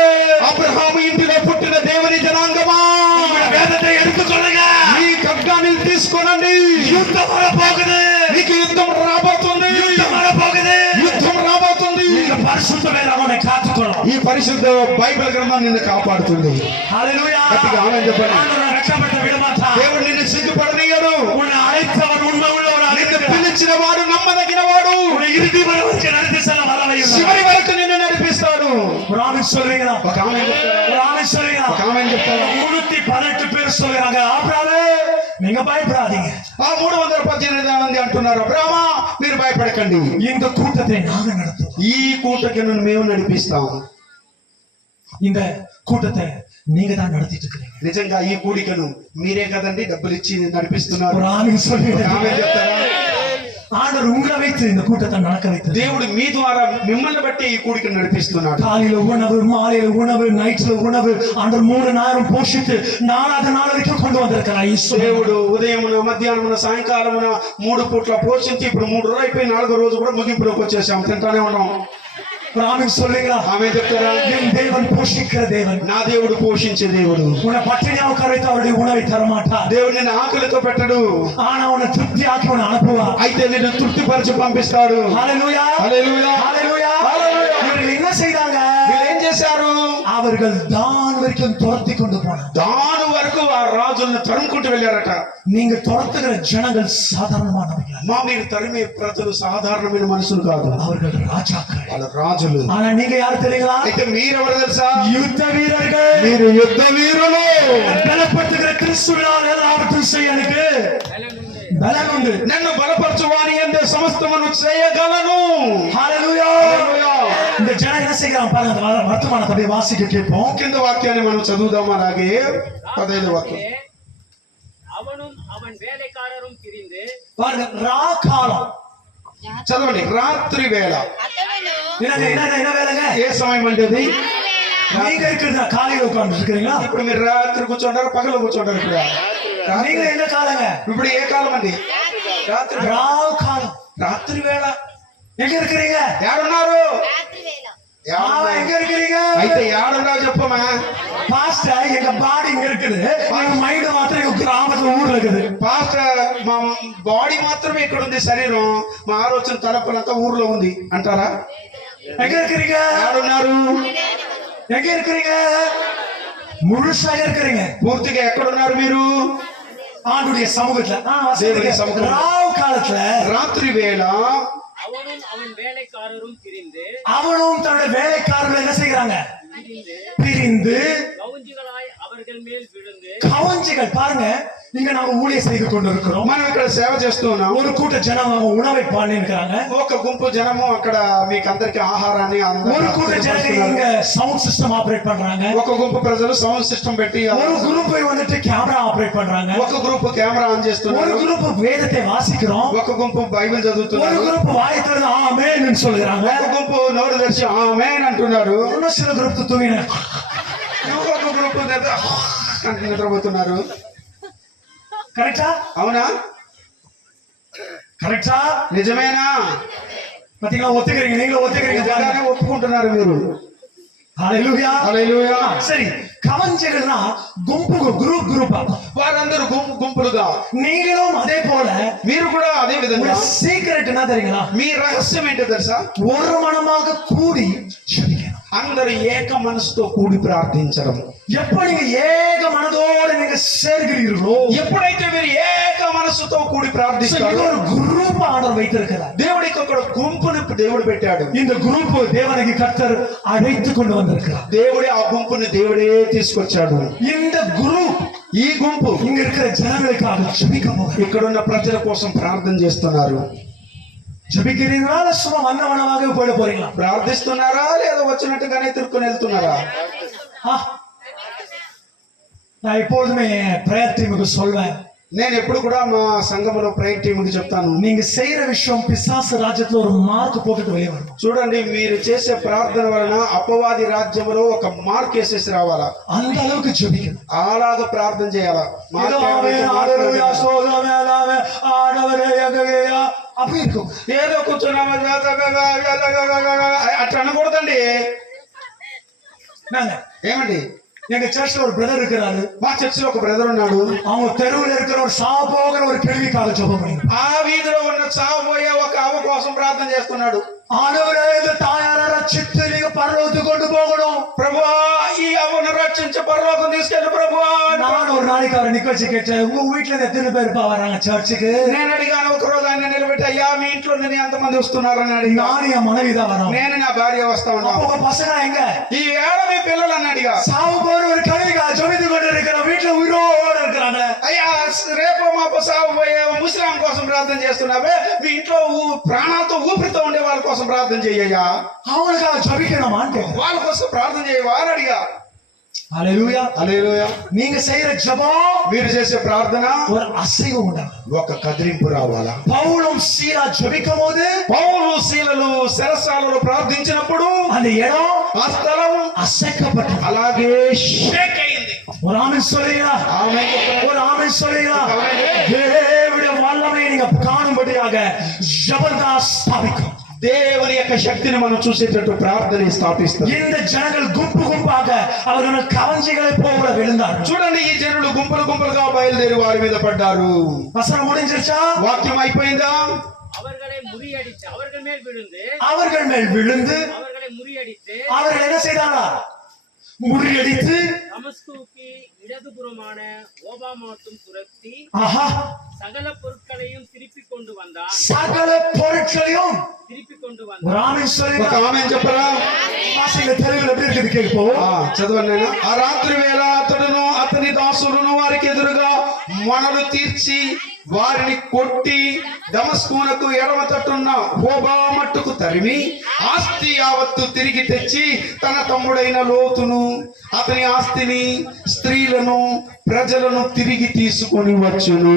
అబ్రహాము ఇంటిలో పుట్టిన దేవుని జనాంగమా, உங்களுடைய வேதத்தை எடுத்துக்கொள்ளுங்க. ఈ ఖడ్గాన్ని తీసుకోనండి. யுத்தம் வர போகுது. మీకు యుద్ధం రాబోతుంది. யுத்தம் வர போகுது. యుద్ధం రాబోతుంది. இந்த பரிசுத்த வேதாகத்தை காத்துக்கொள்ளும். ఈ పరిశుద్ధ బైబిల్ గ్రంథం నిన్ను కాపాడుతుంది. ஹல்லேலூயா. గట్టిగా ఆమేన్ చెప్పండి. ஆண்டவர் ரட்சப்பட்ட விடமாட்டார். దేవుడు నిన్ను సిగ్గుపడనీయడు. உன்னை அழைத்தவர் உண்மை உள்ளவராக నిన్ను இருக்கிறார். పిలిచిన వాడు నమ్మదగిన వాడు. உன்னை இறுதி வரைக்கும் நடத்தி செல்ல வரவையும் చివరి వరకు నిన్ను నడిపిస్తాడు. ஒரு ஆமென் சொல்றீங்களா? ఒక ఆమేన్ చెప్తారా? ஒரு ஆமென் சொல்றீங்களா? ఒక ఆమేన్ చెప్తారా? 318 பேர் சொல்றாங்க, ஆபிரகாமே நீங்க பயப்படாதீங்க, ఆ 318 మంది అంటున్నారు, అబ్రహామా మీరు భయపడకండి, இந்த கூட்டத்தை நாங்க நடத்துவோம். ఈ కూటమిని మేము నడిపిస్తాం. இந்த கூட்டத்தை நீங்க தான் நடத்திட்டு இருக்கீங்க. నిజంగా ఈ కూడికను మీరే కదండి డబ్బులు ఇచ్చి నడిపిస్తున్నారు. ஒரு ஆமென் ఒక சொல்றீங்க. ఆమేన్ చెప్తారా? ஆண்டவர் உங்களை வைத்து இந்த கூட்டத்தை நடக்க வைத்து దేవుడు మీ ద్వారా మిమ్మల్ని బట్టి ఈ కూడికను నడిపిస్తున్నాడు. காலையில உணவு, மாலையில உணவு, நைட்ல உணவு, ஆண்டவர் 3 நேரம் போஷித்து 4வது நாள் வரைக்கும் கொண்டு வந்திருக்கிறார். దేవుడు ఉదయమున మధ్యాహ్నమున సాయంకాలమున 3 పూట్ల పోషించి ఇప్పుడు 3 రోజులు అయిపోయి 4వ రోజు కూడా ముగింపులోకి వచ్చేసాం. తింటానే ఉన్నాం. ஒரு ஆமென் சொல்றீங்களா? ఆమె చెప్తారా? என் தேவன் போஷிக்கிற தேவன். నా దేవుడు పోషించే దేవుడు. உன்னை பட்டினியா உட்கார வைத்து அவருடைய உணவை தரமாட்டார். దేవుడు నిన్ను ఆకలితో పెట్టడు. ஆனா உன்னை திருப்தியாக்கி உன்னை அனுப்புவார். అయితే నిన్ను తృప్తిపరిచి పంపిస్తాడు. ஹல்லேலூயா. హల్లెలూయా. ஹல்லேலூயா. హల్లెలూయా. இவர்கள் என்ன செய்தாங்க? వీళ్ళు ఏం చేశారు? அவர் அவர்கள் தான் வரைக்கும் துரத்தி கொண்டு போனாங்க. దాని వరకు ఆ రాజులను తరుముకుంటూ వెళ్ళారట. நீங்க துரத்துகிற ஜனங்கள் சாதாரணமானவர்கள், మా మీరు తరిమే ప్రజలు సాధారణమైన మనుషులు కాదు, அவர்கள் ராஜாக்கள். వాళ్ళ రాజులు. ஆனா நீங்க யாரு தெரியுங்களா? అయితే మీరెవరు తెలుసా? யுத்த வீரர்கள். మీరు యుద్ధ వీరులు. பலப்படுத்துகிற கிறிஸ்துவினால் எல்லாவற்றையும் செய்ய எனக்கு பலன் உண்டு. నన్ను బలపరచువాని ఎందే సమస్తమును చేయగలను. ஹalleluya. இந்த ஜனம் என்ன செய்யறாங்க பாருங்க. அந்த வர்த்தமானத்தை அப்படியே வாசிக்க கேட்போம். కింద వాక్యాన్ని మనం చదువుదాం. అలాగే 15వ వాక్యం. அவனும் அவன் வேலைக்காரரும் பிரிந்து பாருங்க, ராக்காலம். చదవండి. రాత్రి వేళ. అతడును என்ன வேலைங்க? ఏ సమయం అంటే అది? நீங்க இருக்கிறது காலையில உட்கார்ந்து இருக்கிறீங்களா? ఇప్పుడు మీరు రాత్రి కూర్చుంటారు, పగలు కూర్చుంటారు. ఇప్పుడు நீங்க என்ன காலங்க? ఇప్పుడు ఏ కాలం అండి? రాత్రి. ராக்காலம். రాత్రి వేళ. எங்க இருக்கிறீங்க? ఎవరున్నారు? రాత్రి వేళ எங்க இருக்கிறீங்க? అయితే ఏడున్నావు చెప్పమా. பாஸ்டர், எங்க பாடி இங்க இருக்குது, எங்க மைண்ட் மாத்திரம் எங்க கிராமத்துல ஊர்ல இருக்குது. పాస్టర్, మా బాడీ మాత్రమే ఇక్కడ ఉంది, శరీరం మా ఆలోచన తలపులంతా ఊర్లో ఉంది అంటారా? எங்க இருக்கிறீங்க? ఏడున్నారు? எங்க இருக்கிறீங்க? முழுசா இருக்கிறீங்க. పూర్తిగా ఎక్కడున్నారు మీరు? ஆண்டுடைய சமூகத்துல. தேவனுடைய சமூகம். ராவு காலத்துல రాత్రి వేళ அவனும் அவன் வேலைக்காரரும் பிரிந்து அவனும் தன்னுடைய வேலைக்காரர்கள் என்ன செய்யறாங்க? பிரிந்து கவுஞ்சிகளாய் அவர்கள் மேல் விழுந்து. கவஞ்சிகள். பாருங்க, இங்க நாம ஊழியம் செய்து கொண்டு இருக்கிறோம். మనం ఇక్కడ సేవ చేస్తున్నాం. ஒரு கூட்ட ஜனம் அவங்க உணவை பாடி இருக்கிறாங்க. ఒక గుంపు జనము అక్కడ మీకు అందరికి ఆహారాన్ని ஒரு கூட்ட ஜனங்க இங்க சவுண்ட் சிஸ்டம் ஆபரேட் பண்றாங்க. ఒక గుంపు ప్రజలు సౌండ్ సిస్టమ్ పెట్టి ஒரு குரூப் வந்துட்டு கேமரா ஆபரேட் பண்றாங்க. ఒక గ్రూప్ కెమెరా ఆన్ ஒரு చేస్తున్నారు. குரூப் வேதத்தை வாசிக்கிறோம். ఒక గుంపు బైబిల్ ஒரு చదువుతున్నారు. குரூப் வாய் திறந்து ஆமென் சொல்றாங்க. ఒక గుంపు నోరు తెరిచి ఆమేన్ అంటున్నారు. இன்னும் சில குரூப் தூங்கின. ఇంకొక గ్రూప్ నిద్రపోతున్నారు. கரெக்டா? అవునా? கரெக்டா? నిజమేనా? பாத்தீங்களா? ஒத்துக்கிறீங்க, நீங்களும் ஒத்துக்கிறீங்க. నిజంగానే ఒప్పుకుంటున్నారు మీరు. ஹalleluya. హల్లెలూయా. சரி, கவஞ்சகள்னா குரூப்பா. వారందరూ గుంపులుగా. நீங்களும் அதே போல. మీరు కూడా అదే విధంగా. సీక్రెట్ என்ன தெரியுங்களா? మీ రహస్యం ఏంటో తెలుసా? ஒரு மனமாக கூடி ஜெபிக்கணும். అందరూ ఏక మనసుతో కూడి ప్రార్థించడం. எப்ப நீங்க ஏக மனதோடு நீங்க சேர்கிறீர்களோ, ఎప్పుడైతే మీరు ఏక మనసుతో కూడి ప్రార్థిస్తారో, ஒரு குரூப் ஆண்டவர் வைத்திருக்கிறார். దేవుడికి ఒక గుంపుని దేవుడు పెట్టాడు. இந்த குரூப் தேவனுக்கு கர்த்தர் அழைத்து கொண்டு வந்திருக்கிறார். దేవుడే ఆ గుంపుని దేవుడే తీసుకొచ్చాడు. இந்த குரூப், ఈ గుంపు இங்க இருக்கிற ஜனங்களுக்காக ஜெபிக்க போகிறார். ఇక్కడున్న ప్రజల కోసం ప్రార్థన చేస్తున్నారు. ஜெபிக்கிறீங்களா இல்ல சும்மா வந்தவனமாக போயிட போறீங்களா? ప్రార్థిస్తున్నారా లేదా వచ్చినట్టుగానే తిరుక్కొని వెళ్తున్నారా? நான் எப்போதுமே பிரேயர் டீமுக்கு சொல்வேன், నేను ఎప్పుడు కూడా మా సంఘంలో ప్రేయర్ టీంకి చెప్తాను, நீங்க செய்யற விஷயம் பிசாசு ராஜ்யத்துல ஒரு మార్క్ போட்டுட்டு வெளியே வரணும். చూడండి, మీరు చేసే ప్రార్థన వలన అపవాది రాజ్యంలో ఒక మార్క్ వేసేసి రావాలా. அந்த அளவுக்கு ஜெபிக்கணும். అలాగా ప్రార్థన చేయాలా. அப்படி இருக்கும். ఏదో కూర్చున్నామా అట్లా అనకూడదండి. நாங்க ఏమండి, எங்க சர்ச்ல ஒரு பிரதர் இருக்கிறாரு. మా చర్చిలో ఒక బ్రదర్ ఉన్నాడు. அவங்க தெருவில் இருக்கிற ஒரு சாபோகிற ஒரு கேள்விக்காக ஜெபம் பண்ணி ఆ వీధిలో ఉన్న చావబోయే ఒక ఆమె కోసం ప్రార్థన చేస్తున్నాడు. ஆண்டவரே, இந்த தாயார ரட்சித்து நீங்க பரலோகத்துக்கு கொண்டு போகணும். ప్రభువా, ఈ అవ్వను రక్షించి పరలోకం తీసుకెళ్ళి ప్రభువా. நான் ஒரு நாளைக்கு அவரை நிக்க வச்சு கேட்டேன், உங்க வீட்டுல எத்தனை பேருப்பா வராங்க సర్చ్కి? నేను అడిగాను, ఒక రోజు ఆయన నిలబెట్టి, అయ్యా మీ ఇంట్లో నేను ఎంతమంది వస్తున్నారని అడిగా. நானும் என் மனைவி தான் வரோம். నేను నా భార్య వస్తా ఉన్నాను. உங்க பசங்க எங்க? ఈ ఏడ మీ పిల్లలు అని అడిగా. சாவு போற ஒரு கழுவிக்கா ஜெபித்து கொண்டு இருக்கிற வீட்டுல உயிரோட இருக்கிறாங்க. అయ్యా, రేపు మా సాగుపోయే ముస్లిం కోసం ప్రార్థన చేస్తున్నావే, మీ ఇంట్లో ప్రాణాలతో ఊపిరితో ఉండే వాళ్ళ కోసం ప్రార్థన చెయ్యయ్యా. அவங்களுக்காக ஜெபிக்கணுமான்னு వాళ్ళ కోసం ప్రార్థన చేయవా అని అడిగా. హల్లెలూయా. హల్లెలూయా. நீங்க செய்யற ஜெபம், మీరు చేసే ప్రార్థన ஒரு అసైవం ఉండాలి. ఒక కదిలింపు రావాలా. పౌலும் సీలా జెబిக்கும் పోது, పౌలు శీలలు శరసాలలో ప్రార్థించినప్పుడు அந்த இடம், ఆ స్థలం అసైக்கப்பட்டது. అలాగే షేక్ అయింది. ஒரு ஆமென் சொல்றீங்களா? ఆమేన్ చెప్పండి. ஒரு ஆமென் சொல்றீங்களா? தேவனுடைய வல்லமையை நீங்க காணும்படியாக ஜெபத்தை ஸ்தாபிக்கும். దేవుని యొక్క శక్తిని మనం చూసేటట్టు ప్రార్థన స్థాపిస్తారు. இந்த ஜனங்கள் கும்பாக அவர்கள் கவஞ்சிகளை போல விழுந்தார்கள். చూడండి, ఈ జనులు గుంపులు గుంపులుగా బయలుదేరి వారి మీద పడ్డారు. வசனம் முடிஞ்சிருச்சா? వాక్యం అయిపోయిందా? அவர்களை முறியடித்து அவர்கள் மேல் விழுந்து அவர்கள் மேல் விழுந்து அவர்களை முறியடித்து அவர்கள் என்ன செய்தாங்களா? முறியடித்து தமஸ்குவுக்கு இடதுபுறமான ஓபாமாத்தும் துரத்தி ஆஹா சகல பொருட்களையும் திருப்பிக் கொண்டு வந்தான். சகல பொருட்களையும் திருப்பிக் கொண்டு ஒரு வந்தான். ఆమెన్ ఒక சொல்லுங்க. ఆమె చెప్పరా భాషలో తెలుగులో எப்படி இருக்குது கேட்போம். చదవండి నేను. ఆ రాత్రి వేళ అతడును అతని దాసులను వారికి ఎదురుగా మనలు తీర్చి వారిని కొట్టి దమస్కునకు ఎడమ తట్టున్న హోబా మట్టుకు తరిమి ఆస్తి యావత్తు తిరిగి తెచ్చి తన తమ్ముడైన లోతును అతని ఆస్తిని స్త్రీలను ప్రజలను తిరిగి తీసుకొని వచ్చును.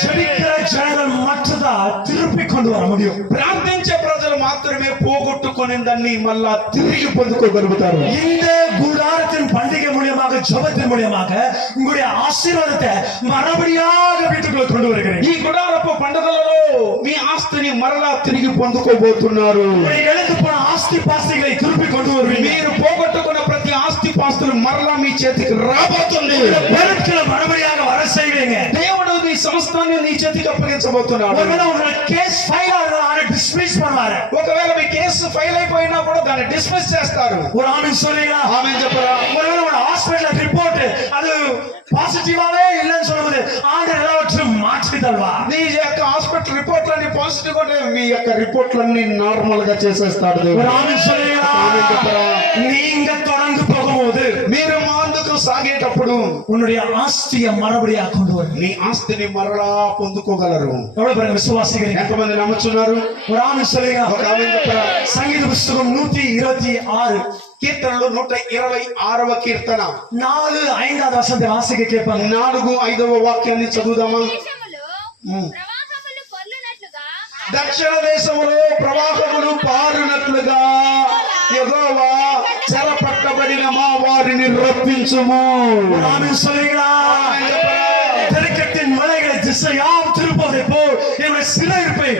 ஜெபிக்கிற ஜனங்கள் மற்றதா திருப்பி கொண்டு வர முடியும். ప్రార్థించే ప్రజలు మాత్రమే పోగొట్టుకునే దాన్ని మళ్ళా తిరిగి పొందుకోగలుగుతారు. இந்த கூடாரத்தின் பண்டிகை மூலியமாக ஜெபத்தின் மூலியமாக உங்களுடைய ஆசீர்வாதத்தை மறுபடியாக வீட்டுக்குள்ள கொண்டு வருகிறேன். ఈ గుడారపు పండుగలలో మీ ఆస్తిని మరలా తిరిగి పొందుకోబోతున్నారు. உங்களுடைய எழுந்து போன ஆஸ்தி பாஸ்திகளை திருப்பி கொண்டு வருவீங்க. మీరు పోగొట్టుకున్న ప్రతి ఆస్తి పాస్తులు మరలా మీ చేతికి రాబోతుంది. பொருட்களை மறுபடியாக வர செய்வீங்க. దేవుడు నీ సంస్థాన్ని నీ చేతికి అప్పగించబోతున్నాడు. ஒருவேளை உங்க கேஸ் ஃபைல் ஆகுறத டிஸ்மிஸ் பண்ணுவாரு. ఒకవేళ మీ కేసు ఫైల్ అయిపోయినా కూడా దాన్ని డిస్మిస్ చేస్తారు. ஒரு ஆமென் சொல்றீங்களா? ఆమేన్ చెప్పరా. ஒருவேளை உங்க ஹாஸ்பிடல் ரிப்போர்ட் அது பாசிட்டிவாவே இல்லைன்னு சொல்லும்போது ஆண்டவர் எல்லாவற்றையும் மாற்றி தருவார். నీ యొక్క హాస్పిటల్ రిపోర్ట్లన్నీ పాజిటివ్ ఉంటే మీ యొక్క రిపోర్ట్లన్నీ నార్మల్ గా చేసేస్తాడు దేవుడు. ஒரு ஆமென் சொல்றீங்களா? ఆమేన్ చెప్పరా. நீங்க தொடர்ந்து போகும்போது మీరు ముందుకు సాగేటప్పుడు உன்னுடைய ஆஸ்தியை மறுபடியாக கொண்டு வருவீங்க. నీ ఆస్తిని మరలా పొందుకోగలరు. எவ்வளவு பேர் விசுவாசிகள்? ఎంతమంది నమ్ముచున్నారు? ஒரு ஆமென் சொல்லுங்க. ఒక ఆమేన్ చెప్పరా. సంగీత పుస్తకం 126 కీర్తనలు 126వ కీర్తన 4-5 వసంత వాసిక కేపాలి. 4-5వ వాక్యాన్ని చదువుదామా. దేశములో ప్రవాహములు పొర్లునట్లుగా దక్షిణ దేశములో ప్రవాహములు పారునట్లుగా యెహోవా చెరపట్టబడిన మా వారిని రప్పించుము. ஒரு ஆமென் சொல்லுங்களா? ఆమేన్ చెప్పరా. தெற்கத்தின் மலைகளை திசையாம் திருப்பதை போல் என்னுடைய சிறையிருப்பை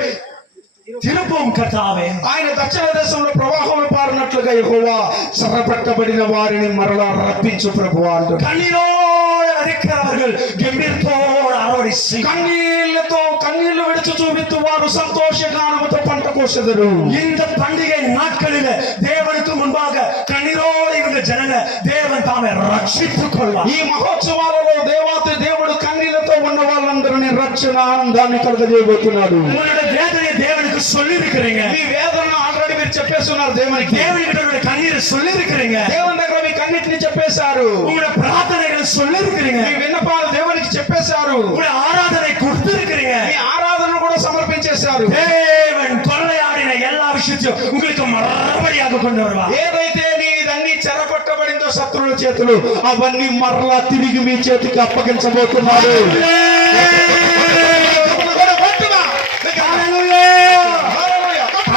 திருப்பவும் கர்த்தாவே. ఆయన దక్షిణ దేశంలో ప్రవాహములు పారునట్లుగా యెహోవా చెరపట్టబడిన వారిని మరలా రప్పించు ప్రభువా అంటాడు. கண்ணீரோடு அழைக்கிறவர்கள் கம்பீரத்தோடு அரவணைச்சு కన్నీళ్లు విడిచి చూపిస్తూ వారు సంతోషగానముతో పంట కోసెదరు. இந்த பண்டிகை நாட்களில் தேவனுக்கு முன்பாக கண்ணீரோடு இருந்த ஜனங்க தேவன் தாமே ரட்சித்துக் கொள்வார். ఈ మహోత్సవాలలో దేవాతి దేవుడు కన్నీళ్లతో ఉన్న వాళ్ళందరినీ రక్షణ ఆనందాన్ని కలుగజేయబోతున్నాడు. உங்களுடைய வேதனையை தேவனுக்கு சொல்லி இருக்கிறீங்க. మీ వేదనను ఆల్రెడీ మీరు చెప్పేస్తున్నారు దేవునికి. தேவனுடைய கண்ணீரை சொல்லி இருக்கிறீங்க. దేవుని దగ్గర మీ కన్నిటిని చెప్పేశారు. உங்களுடைய பிரார்த்தனைகளை சொல்லி இருக்கிறீங்க. మీ విన్నపాలు దేవునికి చెప్పేశారు. உங்களுடைய ஆராதனை கொடுத்து இருக்கிறீங்க. మీ ఆరాధనను కూడా సమర్పించేశారు. தேவன் கொள்ளையாடின எல்லா விஷயத்தையும் உங்களுக்கு மறுபடியாக கொண்டு வருவார். ఏదైతే నీ ఇదన్నీ చెరపట్టబడిందో శత్రువుల చేతులు అవన్నీ మరలా తిరిగి మీ చేతికి అప్పగించబోతున్నాడు.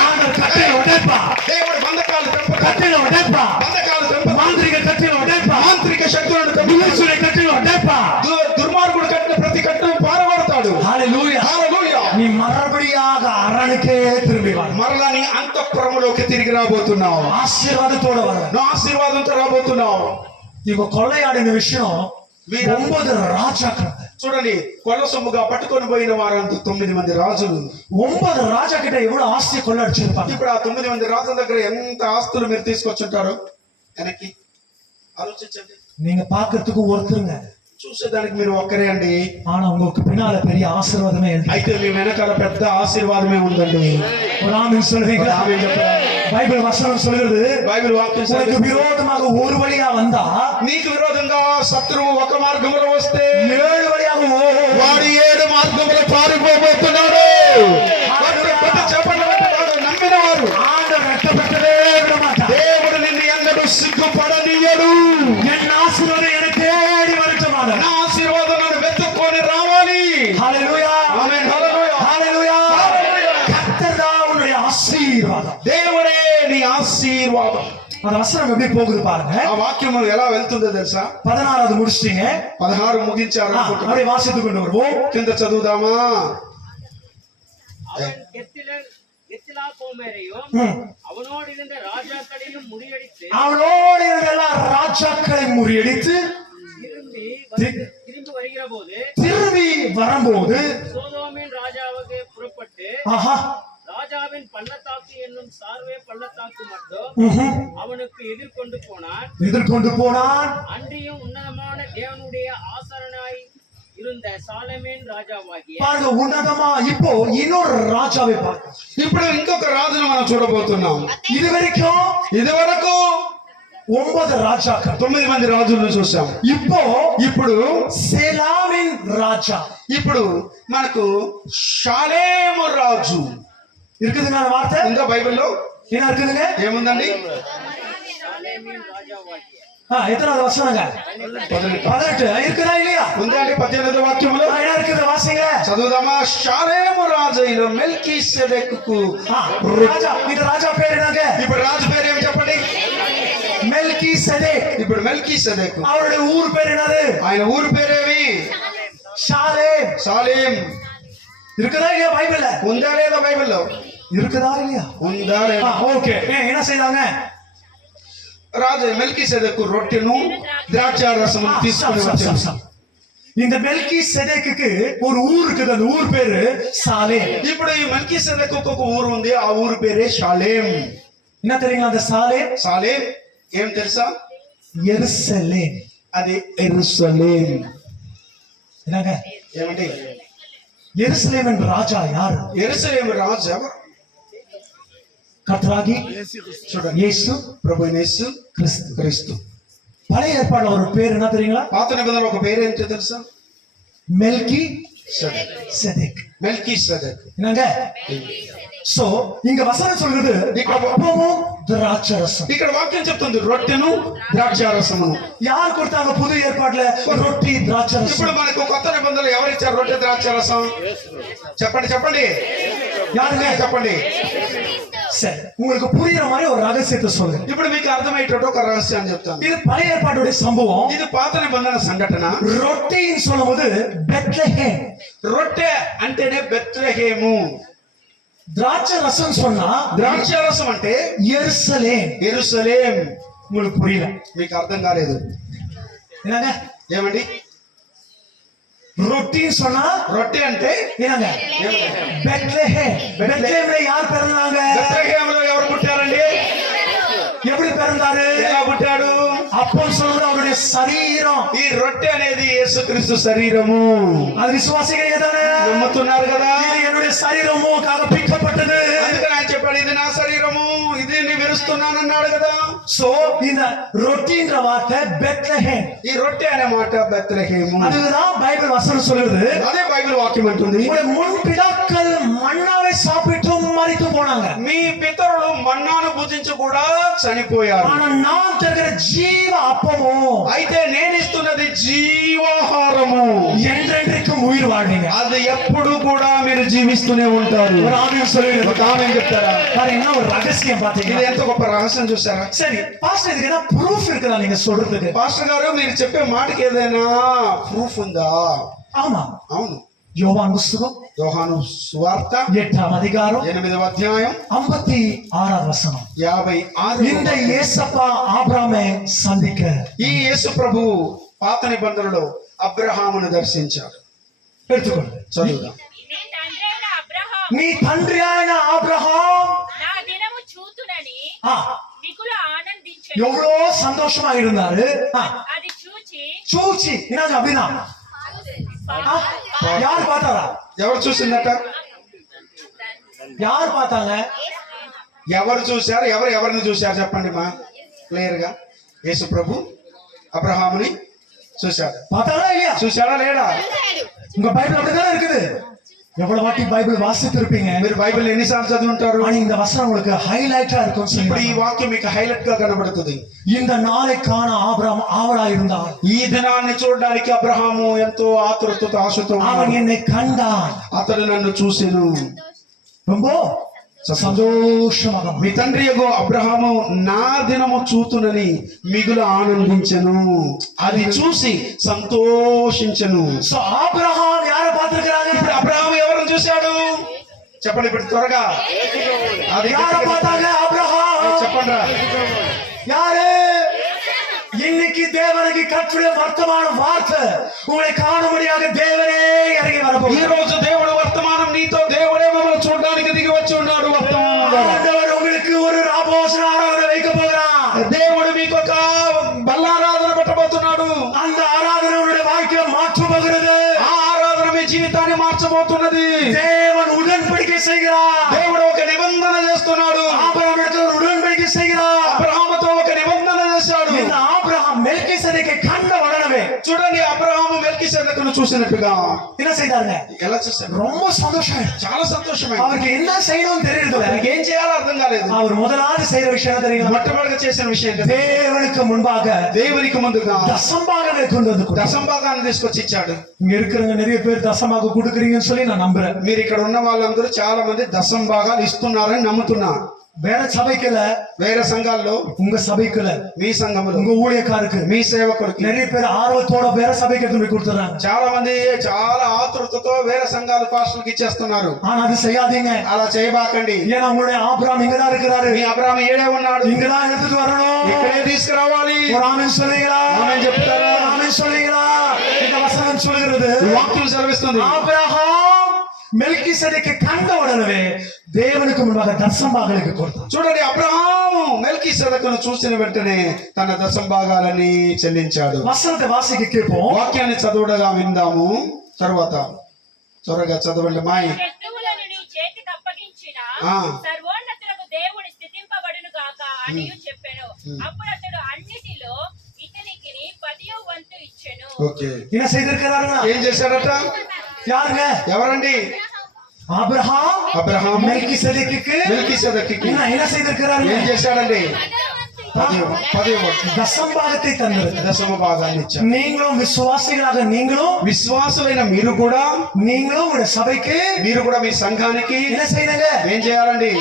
ஆண்டவர் கட்டில உடைப்பா. దేవుడు బంధకాలు తెంపుతాడు. கட்டில உடைப்பா. బంధకాలు తెంపుతాడు. மாந்திரிக கட்டில உடைப்பா. మాంత్రిక శక్తులను తెంపుతాడు. விழுசுரை கட்டில உடைப்பா. దుర్మార్గుడు కట్టిన ప్రతి కట్టును పారగొడతాడు. ஹalleluya. హల్లెలూయా. நீ மறுபடியாக அரணுக்கே திரும்பி வா. మరలా నీ అంతఃపురములోకి తిరిగి రాబోతున్నావు. ఆశీర్వాదతోడ వర. నా ఆశీర్వాదంతో రాబోతున్నావు. ఇగో కొల్లయాడిన విషయం మీరు 9 రాజాக்கள். చూడండి, కొల్ల సొమ్ముగా పట్టుకొని పోయిన వారంతా 9 మంది రాజులు. 9 రాజాకిட்ட ఎவ்வளவு ఆస్తి కొల్లడిచిరుపారు. ఇప్పుడు ఆ 9 మంది రాజుల దగ్గర ఎంత ఆస్తులు మీరు తీసుకొచ్చుంటారు? వెనక్కి ఆలోచించండి. நீங்க பாக்கிறதுக்கு ஒருத்தருங்க, చూసేదానికి మీరు ఒక్కరే అండి. ஆனா உங்களுக்கு பின்னால பெரிய ஆசீர்வாதமே இருக்கு. అయితే మీ వెనకాల పెద్ద ఆశీర్వాదమే ఉందండి. ஒரு ஆமென் சொல்லுவீங்களா? ఆమేన్ చెప్పరా. பைபிள் வசனம் சொல்கிறது, బైబిల్ వాక్యం உனக்கு చదివి, விரோதமாக ஒரு வழியா வந்தா నీకు విరోధంగా శత్రువు ఒక మార్గంలో వస్తే 7 వழியாக వాడు 7 మార్గంలో పారిపోబోతున్నాడు. చెప్పండి, వాడు నమ్మిన వారు. ஆண்டவர் வெட்டப்பட்டதே விட மாட்டார். దేవుడు నిన్ను ఎన్నడూ సిగ్గుపడనీయడు. என் ஆசீர்வாதம் எனக்கு தேடி வரட்டுமானா. నా ఆశీర్వాదం నన్ను వెతుక్కొని రావాలి. ஹalleluya. ఆమేన్. హల్లెలూయా. ஹalleluya. கர்த்தர் தான் உன்னுடைய ஆசீர்வாதம். దేవుడే నీ ఆశీర్వాదం. அந்த வசனம் எப்படி போகுது பாருங்க. ఆ వాక్యం ఎలా వెళ్తుందో తెలుసా? 16வது முடிச்சிட்டீங்க. 16 ముగించారు అనుకుంటున్నా. அப்படியே வாசித்து கொண்டு வருவோம். కింద చదువుదామా? அவன் எத்திலா கோமேரையும் அவனோடு இருந்த ராஜாக்களையும் முறியடித்து அவனோடு இருந்த எல்லா ராஜாக்களையும் முறியடித்து திரும்பி வருகிற போது திரும்பி வரும்போது சோதோமின் ராஜாவுக்கு புறப்பட்டு ஆஹா ராஜாவின் பள்ளத்தாக்கு என்னும் சார்வே பள்ளத்தாக்கு மட்டும் அவன் அவனுக்கு எதிர்கொண்டு போனான். அன்றியும் உன்னதமான தேவனுடைய ஆசாரனாய் இருந்த சாலமேன் ராஜாவாகிய பாருங்க, உன்னதமா இப்போ இன்னொரு ராஜாவை பார்க்க. ఇప్పుడు ఇంకొక రాజును మనం చూడబోతున్నాం. ఇదివరకు 9 రాజాக்கள், 9 మంది రాజులను చూసాం. ఇప్పుడు సెలామిన్ రాజా, ఇప్పుడు మనకు షాలేము రాజు இருக்குதுங்க. அந்த வார்த்தை ఉందా బైబిల్లో? என்ன இருக்குதுங்க? ఏముందండి? சாலேமின் ராஜாவாகிய எத்தனாவது வசனங்க? 18 இருக்குதா இல்லையா? ఉందా అండి? 18వ వాక్యంలో என்ன இருக்குது? వాసింగ చదువుదామా? షాలేము రాజైన మెల్కీసెదెకుకు రాజా. இந்த రాజా పేరు என்னங்க? ఇప్పుడు రాజు పేరు ఏమి చెప్పండి? మెల్కీసెదెక్. ఇప్పుడు మెల్కీసెదెకు. அவருடைய ஊர் பேர் என்னது? ఆయన ఊరు పేరేమి? షాలేం. సాలేం. இருக்குதா இல்லையா பைபிள்ல? ఉందా లేదా బైబిల్లో? இருக்குதா இல்லையா? ఉందా లేదా? ఓకే. என்ன செய்தாங்க? రాజు మెల్కీసెదెకు రొట్టెను ద్రాక్షారసమును తీసుకొని వచ్చాడు. இந்த மெல்கிசேதேக்குக்கு ஒரு ஊர் இருக்குது. அந்த ஊர் பேரு சாலேம். ఇప్పుడు ఈ మెల్కీసెదెకు ఒక ఊరు ఉంది. ఆ ఊరు పేరే షాలేం. என்ன தெரியுங்களா? அந்த சாலேம் సాలేం ఏం తెలుసా? எருசலேம். అది ఎరుసలేం. என்னங்க? ఏమండి? எருசலேம் என்ற ராஜா யாரு? ఎరుసలేం రాజు ఎవరు? கர்த்தராகி చూడండి, இயேசு ప్రభు యేసు கிறிஸ்து. பழைய ஏற்பாடுல ஒரு பேர் என்ன தெரியுங்களா? పాత నిబంధనలో ఒక పేరు ఏంటో తెలుసా? மெல்கிசேதேக். మెల్కీసెదెకు. என்னங்க? சோ இங்க வசனம் சொல்றது அப்பமும் திராட்சரசம். ఇక్కడ వాక్యం చెప్తుంది రొట్టెను ద్రాక్షారసమును. யார் கொடுத்தாங்க புது ஏற்பாட்டுல ரொட்டி திராட்சரசம்? ఇప్పుడు మనకు కొత్త నిబంధనలు ఎవరు ఇచ్చారు రొట్టె ద్రాక్షారసం? చెప్పండి చెప్పండి. யாருங்க? చెప్పండి. சரி, உங்களுக்கு புரியுற மாதிரி ஒரு ரகசியத்தை சொல்லுங்க. ఇప్పుడు మీకు అర్థమయ్యేటట్టు ఒక రహస్యాన్ని చెప్తాను. இது பழைய ஏற்பாட்டுடைய சம்பவம். ఇది పాత నిబంధన సంఘటన. ரொட்டின்னு சொல்லும்போது பெத்லஹேம். రొట్టె అంటేనే బెత్లెహేము. திராட்சை ரசம் சொன்னா ద్రాక్షారసం అంటే எருசலேம். ఎరుసలేం. உங்களுக்கு புரியல? మీకు అర్థం కాలేదు. என்னங்க? ఏమండి? ரொட்டின்னு சொன்னா రొట్టె అంటే என்னங்க? பெத்லஹேம். பெத்லஹேம்ல யார் பிறந்தாங்க? బెత్లెహేములో ఎవరు పుట్టారండి? எப்படி பிறந்தாரு? ఎలా పుట్టాడు? அப்போ சொல்றது அவருடைய சரீரம். ఈ రొట్టె అనేది యేసుక్రీస్తు శరీరము. அது விசுவாசிகள் தானே నమ్ముతున్నారు కదా? இது என்னுடைய சரீரமுக்காக பிக்கப்பட்டது. అందుకని ఆయన చెప్పాడు, ఇది నా శరీరము, ఇది నీ విరుస్తున్నానన్నాడు కదా. சோ இந்த ரொட்டின்ற வார்த்தை பெத்லஹேம். ఈ రొట్టె అనే మాట బెత్లెహేము. அதுதான் பைபிள் வசனம் சொல்லுது. అదే బైబిల్ వాక్యం అంటుంది. உங்களுடைய முன் பிதாக்கள் மன்னாவை சாப்பிட்டு மரித்து போனாங்க. మీ పితరులు మన్నాను భుజించి కూడా చనిపోయారు. ஆனா நான் தருகிற ஜீவ அப்பமோ, అయితే నేను ఇస్తున్నది జీవాహారము. என்றென்றைக்கும் உயிர் வாழ்வீங்க. అది ఎప్పుడు కూడా మీరు జీవిస్తూనే ఉంటారు. ஒரு ஆவியம் சொல்லுங்க. ఒక ఆమె చెప్తారా? பாரு, என்ன ஒரு ரகசியம் ఇది பாத்தீங்கன்னா. ఎంత గొప్ప రహస్యం చూసారా? சரி பாஸ்டர், இதுக்கு என்ன ப்ரூஃப் இருக்குதா நீங்க சொல்றதுக்கு? పాస్టర్ గారు, మీరు చెప్పే మాటకి ఏదైనా ప్రూఫ్ ఉందా? ஆமா. అవును. யோவான் புஸ்தகம் యోహాను సువార్త 8ஆம் அதிகாரம் 8వ అధ్యాయం 56வது வசனம். 56. இந்த இயேசப்பா ஆபிரகாமை சந்திக்க ఈ యేసు ప్రభు పాత నిబంధనలో అబ్రహామును దర్శించాడు. எடுத்துக்கொண்டு చదువుదాం. నీ తండ్రి అయిన అబ్రహాము నీ తండ్రి అయిన అబ్రహాం నా దినము చూతునని మిగులు ఆనందించెను. எவ்வளோ சந்தோஷமா இருந்தாரு. అది చూచి சூச்சி என்னங்க அப்படின்னா? யார் பார்த்தாரா? ఎవరు చూసిందట? யார் பார்த்தாங்க? ఎవరు చూశారు? ఎవరిని చూశారు చెప్పండి మా క్లియర్ గా. యేసు ప్రభు అబ్రహాముని చూశాడు. பார்த்தாங்களா இல்லையா? చూశాడా లేడా? உங்க பைபிள் அப்படிதானே இருக்குது. எவ்வளவு வாட்டி பைபிள் வாசித்து இருப்பீங்க. మీరు బైబిల్ ఎన్నిసార్లు చదువుంటారు? ஆனா இந்த వசనం உங்களுக்கு హైలైட்டா இருக்கும். ఇప్పుడు ఈ వాక్యం మీకు హైలైట్ గా కనబడుతుంది. இந்த நாளை காண ஆபிரகாம் ஆவலா இருந்தார். ఈ దినాన్ని చూడడానికి అబ్రహాము ఎంతో ఆతృతతో ఆశతో அவன் என்னை கண்டான். అతడు నన్ను చూసెను. ரொம்ப సంతోషமாக మీ తండ్రి యగు అబ్రహాము నా దినము చూతునని మిగులు ఆనందించెను. అది చూసి సంతోషించెను. సో ఆబ్రహాం யாரை பார்த்திருக்காங்க? ఇప్పుడు అబ్రహాము ఎవరిని చూశాడు చెప్పండి ఇప్పుడు త్వరగా. అది யாரை பார்த்தாங்க? ஆபிரகாம். చెప్పండి రా. யாரு? இன்னைக்கு தேவனுக்கு கற்றுடைய வர்த்தமான வார்த்தை உங்களை காணும்படியாக தேவனே இறங்கி ఈ வரப்போகிறார். రోజు దేవుడు వర్తమానం నీతో దేవుడే మమ్మల్ని చూడడానికి దిగి వచ్చి ఉన్నాడు. వర్తమానం ஆண்டவர் உங்களுக்கு ஒரு ஆபோஷண ஆராதனை வைக்க போகிறார். జరగబోతున్నది. தேவன் உடன்படிக்கை செய்கிறார். దేవుడు ఒక నిబంధన చేస్తున్నాడు. ஆபிரகாமிடத்தில் ஒரு உடன்படிக்கை செய்கிறார். అబ్రహాముతో ఒక నిబంధన చేశాడు. இந்த ஆபிரகாம் மெல்கிசேதேக்கை கண்ட உடனே చూడండి, అబ్రహాము మెల్కీసెదెకును చూసినట్టుగా என்ன செய்தாருங்க? ఎలా చూశాడు? ரொம்ப சந்தோஷம். చాలా సంతోషమైంది. அவருக்கு என்ன செய்யணும்னு தெரியல. ఆయనకి ఏం చేయాలో అర్థం కాలేదు. அவர் முதலாவது செய்யற விஷயம் தெரியுமா? మొట్టమొదటిగా చేసిన విషయం ఏంటంటే, தேவனுக்கு முன்பாக దేవునికి ముందుగా தசம்பாகங்களை கொண்டு வந்து கொடுத்தார். దశంభాగాన్ని తీసుకొచ్చి ఇచ్చాడు. இங்க இருக்கிறவங்க நிறைய பேர் தசமாக கொடுக்குறீங்கன்னு சொல்லி நான் நம்புறேன். మీరు ఇక్కడ ఉన్న వాళ్ళందరూ చాలా మంది దశంభాగాలు ఇస్తున్నారని నమ్ముతున్నా. வேற சபைக்குல, వేరే సంఘాల్లో, உங்க சபைக்குல, మీ సంఘములో, உங்க ஊழியக்காருக்கு, మీ సేవకుడికి நிறைய பேர் ஆர்வத்தோட வேற சபைக்கு எடுத்து போய் கொடுத்துறாங்க. చాలా మంది చాలా ఆతృతతో వేరే సంఘాల పాస్టర్లకు ఇచ్చేస్తున్నారు. ஆனா அது செய்யாதீங்க. అలా చేయబాకండి. ஏன்னா உங்களுடைய ஆபிரகாம் இங்கதான் இருக்கிறாரு. మీ అబ్రహాము ఏడే ఉన్నాడు. இங்கதான் எடுத்துட்டு வரணும். ఇక్కడే తీసుకురావాలి. ஒரு ஆமென் சொல்றீங்களா? ఆమేన్ చెప్తారా? ஒரு ஆமென் சொல்றீங்களா? இந்த வசனம் சொல்கிறது, వాక్యం సెలవిస్తుంది, ஆபிரகாம் மெல்கிசேதேக்கை கண்ட உடனே దేవునికి ముందుగా దశంభాగాలకు கொடுத்தார். చూడండి, అబ్రహాము మెల్కీసెదెకును చూసిన వెంటనే తన దశంభాగాలని చెల్లించాడు. வசனத்தை வாசிக்க கேட்போம். వాక్యాన్ని చదువుడగా విందాము. తర్వాత త్వరగా చదవండి. మాయ్ శత్రువులను నీ చేతికి అప్పగించిన ఆ. సర్వోన్నతులకు దేవుని స్థితింపబడును గాక అని చెప్పెను. అప్పుడు అతడు అన్నిటిలో ఇతనికి 10వ వంతు ఇచ్చెను. ఓకే, என்ன செய்திருக்கிறாருங்க? ఏం చేశాడట? யாருங்க? ఎవరండి? ஆபிரகாம் అబ్రహాము மெல்கிசேதேக்குக்கு మెల్కీసెదెకుకి என்ன செய்திருக்கிறாரு? ఏం చేశాడండి? 10వ దశంభాగத்தை தந்தது. దశమ భాగాన్ని ఇచ్చాడు. நீங்களும் விசுவாசிகளாக நீங்களும் విశ్వాసులైన మీరు కూడా உங்களுடைய சபைக்கு మీరు కూడా మీ సంఘానికి என்ன செய்யுங்க? ఏం చేయాలండి?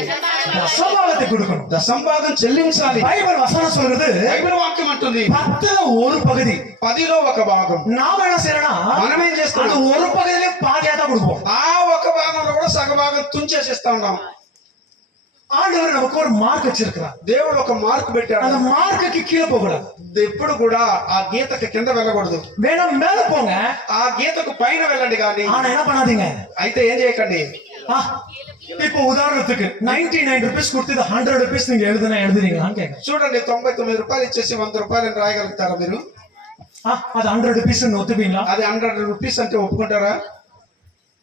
దశంభాగத்தை கொடுக்கணும். దశంభాగం చెల్లించాలి. பைபிள் வசனம் சொல்றது బైబిల్ వాక్యం అంటుంది 10ல ஒரு பகுதி. 10లో ఒక భాగం. நாம என்ன செய்யறோம்னா, మనం ఏం அது చేస్తున్నాం? ஒரு பகுதியிலே பாதியா தான் கொடுப்போம். ఆ ఒక భాగంలో కూడా సగ భాగం తుంచేసిస్తా ఉన్నాం. ஆண்டவர் நமக்கு ஒரு மார்க் வச்சிருக்கிறார். దేవుడు ఒక మార్క్ పెట్టాడు. அந்த மார்க்குக்கு கீழே போக கூடாது. ఎప్పుడు కూడా ఆ గీతకు కింద వెళ్ళకూడదు. வேணா மேல போங்க. ఆ గీతకు పైన వెళ్ళండి. కానీ ஆனா என்ன பண்ணாதீங்க. అయితే ఏం చేయకండి? ஆ, இப்போ உதாரணத்துக்கு 99 ரூபீஸ் கொடுத்து இது 100 ரூபீஸ் நீங்க எழுதுறீங்களான்னு கேட்க. చూడండి, 99 రూపాయలు ఇచ్చేసి 100 రూపాయలు రాయగలుగుతారా మీరు? அது 100 రూపీస్ ஒத்துப்பீங்களா? అది 100 రూపీస్ అంటే ఒప్పుకుంటారా?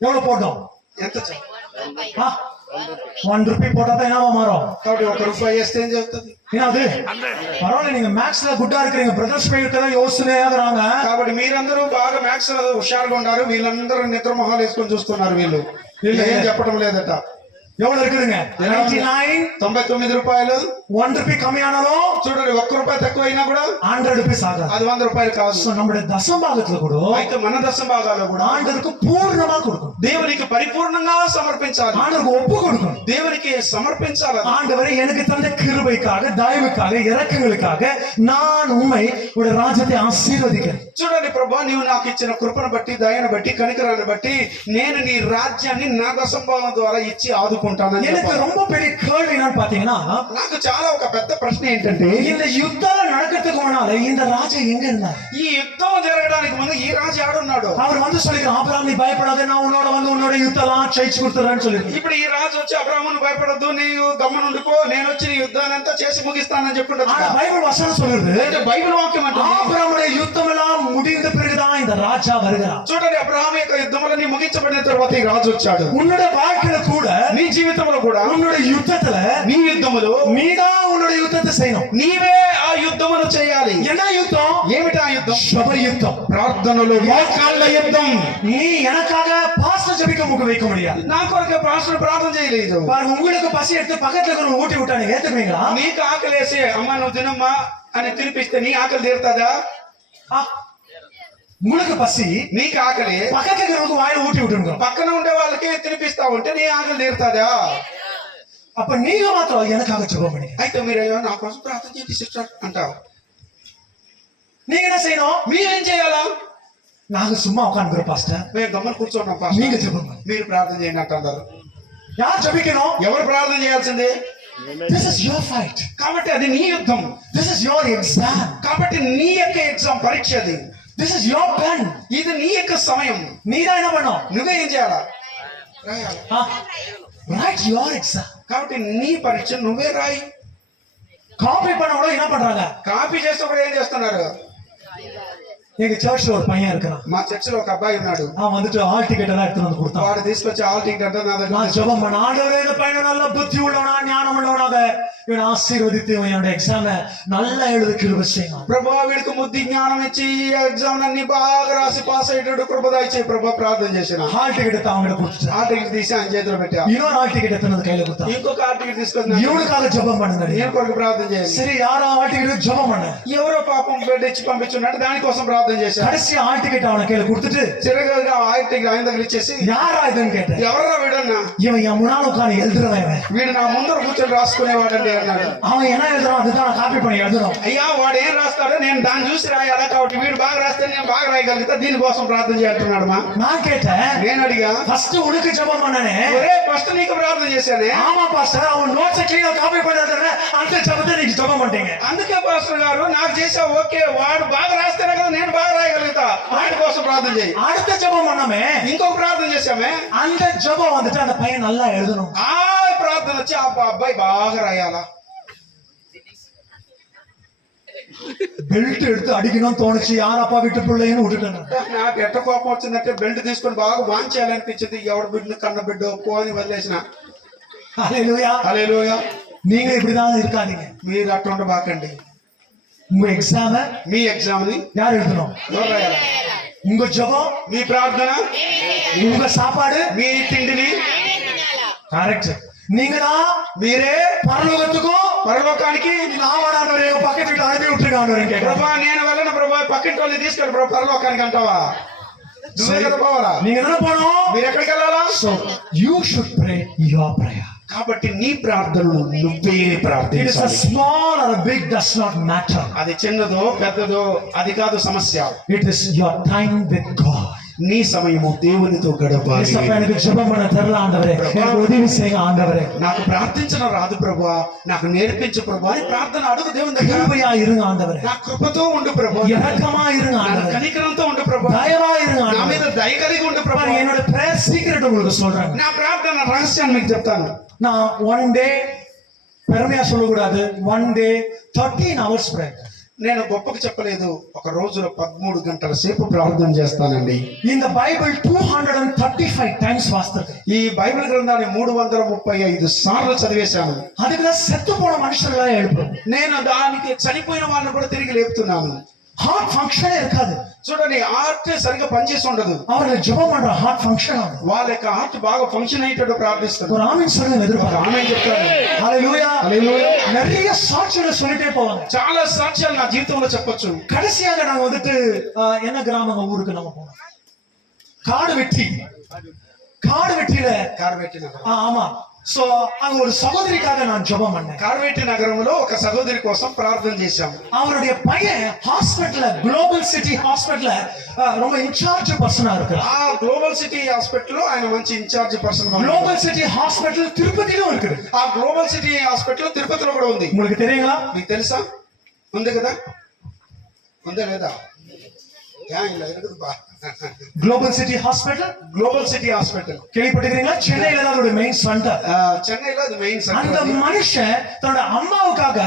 எவ்வளவு போட்டோம்? ఎంత 1 ரூபி போட்டா தான் என்னவா மாறும்? కాబట్టి 1 రూపాయి వేస్తే ఏం చెప్తుంది? என்னது? பரவாயில்ல, நீங்க மேக்ஸ்ல குட்டா இருக்கிறீங்க. பிரதர்ஸ் பைக்கு தான் யோசனையாகிறாங்க. కాబట్టి మీరందరూ బాగా మ్యాథ్స్ లో హుషారుగా ఉన్నారు. వీళ్ళందరూ నిద్ర మొహాలు వేసుకొని చూస్తున్నారు. వీళ్ళు ఏం చెప్పడం లేదట. எவ்வளவு இருக்குதுங்க? 99 99 రూపాయలు. 1 ரூபி கம்மியானாலும் చూడండి, 1 రూపాయి తక్కువ అయినా కూడా 100 ரூபீஸ் ஆகாது. అది 100 రూపాయలు కాదు. సో நம்முடைய தசம்பாகத்துல கூட అయితే మన దశ భాగాల్లో కూడా ஆண்டவருக்கு பூர்ணமா கொடுக்கணும். దేవునికి పరిపూర్ణంగా సమర్పించాలి. ஆண்டவருக்கு ஒப்பு கொடுக்கணும். దేవునికి సమర్పించాలి. ஆண்டவரே, எனக்கு தந்த கிருபைக்காக, தயவுக்காக, இரக்கங்களுக்காக நான் உம்மை ஒரு ராஜ்யத்தை ஆசீர்வதிக்கிறேன். చూడండి ప్రభా, నీవు నాకు ఇచ్చిన కృపను బట్టి, దయను బట్టి, కనికరాన్ని బట్టి నేను నీ రాజ్యాన్ని నా దశంభాగం ద్వారా ఇచ్చి ఆదుకుంటానని எனக்கு చెప్పాలి. ரொம்ப பெரிய கேள்வி என்னன்னு பாத்தீங்கன்னா, నాకు చాలా ఒక పెద్ద ప్రశ్న ఏంటంటే, இந்த யுத்தம் நடக்கிறதுக்கு முன்னால இந்த ராஜா எங்க இருந்தார்? ఈ యుద్ధం జరగడానికి ముందు ఈ రాజు ఆడున్నాడు. அவர் வந்து சொல்லிக்கிறார், ஆபிரகாம் நீ பயப்படாத, நான் உன்னோட வந்து உன்னோட யுத்தம்லாம் ஜெயிச்சு கொடுத்துறேன்னு சொல்லிருக்கேன். ఇప్పుడు ఈ రాజు వచ్చి అబ్రాహామును భయపడొద్దు, నీవు గమ్మునుండిపో, నేను వచ్చి నీ యుద్ధాన్ని అంతా చేసి ముగిస్తానని చెప్పుకుంటా. ஆனா பைபிள் வசனம் சொல்லுது, అంటే బైబిల్ వాక్యం అంటే ஆபிரகாமுடைய யுத்தம் எல்லாம் முடிந்த பிறகுதான் இந்த ராஜா வருகிறார். చూడండి, అబ్రహాము యొక్క యుద్ధములన్నీ ముగించబడిన తర్వాత ఈ రాజు వచ్చాడు. உன்னுடைய வாழ்க்கையில கூட, నీ జీవితంలో కూడా, உன்னுடைய யுத்தத்துல నీ యుద్ధములో நீதான் உன்னுடைய யுத்தத்தை செய்யணும். నీవే ఆ యుద్ధమును చేయాలి. என்ன யுத்தம்? ఏమిటి ఆ యుద్ధం? ஜெப யுத்தம். ప్రార్థనలు, మోకాళ్ళ యుద్ధం. நீ எனக்காக பாஸ்டர் ஜெபிக்க முக வைக்க முடியாது. నా కొరకు పాస్టర్ ప్రార్థన చేయలేదు. பாருங்க, உங்களுக்கு பசி எடுத்து பக்கத்துல இருக்கிறவங்க ஊட்டி விட்டா நீங்க ஏத்துக்குவீங்களா? నీకు ఆకలేసి అమ్మ నువ్వు తినమ్మా అని తినిపిస్తే నీ ఆకలి తీరుతుందా? ஆ, உங்களுக்கு பசி, నీకు ఆకలి பக்கத்துல இருக்கிறவங்களுக்கு வாயில ஊட்டி விட்டுருங்க. పక్కన ఉండే వాళ్ళకి తినిపిస్తా ఉంటే నీ ఆకలి తీరుతుందా? அப்ப நீங்க மாத்திரம் எனக்காக ஜெபம் பண்ணுங்க. అయితే మీరు అయ్యో నా కోసం ప్రార్థన చేయండి సిస్టర్ అంటావు. நீங்க என்ன செய்யணும்? మీరేం చేయాలా? நாங்க சும்மா உட்காந்துக்கிறோம் பாஸ்டர், మేము గమ్మని కూర్చోన్నాం நீங்க పాస్టర్, ஜெபம் பண்ணுங்க. మీరు ప్రార్థన చేయండి అంటారు. யார் ஜெபிக்கணும்? ఎవరు ప్రార్థన చేయాల్సిందే? This is your fight. కాబట్టి అది నీ యుద్ధం. This is your exam. కాబట్టి నీ యొక్క ఎగ్జామ్ పరీక్ష అది. This is your pen. ఇది నీ యొక్క సమయం. நீதான் என்ன பண்ணும்? నువ్వే ఏం చేయాలా? రాయాలి. Write your exam. కాబట్టి నీ పరీక్ష నువ్వే రాయి. காப்பி பண்ண கூட என்ன பண்றாங்க? కాపీ చేస్తే కూడా ఏం చేస్తున్నారు? எங்க சர்ச்ல ஒரு பையன் இருக்கிறான். మా చర్చిలో ఒక అబ్బాయి ఉన్నాడు. அவன் வந்துட்டு ஆல் டிக்கெட் எல்லாம் எடுத்துட்டு வந்து கொடுத்தான். వాడు తీసుకొచ్చి హాల్ టికెట్ అంటే నా దగ్గర நான் ஜெபம் பண்ண, ஆண்டவரே இந்த பையனை நல்ல புத்தி உள்ளவனா ஞானம் உள்ளவனாக இவனை ஆசீர்வதித்து இவனோட எக்ஸாம நல்லா எழுத கிருபை செய்யணும். ప్రభా వీడికి బుద్ధి జ్ఞానం ఇచ్చి ఎగ్జామ్ అన్ని బాగా రాసి పాస్ అయ్యేటట్టు కృప దయచేయి ప్రభా ప్రార్థన చేసిన. ஹால் டிக்கெட் எடுத்து அவங்க கொடுத்துட்டான். హాల్ టికెట్ తీసి ఆయన చేతిలో పెట్టా. இன்னொரு ஹால் டிக்கெட் எடுத்து கையில கொடுத்தான். ఇంకొక హాల్ టికెట్ తీసుకొని இவனுக்காக ஜெபம் பண்ணுங்க. నేను కొరకు ప్రార్థన చేయాలి. சரி, யாரோ ஹால் டிக்கெட் ஜெபம் பண்ண, ఎవరో పాపం బెడ్ ఇచ్చి పంపించున్నాడు, దానికోసం ప్రార్థన చేశాను. கடைசி ஹால் டிக்கெட் அவன கையில கொடுத்துட்டு చిరగా హాల్ టికెట్ ఆయన దగ్గర ఇచ్చేసి யாரா இதுன்னு கேட்டேன். ఎవరా వీడన్నా, இவன் என் முன்னாள் உட்காந்து எழுதுறவன் இவன். వీడు నా ముందర కూర్చొని రాసుకునేవాడండి అన్నాడు. அவன் என்ன எழுதுறான் அதுதான் நான் காப்பி பண்ணி எழுதுறோம். అయ్యా వాడు ఏం రాస్తాడో నేను దాన్ని చూసి రాయాలా, కాబట్టి వీడు బాగా రాస్తే నేను బాగా రాయగలుగుతా, దీనికోసం ప్రార్థన చేస్తున్నాడు. మా நான் கேட்டேன், నేను అడిగా, ஃபர்ஸ்ட் உனக்கு ஜெபம் பண்ணனே. ఒరే ఫస్ట్ నీకు ప్రార్థన చేశానే. ஆமா பாஸ்டர், அவன் நோட்ஸ் கிளியரா காப்பி பண்ணாதே, அந்த ஜெபத்தை நீங்க ஜெபம் பண்ணிட்டீங்க. అందుకే పాస్టర్ గారు నాకు చేసా, ఓకే వాడు బాగా రాస్తేనే కదా నేను బాగా రాయగలుగుతా, వాడి కోసం ప్రార్థన చేయి. அடுத்த ஜெபம் பண்ணாமே, ఇంకొక ప్రార్థన చేశామే, அந்த ஜெபம் வந்துட்டு அந்த பையன் நல்லா எழுதணும். ఆ ప్రార్థన వచ్చి ఆ అబ్బాయి బాగా రాయాలా. பெல்ட் எடுத்து அடிக்கணும்னு தோணுச்சு, யார் அப்பா வீட்டு பிள்ளைன்னு விட்டுட்டேன். నాకు ఎట్ట కోపం వచ్చిందంటే బెల్ట్ తీసుకొని బాగా వాన్ చేయాలనిపించింది. ఎవడు బిడ్డను కన్న బిడ్డ పోని వదిలేసిన. ஹல்லேலூயா. హల్లెలూయా. நீங்க இப்படிதான் இருக்காதீங்க. మీరు అట్లా ఉండబాకండి. உங்க எக்ஸாம మీ ఎగ్జామ్ ని யார் எழுதணும்? ఎవరు రాయాలి? உங்க ஜெபம், మీ ప్రార్థన, உங்க சாப்பாடு, మీ తిండిని கரெக்ட். நீங்க தான் మీరే பரலோகத்துக்கும் పరలోకానికి நாவானவரே பக்கத்து வீட்டு அனுப்பி விட்டுருக்காங்க கேட்கிறேன். ప్రభా నేను వెళ్ళను ప్రభా, పక్కింటి వాళ్ళని తీసుకెళ్ళి ప్రభా పరలోకానికి అంటావా? నువ్వే కదా పోవాలా. நீங்க என்ன போனோம்? మీరు ఎక్కడికి వెళ్ళాలా? So you should pray your prayer. కాబట్టి నీ ప్రార్థనలు నువ్వే It is a ప్రార్థించాలి. small or a big does not matter. అది చిన్నదో పెద్దదో అది కాదు సమస్య. It is your time with God. నీ సమయము దేవునితో గడపాలి. ஏசப்பா, எனக்கு ஜெபம் பண்ண தெரியல ஆண்டவரே, எனக்கு உதவி செய்யுங்க ஆண்டவரே. నాకు ప్రార్థించడం రాదు ప్రభా, నాకు నేర్పించు ప్రభా అని ప్రార్థన అడుగు దేవుని దగ్గర. கிருபையா இருங்க ஆண்டவரே, నా కృపతో ఉండు ప్రభా, இரக்கமா இருங்க నా ஆண்டவரே, కనికరంతో ఉండు ప్రభా, தயவா இருங்க నా ஆண்டவரே. మీద దయ కలిగి ఉండు ప్రభా. பாருங்க, என்னோட prayer secret உங்களுக்கு சொல்றேன். నా ప్రార్థన రహస్యాన్ని మీకు చెప్తాను. நான் one day பெருமையா சொல்லக்கூடாது, one day 13 hours pray. నేను గొప్పకు చెప్పలేదు, ఒక రోజులో 13 గంటల సేపు ప్రార్థన చేస్తానండి. இந்த பைபிள் 235 டைம்ஸ் வாசித்திருக்கேன். ఈ బైబిల్ గ్రంథాన్ని 335 సార్లు చదివేశాను. அதுக்குதான் செத்து போன மனுஷர்களா எழுப்புறோம். నేను దానికి చనిపోయిన వాళ్ళని కూడా తిరిగి లేపుతున్నాను. ஹார்ட் ஃபங்க்ஷனே இருக்காது. చూడండి, హార్ట్ సరిగ్గా పనిచేసి ఉండదు. அவர்கள் ஜெபம் பண்ற ஹார்ட் ஃபங்க்ஷன் ஆகும். వాళ్ళ యొక్క హార్ట్ బాగా ఫంక్షన్ అయ్యేటట్టు ప్రార్థిస్తారు. ஒரு ஆமென் சொல்லுங்க எதிர்பார்க்கிறேன். ఆమె చెప్తాను. ஹalleluya. హల్లెలూయా. நிறைய சாட்சிகளை சொல்லிட்டே போவாங்க. చాలా సాక్ష్యాలు నా జీవితంలో చెప్పొచ్చు. கடைசியாக நாங்க வந்துட்டு என்ன கிராமங்க ஊருக்கு நம்ம போனோம், காடு வெட்டியில కార్వేటి నగరం. ஆமா. சோ அங்க ஒரு சகோதரிக்காக நான் ஜெபம் பண்ணேன். కార్వేటి నగరంలో ఒక సహోదరి కోసం ప్రార్థన చేశాము. அவருடைய பையன் ஹாஸ்பிடல்ல, குளோபல் சிட்டி ஹாஸ்பிடல்ல ரொம்ப இன்சார்ஜ் பர்சனா இருக்காரு. ఆ గ్లోబల్ సిటీ హాస్పిటల్ లో ఆయన మంచి in charge person. Global city hospital திருப்பதியிலும் இருக்குது. ఆ గ్లోబల్ సిటీ హాస్పిటల్ తిరుపతిలో కూడా ఉంది. உங்களுக்கு தெரியுங்களா? మీకు తెలుసా? ఉంది కదా? ఉందా లేదా? ఇలా இருக்குதுப்பா. Global city hospital, global city hospital கேள்விப்பட்டிருக்கீங்களா? சென்னையில தான் அதோட மெயின் சென்டர். చెన్నైలో అది మెయిన్ அந்த సెంటర్. மனுஷன் தன்னோட அம்மாவுக்காக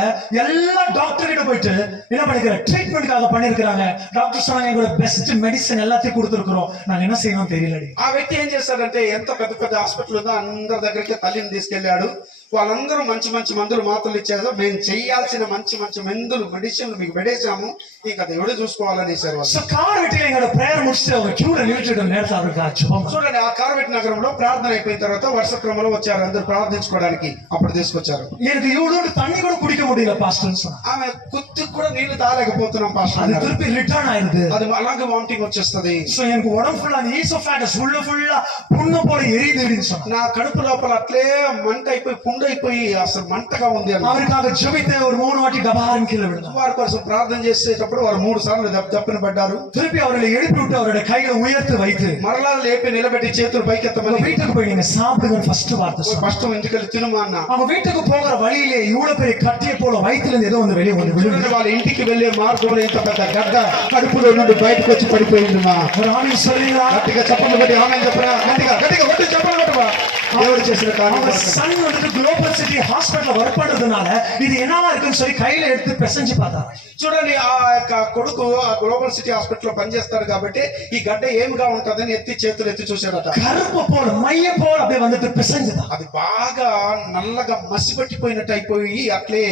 எல்லா டாக்டர் கிட்ட போயிட்டு என்ன பண்ணிக்கிற ட்ரீட்மெண்ட்காக பண்ணிருக்காங்க. டாக்டர் சொன்னாங்க எங்களோட பெஸ்ட் மெடிசன் எல்லாத்தையும் கொடுத்துருக்கிறோம், நாங்க என்ன செய்யணும் தெரியலடி. ఆ వ్యక్తి ఏం చేశాడంటే, ఎంత పెద్ద పెద్ద హాస్పిటల్ ఉందో అందరి దగ్గరికి తల్లిని తీసుకెళ్లాడు. వాళ్ళందరూ మంచి మంచి మందులు మాత్రలు ఇచ్చారు. మేము చేయాల్సిన మంచి మంచి మందులు మెడిసిన్లు మీకు పెడేసాము, ఇంకా దేవుడే చూసుకోవాలనేసారు వాళ్ళు. సో கார் வெட்டில எங்களோட பிரேயர் முடிச்சுட்டு அவங்க கியூல நின்னுட்டு நேரத்துல அவருக்கு ஜெபம். చూడండి, ఆ కార్వేట్ నగరంలో ప్రార్థన అయిపోయిన తర్వాత వరుస క్రమంలో వచ్చారు అందరూ ప్రార్థించుకోవడానికి. అప్పుడు తీసుకొచ్చారు. எனக்கு இவ்வளவு தண்ணி கூட குடிக்க முடியல பாஸ்டர்னு சொன்னா. ఆమె కుత్తికి కూడా నీళ్లు తాగలేకపోతున్నాం పాస్టర్ அது అన్నారు. திருப்பி రిటర్న్ ஆயிருது. అది అలాగే వామిటింగ్ వచ్చేస్తది. సో எனக்கு உடம்பு ஃபுல்லா அந்த ஈசோஃபேகஸ் ஃபுல்லா புண்ணு போல எரியுதுன்னு சொன்னா. నా కడుపు లోపల అట్లే మంట అయిపోయి పుండు అయిపోయి అసలు మంటగా ఉంది అన్నారు. அவருக்காக ஜெபித்து ஒரு 3 வாட்டி டபாரன் கீழே விழுந்தார். వారి కోసం ప్రార్థన చేసేటప్పుడు వారు 3 సార్లు దప్పిన పడ్డారు. திருப்பி அவர்களை எழுப்பி விட்டு அவருடைய கையை உயர்த்தி வைத்து మరలా లేపి నిలబెట్టి చేతులు పైకెత్తమని, வீட்டுக்கு போய் நீங்க சாப்பிடுங்க ஃபர்ஸ்ட் வார்த்தை சொன்னார். ఫస్ట్ ఇంటికెళ్ళి తినుమా అన్న. அவங்க வீட்டுக்கு போகிற வழியிலே இவ்வளவு பெரிய கட்டியை போல வயித்துல இருந்து ஏதோ வந்து வெளியே வந்து விழுந்து. చూడండి, వాళ్ళ ఇంటికి వెళ్లే మార్గంలో ఇంత పెద్ద గడ్డ కడుపులో నుండి బయటకు వచ్చి పడిపోయింది. మా ஒரு ஆமீன் சொல்லுங்களா? గట్టిగా చప్పట్లు కొట్టి ఆమె చెప్పరా, గట్టిగా గట్టిగా కొట్టి చప్పట్లు కొట్టవా. దేవుడు చేసిన కార్యం அவங்க కొరకు. சன் வந்துட்டு குளோபல் சிட்டி ஹாஸ்பிடல்ல ஒர்க் பண்றதுனால இது என்னவா இருக்குன்னு சொல்லி கையில எடுத்து பிசைஞ்சு பார்த்தாங்க. చూడండి ఆ యొక్క కొడుకు ఆ గ్లోబల్ సిటీ హాస్పిటల్ లో పనిచేస్తాడు కాబట్టి ఈ గడ్డ ఏమిగా ఉంటదని చేతులు ఎత్తి చూశాడట. கருப்பு போல மைய போல அப்படியே வந்துட்டு பிசைஞ்சுதான். అది బాగా నల్లగా మసిపట్టిపోయినట్టు అయిపోయి అట్లే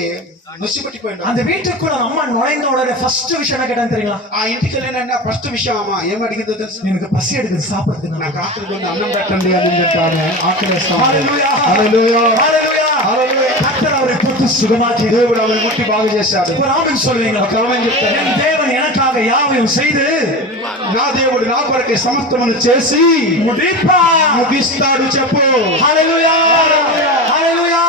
మసిపట్టిపోయింది. அந்த வீட்டுக்குள்ள அம்மா நுழைந்த உடனே ஃபர்ஸ்ட் விஷயம் என்ன கேட்டாங்க தெரியுங்களா? ఆ ఇంటికి వెళ్ళిన ఫస్ట్ విషయం అమ్మ ఏం అడిగిందో తెలుసు? எனக்கு పసి எடுக்குது సాப்பிடுறதுக்கு. నాకు ఆకలి కొని అన్నం పెట్టండి అని చెప్పాను. ఆకలిస్తాను. హల్లెలూయా హల్లెలూయా హల్లెలూయా హల్లెలూయా. கர்த்தர் அவரை தொட்டு சுகமாக்கி దేవుడు ఆమెను ముట్టి బాగు చేశాడు. ஒரு ஆமென் சொல்லுவீங்களா? ఒక ఆమె చెప్తాను. என் தேவன் எனக்காக யாவையும் செய்து నా దేవుడు నా కొరకు సమస్తమును చేసి ముగిస్తాడు చెప్పు. హల్లెలూయా హల్లెలూయా.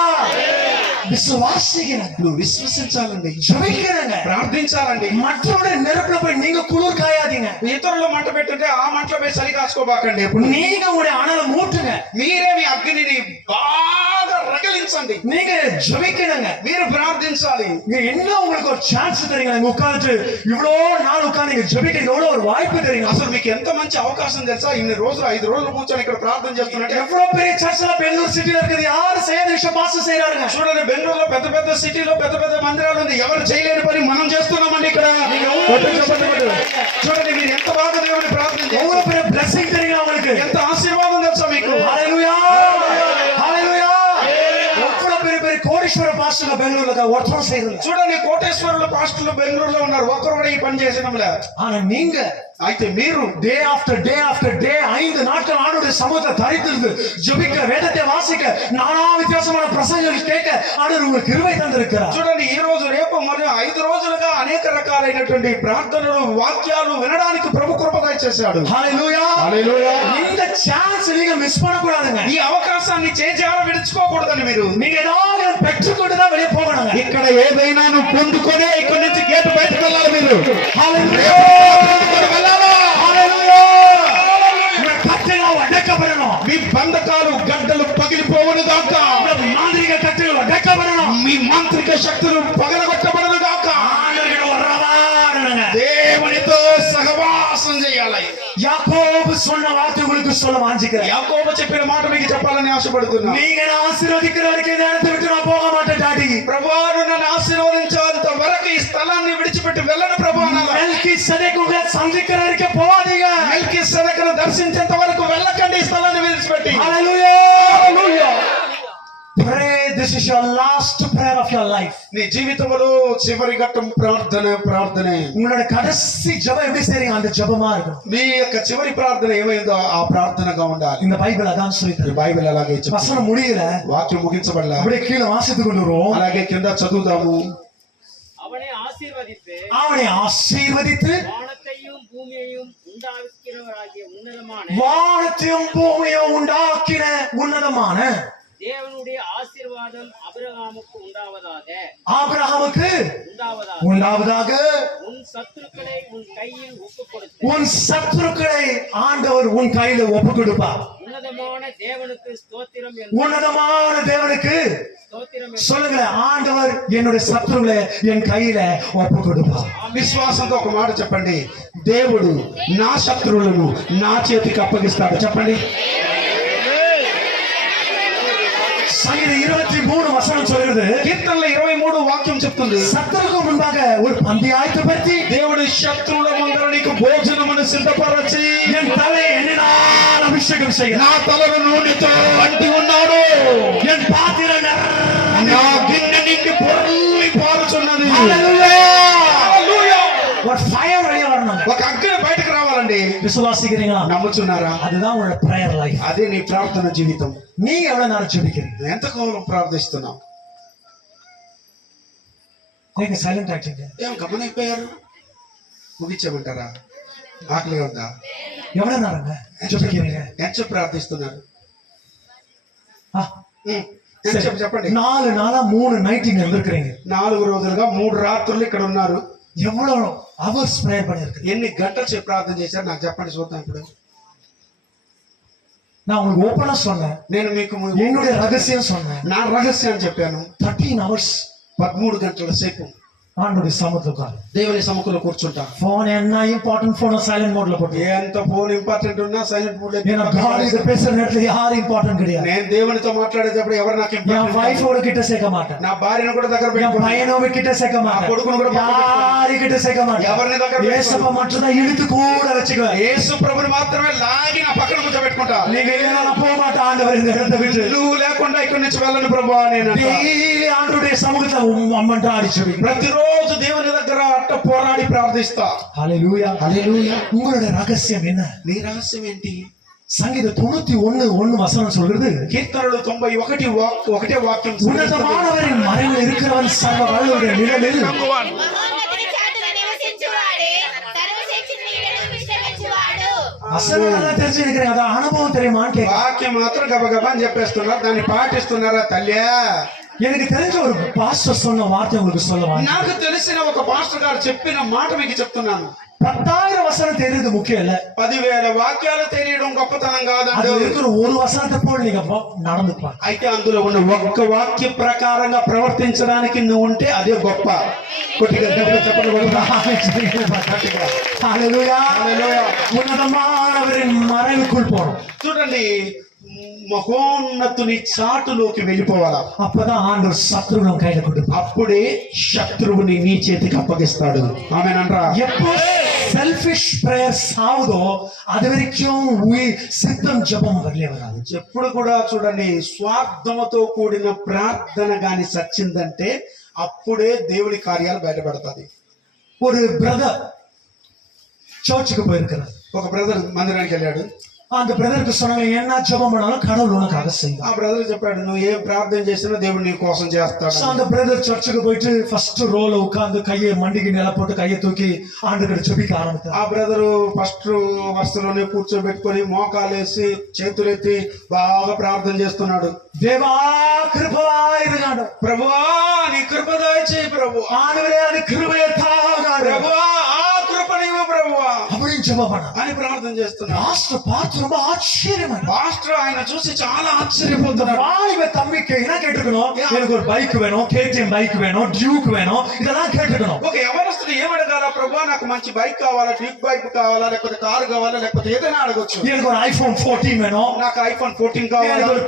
விசுவாசிக்கிறேன். నువ్వు విశ్వసించాలండి, ஜெபிக்கிறேங்க, ప్రార్థించాలండి. மற்றவருடைய நெருப்புல போய் நீங்க குளிர் காயாதீங்க. ఇతరులు మంట పెట్టుంటే ఆ మంటలో పోయి చలి కాచుకోబాకండి. ఎప్పుడు நீங்க உங்களுடைய அனலை மூட்டுங்க. మీరే మీ అగ్నిని బాగా రగిలించండి. நீங்க ஜெபிக்கிறேங்க, మీరు ప్రార్థించాలి. நீங்க என்ன உங்களுக்கு ஒரு சான்ஸ் தெரியுங்க? நீங்க உட்கார்ந்து இவ்வளோ நாள் உட்கார்ந்து நீங்க ஜெபிக்க எவ்வளவு ஒரு வாய்ப்பு தெரியுங்க? అసలు మీకు ఎంత మంచి అవకాశం తెలుసా? ఇన్ని రోజులు 5 రోజులు కూర్చొని ఇక్కడ ప్రార్థన చేస్తున్నట్టు. எவ்வளவு பெரிய சர்ச்ல பெங்களூர் சிட்டில இருக்குது, யாரு செய்யாத விஷயம் பாஸ்டர் செய்யறாருங்க. చూడండి, బెంగళూరులో పెద్ద పెద్ద సిటీలో పెద్ద పెద్ద మందిరాలు ఉంది. ఎవరు చేయలేని పని మనం చేస్తున్నామండి ఇక్కడ. చూడండి, మీరు ఎంత బాగా దేవుని ప్రార్థన చేస్తారు. எவ்வளவு பெரிய blessing தெரியுங்க உங்களுக்கு? ఎంత ఆశీర్వాదం తెలుసా మీకు? హల్లెలూయా హల్లెలూయా. எவ்வளவு பெரிய பெரிய கோடீஸ்வர பாஸ்டர் பெங்களூர்ல ஒருத்தரும் செய்யறது. చూడండి, కోటేశ్వరులు పాస్టర్లు బెంగళూరులో ఉన్నారు. ఒక్కరు కూడా ఈ పని చేసినంలే. ஆனா நீங்க అయితే మీరు டே ஆஃப்டர் டே ஆஃப்டர் டே 5 நாட்கள் ஆண்டவருடைய சமூகத்தை தரித்திருந்து ஜெபிக்க, வேதத்தை வாசிக்க, நானா வித்தியாசமான பிரசங்கங்கள் கேட்க ஆண்டவர் உங்களுக்கு கிருபை தந்திருக்கிறார். చూడండి, ఈ రోజు రేపు మరియు 5 రోజులుగా అనేక రకాలైనటువంటి ప్రార్థనలు వాక్యాలు వినడానికి ప్రభు కృప దయచేశాడు. హల్లెలూయా హల్లెలూయా. இந்த சான்ஸ் நீங்க மிஸ் பண்ணக்கூடாதுங்க. ఈ అవకాశాన్ని చేజార విడుచుకోకూడదని మీరు நீங்க ஏதாவது பெற்றுக்கொண்டு தான் வெளியே போகணுங்க. ఇక్కడ ఏదైనా నువ్వు పొందుకొనే ఇక్కడ నుంచి గేట్ బయటకు వెళ్ళాలి. మీరు హల్లెలూయా వెళ్ళాలా? హల్లెలూయా. మీ కట్టెలు అడ్డకబడను. మీ బంధకాలు గడ్డలు పగిలిపోవును గాక. మీ మాంత్రిక కట్టెలు అడ్డకబడను. మీ మాంత్రిక శక్తులు పగలగొట్టబడును గాక. దేవునితో సహవాసం చేయాలి. யாக்கோபு சொன்ன வார்த்தை உங்களுக்கு சொல்ல வாஞ்சிக்கிறேன். యాకోబు చెప్పిన మాట మీకు చెప్పాలని ఆశపడుతున్నా. நீங்க என்ன ஆசீர்வதிக்கிற வரைக்கும் இந்த இடத்தை விட்டு நான் போக மாட்டேன் டாடி. ప్రభువాను నన్ను ఆశీర్వదించేంత వరకు ఈ స్థలాన్ని విడిచిపెట్టి వెళ్ళను ప్రభు అనాలి. மெல்கிசேதேக்கு உங்களை சந்திக்கிற வரைக்கும் போகாதீங்க. మెల్కీసెదెకును దర్శించేంత వరకు వెళ్ళకండి ఈ స్థలాన్ని విడిచిపెట్టి. హల్లెలూయా హల్లెలూయా. Pray, this is your last prayer of your life. నీ జీవితంలో చివరి ఘట్టం ప్రార్థనే. உங்களோட கடைசி ஜெபம் எப்படி செய்றீங்க? அந்த ஜெபமா இருக்கும். మీ యొక్క చివరి ప్రార్థన ఏమైందో ఆ ప్రార్థనగా ఉండాలి. இந்த பைபிள் அதான் ఈ சொல்லிட்டு బైబిల్ అలాగే చెప్తుంది. வசனம் முடியல, వాక్యం ముగించబడలా. அப்படியே கீழே வாசித்து கொண்டு வருவோம். అలాగే కింద చదువుదాము. அவனை ஆசீர்வதித்து அவனை ஆசீர்வதித்து வானத்தையும் பூமியையும் உண்டாக்கிறவராகிய உன்னதமான வானத்தையும் பூமியையும் உண்டாக்கின உன்னதமான தேவனுடைய ஆசீர்வாதம் ஆபிரகாமுக்கு உண்டாவதாக உண்டாவதாக. உன் சத்துருக்களை உன் கையில் ஒப்புக் கொடுத்து உன் சத்துருக்களை ஆண்டவர் உன் கையில ஒப்பு கொடுப்பார். உன்னதமான தேவனுக்கு ஸ்தோத்திரம் என்று உன்னதமான தேவனுக்கு ஸ்தோத்திரம் என்று சொல்லுங்க, ஆண்டவர் என்னுடைய சத்துருக்களை என் கையில ஒப்பு கொடுப்பார். విశ్వాసంతో ఒక మాట చెప్పండి. దేవుడు నా శత్రువులను నా చేతికి అప్పగిస్తాడు. చెప్పండి. சங்கீதம் 23 வசனம் சொல்கிறது, కీర్తనలో 23 వాక్యం చెప్తుంది. சத்துருக்கு முன்பாக ஒரு பந்தி ஆயத்தப்படுத்தி దేవుడు శత్రువుల ముందర నీకు భోజనమును సిద్ధపరచి என் தலை என்னால் அபிஷேகம் செய்ய, నా తలను నూనెతో అంటి ఉన్నాడు. என் பாத்திரம் నా గిన్నె నిండి పొర్లి పారుచున్నది. ஹalleluya. ஒரு ஃபயர் வெளியே வரணும். ఒక అగ్ని బయటకు రావాలండి. விசுவாசிக்கிறீங்களா? నమ్ముచున్నారా? அதுதான் உங்களோட prayer life. అదే నీ ప్రార్థన జీవితం. நீங்க எவ்வளவு நேரம் ஜெபிக்கிறீங்க? ఎంతకాలం ప్రార్థిస్తున్నావు? நீங்க சைலண்ட் ஆயிட்டீங்க. ఏం గమనైపోయారు? ముగించమంటారా? ఆకలి ఉందా? எவ்வளவு நேரங்க ஜெபிக்கிறீங்க? ఎంత ప్రార్థిస్తున్నారు? ஆ, చెప్పండి. 4 நாளா 3 நைட் இங்க இருந்திருக்கீங்க. 4 రోజులుగా 3 రాత్రులు ఇక్కడ ఉన్నారు. எவ்வளவு hours prayer பண்ணிருக்கீங்க? ఎన్ని గంటలు ప్రార్థన చేశారు నాకు చెప్పండి చూద్దాం. ఇప్పుడు நான் உங்களுக்கு ஓபனா சொன்னேன், నేను మీకు என்னுடைய ரகசியம் சொன்னேன். నా రహస్యాన్ని చెప్పాను. 13 hours 13 గంటల సేపు ఆండ్రుడి సముద్రం కాదు. దేవుని సముఖంలో కూర్చుంటా. ఫోన్ ఎన్నా ఇంపార్టెంట్ ఫోన్ సైలెంట్ మోడ్ లో పెట్టు. ఎంత ఫోన్ ఇంపార్టెంట్ ఉన్నా సైలెంట్ మోడ్ లో నేను గాడ్ ఇస్ பேசுறதுல யார் ఇంపార్టెంట్ கிடையாது. నేను దేవునితో మాట్లాడేటప్పుడు ఎవరు నాకు என் ఇంపార్టెంట్. వైఫ్ ఓడి కిட்ட సేక మాటేன். నా భార్యను కూడా దగ్గర என் పెట్టుకున్నా. பையனோட கிட்ட சேக்க மாட்டேன். కొడుకును కూడా யாரு கிட்ட சேக்க மாட்டேன். ఎవరిని దగ్గర ஏசப்ப மட்டும் தான் இழுத்து கூட வச்சுக்குவேன். యేసు ప్రభుని మాత్రమే లాగి నా పక్కన కూర్చోబెట్టుకుంటా. நீங்க இல்லனா போக மாட்டேன் ஆண்டவர் இந்த இடத்தை விட்டு. నువ్వు లేకుండా ఇక్కడి నుంచి వెళ్ళను ప్రభువా నేను అంటా. డైలీ ఆండ్రుడి సముఖంలో అమ్మంటారు చెవి. ప్రతిరోజు దేవుని దగ్గర అట్ట పోరాడి ప్రార్థిస్తా. హల్లెలూయా హల్లెలూయా. உங்களுடைய ரகசியம் என்ன? నీ రహస్యం ఏంటి? సంగీత 91:1 వచనం சொல்றது, కీర్తనలు 91 ఒకటే వాక్యం. ఉన్నతమానవరిன் மறைவில் இருக்கிறவன் சர்வ வல்லவருடைய நிழலில் మహోన్నతుని చాటున నివసించువాడే సర్వశక్తిని నీడలో విశ్రమించువాడు. வசனம் நல்லா தெரிஞ்சிருக்கிறேன், அது அனுபவம் தெரியுமான்னு கேட்க. వాక్యం మాత్రం గబగబా అని చెప్పేస్తున్నారు. దాన్ని పాటిస్తున్నారా తల్లియా? எனக்கு தெரிஞ்ச ஒரு பாஸ்டர் சொன்ன வார்த்தை உங்களுக்கு சொல்லவா? నాకు తెలిసిన ఒక పాస్టర్ గారు చెప్పిన మాట మీకు చెప్తున్నాను. 10,000 வசனம் தெரியுது முக்கியம் இல்ல. 10,000 వాక్యాలు తెలియడం గొప్పతనం அது కాదండి. இருக்கிற ஒரு வசனத்தை போல் நீங்க நடந்துப்பா. అయితే అందులో ఉన్న ఒక్క వాక్య ప్రకారంగా ప్రవర్తించడానికి నువ్వు ఉంటే అదే గొప్ప. కొట్టిగా దేవుడు చెప్పండి. హల్లెలూయా హల్లెలూయా. ఉన్నతమానవరిன் மறைவுக்குள் போறோம். చూడండి, మహోన్నతుని చాటులోకి వెళ్ళిపోవాలా. அப்பதான் ஆண்டவர் சத்துருவை கையில கொடுப்பார். అప్పుడే శత్రువుని నీ చేతికి అప్పగిస్తాడు. ఆమేనంట్రా. எப்போ సెల్ఫిష్ ప్రేయర్స్ ఆవుదో అది వరக்கும் సిద్ధం జపం వదిలే వరాదు. ఎప్పుడు కూడా చూడండి, స్వార్థముతో కూడిన ప్రార్థన గాని సచ్చిందంటే అప్పుడే దేవుడి కార్యాలు బయటపడతాది. ஒரு பிரதர் சர்ச்சுக்கு போயிருக்கிறார். ఒక బ్రదర్ మందిరానికి వెళ్ళాడు. அந்த பிரதருக்கு சொன்னாங்க, என்ன ஜெபம் பண்ணாலும் கடவுள் உனக்காக செய்வார். ఆ బ్రదర్ చెప్పాడు, నువ్వు ఏం ప్రార్థన చేసినా దేవుడు నీ కోసం చేస్తాడు. அந்த பிரதர் சர்ச்சுக்கு போயிட்டு ஃபர்ஸ்ட் ரோல உட்கார்ந்து கையை மண்டிக்கு நில போட்டு கையை தூக்கி ஆண்டவர்கிட்ட ஜெபிக்க ஆரம்பித்தார். ఆ బ్రదరు ఫస్ట్ వరుసలోనే కూర్చోబెట్టుకొని మోకాలేసి చేతులెత్తి బాగా ప్రార్థన చేస్తున్నాడు. தேவா கிருபையாயிருங்க ప్రభువా నీ కృప దయచేయి ప్రభు. ஆண்டவரே அது கிருபையை தாங்க ప్రభువా ఆ కృప నీవు ప్రభువా அப்படின்னு ஜெபம் பண்ணார். అని ప్రార్థన చేస్తున్నాడు. பாஸ்டர் பார்த்து ரொம்ப ஆச்சரியமா మాస్టర్ ఆయన చూసి చాలా ఆశ్చర్యపోతున్నాడు. வாலிப தம்பிக்கு என்ன கேட்டுக்கணும்? எனக்கு ஒரு பைக் வேணும், KTM பைக் வேணும், டியூக் வேணும், இதெல்லாம் கேட்டுக்கணும். ఒక యవనస్తుడు ఏమడగాల? ప్రభువా నాకు మంచి బైక్ కావాలా, డ్యూక్ బైక్ కావాలా, లేకపోతే కారు కావాలా, లేకపోతే ఏదైనా అడగొచ్చు. எனக்கு ஒரு iPhone 14 வேணும், నాకు ఐఫోన్ 14 కావాలా, எனக்கு ஒரு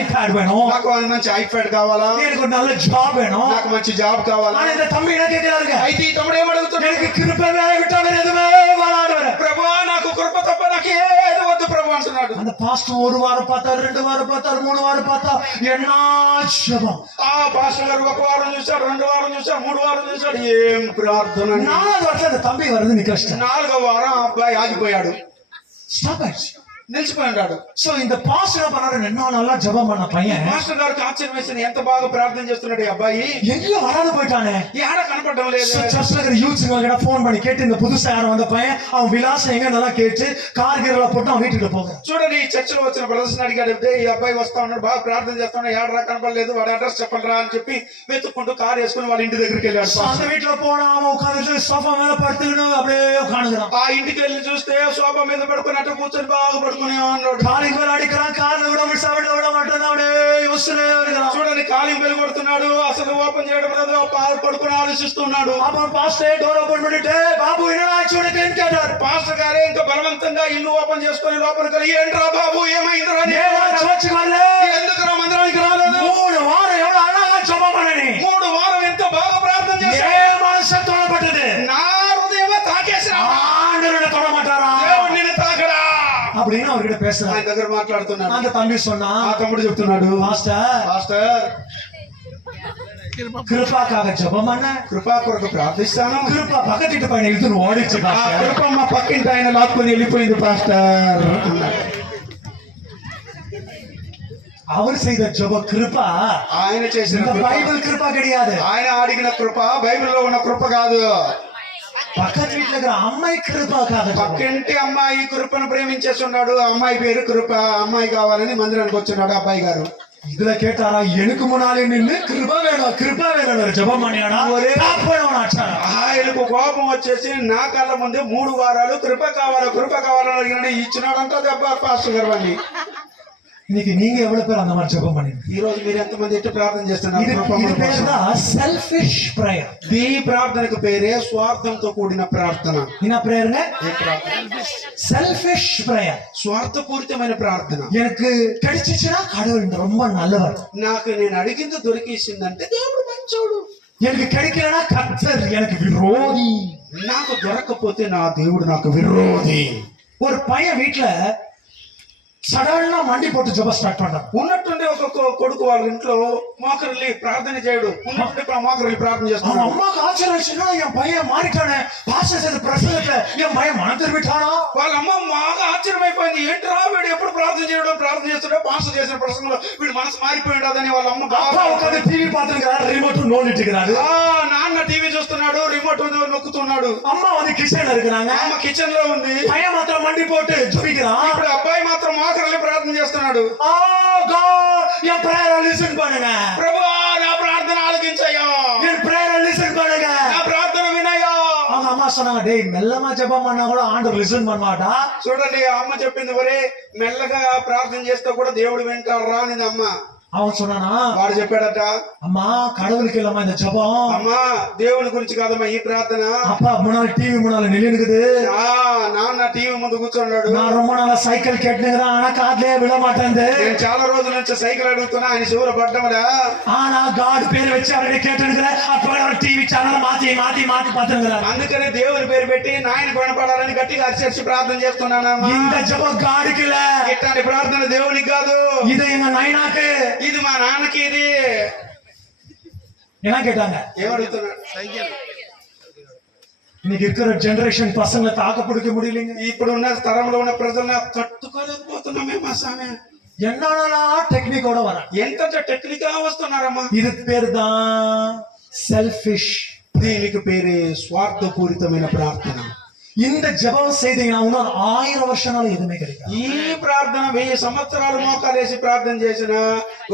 iPad வேணும், నాకు మంచి ఐప్యాడ్ కావాలా, எனக்கு ஒரு நல்ல జాబ్ வேணும். నాకు మంచి జాబ్ కావాలా. ஆனா இந்த தம்பி என்ன கேக்குறாருங்க? అయితే ఈ తమ్ముడు ఏమడుగుతున్నాడు? எனக்கு கிருபை விட்டா வேற எதுவுமே வராது. ప్రభువా నాకు కృప తప్ప నాకు ఏది వద్దు ప్రభు అంటున్నాడు. அந்த பாஸ்டர் ஒரு வாரம் பார்த்தார், 2 வாரம் பார்த்தார், 3 வாரம் பார்த்தா என்ன ஜெபம். ఆ పాస్టర్ గారు ఒక వారం చూశాడు, 2 వారం చూశాడు, 3 వారం చూశాడు, ఏం ప్రార్థన. 4வது వారంలో அந்த தம்பி வருது நிக்கஷ்டம். 4వ వారం ఆ అబ్బాయి ఆగిపోయాడు, ஸ்டாப் ஆயிடுச்சு. నిలిచిపోయి ఉన్నాడు. சோ இந்த பாஸ்டர் என்ன பண்ணாரு? என்ன நல்லா ஜெபம் பண்ண பையன் మాస్టర్ గారికి ఆశ్చర్యం వేసింది, ఎంత బాగా ప్రార్థన చేస్తున్నాడు ఈ అబ్బాయి, எங்க வராது போயிட்டானே. ఏడ కనపడడం లేదు. சர்ச்ல இருக்கிற யூத்ஸ்ங்க கிட்ட ஃபோன் பண்ணி கேட்டு இந்த புதுசா யாரும் வந்த பையன் அவன் விலாசம் எங்க நல்லா கேட்டு கார் கீரல போட்டு அவன் வீட்டுக்கு போகிறான். చూడండి, ఈ చర్చిలో వచ్చిన బ్రదర్స్ అడిగాడు, ఈ అబ్బాయి వస్తా ఉన్నాడు, బాగా ప్రార్థన చేస్తున్నాడు, ఏడరా కనపడలేదు, వాడి అడ్రస్ చెప్పండి అని చెప్పి వెతుక్కుంటూ కారు వేసుకుని వాళ్ళ ఇంటి దగ్గరికి వెళ్ళాడు. அந்த வீட்டுல போனா அவன் உட்கார்ந்துட்டு சோஃபா மேல படுத்துக்கிட்டு அப்படியே உட்காந்துக்கிறான். ఆ ఇంటికి వెళ్ళి చూస్తే సోఫా మీద పడుకుని అట్లా కూర్చొని బాగా పడుకుని ఉన్నాడు. காலிங் பேர் அடிக்கிறான், கார்ல விட விட விட மாட்டேன் அப்படியே யோசனை இருக்கிறான். చూడండి, కాలింగ్ బెల్ కొడుతున్నాడు, అసలు ఓపెన్ చేయడం లేదు, పడుకుని ఆలోచిస్తున్నాడు. அப்புறம் பாஸ்டர் டோர் ஓபன் பண்ணிட்டு, பாபு என்னடா ஆச்சு உனக்குன்னு கேட்டார். పాస్టర్ గారే ఇంకా బలవంతంగా ఇల్లు ఓపెన్ చేసుకుని లోపలికి వెళ్ళి, ఏంట్రా బాబు ఏమైందిరా, ஏன் சர்ச்சுக்கு வரல? ఎందుకు మందిరానికి రాలేదు? 3 வாரம் எவ்வளவு அழகா ஜெபம் பண்ணனே. 3 వారం ఎంత బాగా ప్రార్థన చేశావు. ஏன் மனசு தோணப்பட்டது? నా హృదయమే తాకేసిన ஆண்டவரை தொட மாட்டாரா దేవుడు నిన్ను తాకడా அப்படின்னு அவர்கிட்ட பேசுறான். ఆయన దగ్గర మాట్లాడుతున్నాడు. அந்த தம்பி சொன்னா, ఆ తమ్ముడు చెప్తున్నాడు, பாஸ்டர் పాస్టర్ கிருபாக்காக ஜெபம் பண்ண, కృపా కొరకు ప్రార్థిస్తాను, கிருபா பக்கத்து வீட்டு பையனை இழுத்துன்னு ஓடிச்சு ఆ பாஸ்டர். కృప మా పక్కింటి ఆయన లాక్కుని వెళ్ళిపోయింది పాస్టర్ అన్నాడు. அவர் செய்த ஜெப கிருபா ఆయన చేసిన இந்த కృప, பைபிள் கிருபா கிடையாது. ఆయన అడిగిన కృప బైబిల్లో ఉన్న కృప కాదు. பக்கத்து வீட்டுல இருக்கிற அம்மை கிருபாக்காக ஜெபம். పక్కింటి అమ్మాయి కృపను ప్రేమించేసి ఉన్నాడు. అమ్మాయి పేరు కృప, అమ్మాయి కావాలని మందిరానికి వచ్చినాడు అబ్బాయి గారు. இதுல கேட்டாரா, எனக்கு முன்னாலே நின்னு கிருபா வேணும் கிருபா வேணும் ஜெபம் பண்ணியாடா, ஒரே ஆச்சாரா. ఆయనకు కోపం వచ్చేసి నా కళ్ళ ముందే 3 వారాలు కృప కావాలా కృప కావాలని అడిగినాడు. ఇచ్చినాడంట దెబ్బ పాస్టర్ గారు అని. இன்னைக்கு நீங்க எவ்வளவு பேர் அந்த மாதிரி ஜெபம் பண்ணிருக்கீங்க? ఈ రోజు మీరు ఎంతమంది ఎట్టు ప్రార్థన இது చేస్తున్నారు இது பேர் தான் செல்ஃபிஷ் பிரேயர். ఈ ప్రార్థనకు పేరే స్వార్థంతో కూడిన ప్రార్థన. என்ன பிரேயருங்க? ఏ ప్రార్థన? Selfish prayer. స్వార్థపూరితమైన ప్రార్థన. எனக்கு கிடைச்சிச்சுன்னா கடவுள் ரொம்ப நல்லவர். నాకు నేను అడిగింది దొరికేసిందంటే దేవుడు మంచోడు. எனக்கு கிடைக்கலன்னா கர்த்தர் எனக்கு விரோதி. నాకు దొరకకపోతే నా దేవుడు నాకు విరోధి. ஒரு பையன் வீட்டுல సడన్ మండి పోட்டு జప స్టార్ట్ పడ్డాడు. ఉన్నట్టుండి ఒక కొడుకు వాళ్ళ ఇంట్లో మోకరిల్లి ప్రార్థన చేయడు. ఉన్నట్టుండి మోకరిల్లి ప్రార్థన அவன் చేస్తున్నాడు. அம்மாக்கு ஆச்சரியம், என் பையன் மாறிட்டானே, பாஸ்டர் செய்த பிரசங்கத்துல என் பையன் மனம் திரும்பிட்டானா. వాళ్ళ అమ్మ బాగా ఆశ్చర్యమైపోయింది. ఏంట్రా వీడు ఎప్పుడు ప్రార్థన చేయడం, ప్రార్థన చేస్తాడో, పాస్టర్ చేసిన ప్రసంగంలో వీడు మనసు మారిపోయాడని వాళ్ళ అమ్మ அப்பா బాగా உட்காந்து டிவி பாத்துக்கிறாரு, రిమోట్ நோண்டிட்டு இருக்கிறாரு. నాన్న టీవీ చూస్తున్నాడు, రిమోట్ నొక్కుతున్నాడు. அம்மா வந்து கிச்சன்ல இருக்கிறாங்க, అమ్మ కిచెన్ లో ఉంది. பையன் மாத்திரம் மண்டி போட்டு ஜெபிக்கிறான். ఇప్పుడు అబ్బాయి మాత్రం మోకరిల్లి ప్రార్థన చేస్తున్నాడు. ஆ காட், என் பிரேயரை லிசன் பண்ணுங்க, ప్రభువా నా ప్రార్థన ఆలకించయ్యా, என் பிரேயரை லிசன் பண்ணுங்க. నా ప్రార్థన వినయ్యా. அவங்க அம்மா சொன்னாங்க, டேய் மெல்லமா ஜெபம் பண்ணா கூட ஆண்டவர் லிசன் பண்ண மாட்டா. చూడండి ఆ అమ్మ చెప్పింది, ఒరే మెల్లగా ప్రార్థన చేస్తే కూడా దేవుడు వింటారా అనేది అమ్మ. அவன் சொன்னானா, వాడు చెప్పాడట, அம்மா கடவுளுக்கு இல்லம்மா இந்த ஜெபம், అమ్మా దేవుని గురించి కాదమ్మా ఈ ప్రార్థన. அப்பா முன்னாள் டிவி முன்னால நில்லுனுக்குது, నాన్న టీవీ ముందు కూర్చున్నాడు. நான் ரொம்ப நாளா சைக்கிள் கேட்டுனுக்குறேன், ஆனா காதுலயே விட மாட்டேன். నేను చాలా రోజుల నుంచి సైకిల్ అడుగుతున్నా, ఆయన చివర పడ్డమడా. ஆனா காட் பேர் வச்சு அவரை கேட்டுனுக்குறேன், அப்ப டிவி ఛానల్ மாத்தி மாத்தி மாத்தி பாத்துனுக்குறாரு. అందుకనే దేవుని పేరు పెట్టి నాయనకు వినపడాలని గట్టిగా అరిచి ప్రార్థన చేస్తున్నానమ్మా. இந்த ஜெபம் காடுக்கு இல்ல, ఇట్లాంటి ప్రార్థన దేవునికి కాదు, இது எங்க நைனாக்கு. ఇది మా నాన్నకి. ఇది என்ன கேட்டாங்க, ఏమడుగుతున్నాడు? இன்னைக்கு இருக்கிற ஜெனரேஷன் பசங்களை தாக்க பிடிக்க முடியலைங்க. ఇప్పుడు ఉన్న తరంలో ఉన్న ప్రజలను తట్టుకోలేకపోతున్నామేమా స్వామి. என்னன்னா டெக்னிக்கோட வர, ఎంత టెక్నిక్ గా వస్తున్నారమ్మా. இது பேர் தான் செல்ஃபிஷ். దీనికి పేరే స్వార్థపూరితమైన ప్రార్థన. இந்த ஜெபம் செய்தீங்கன்னா இன்னும் 1000 வருஷனாலும் எதுவுமே கிடைக்காது. ఈ ప్రార్థన 1000 సంవత్సరాలు మోకాలేసి ప్రార్థన చేసిన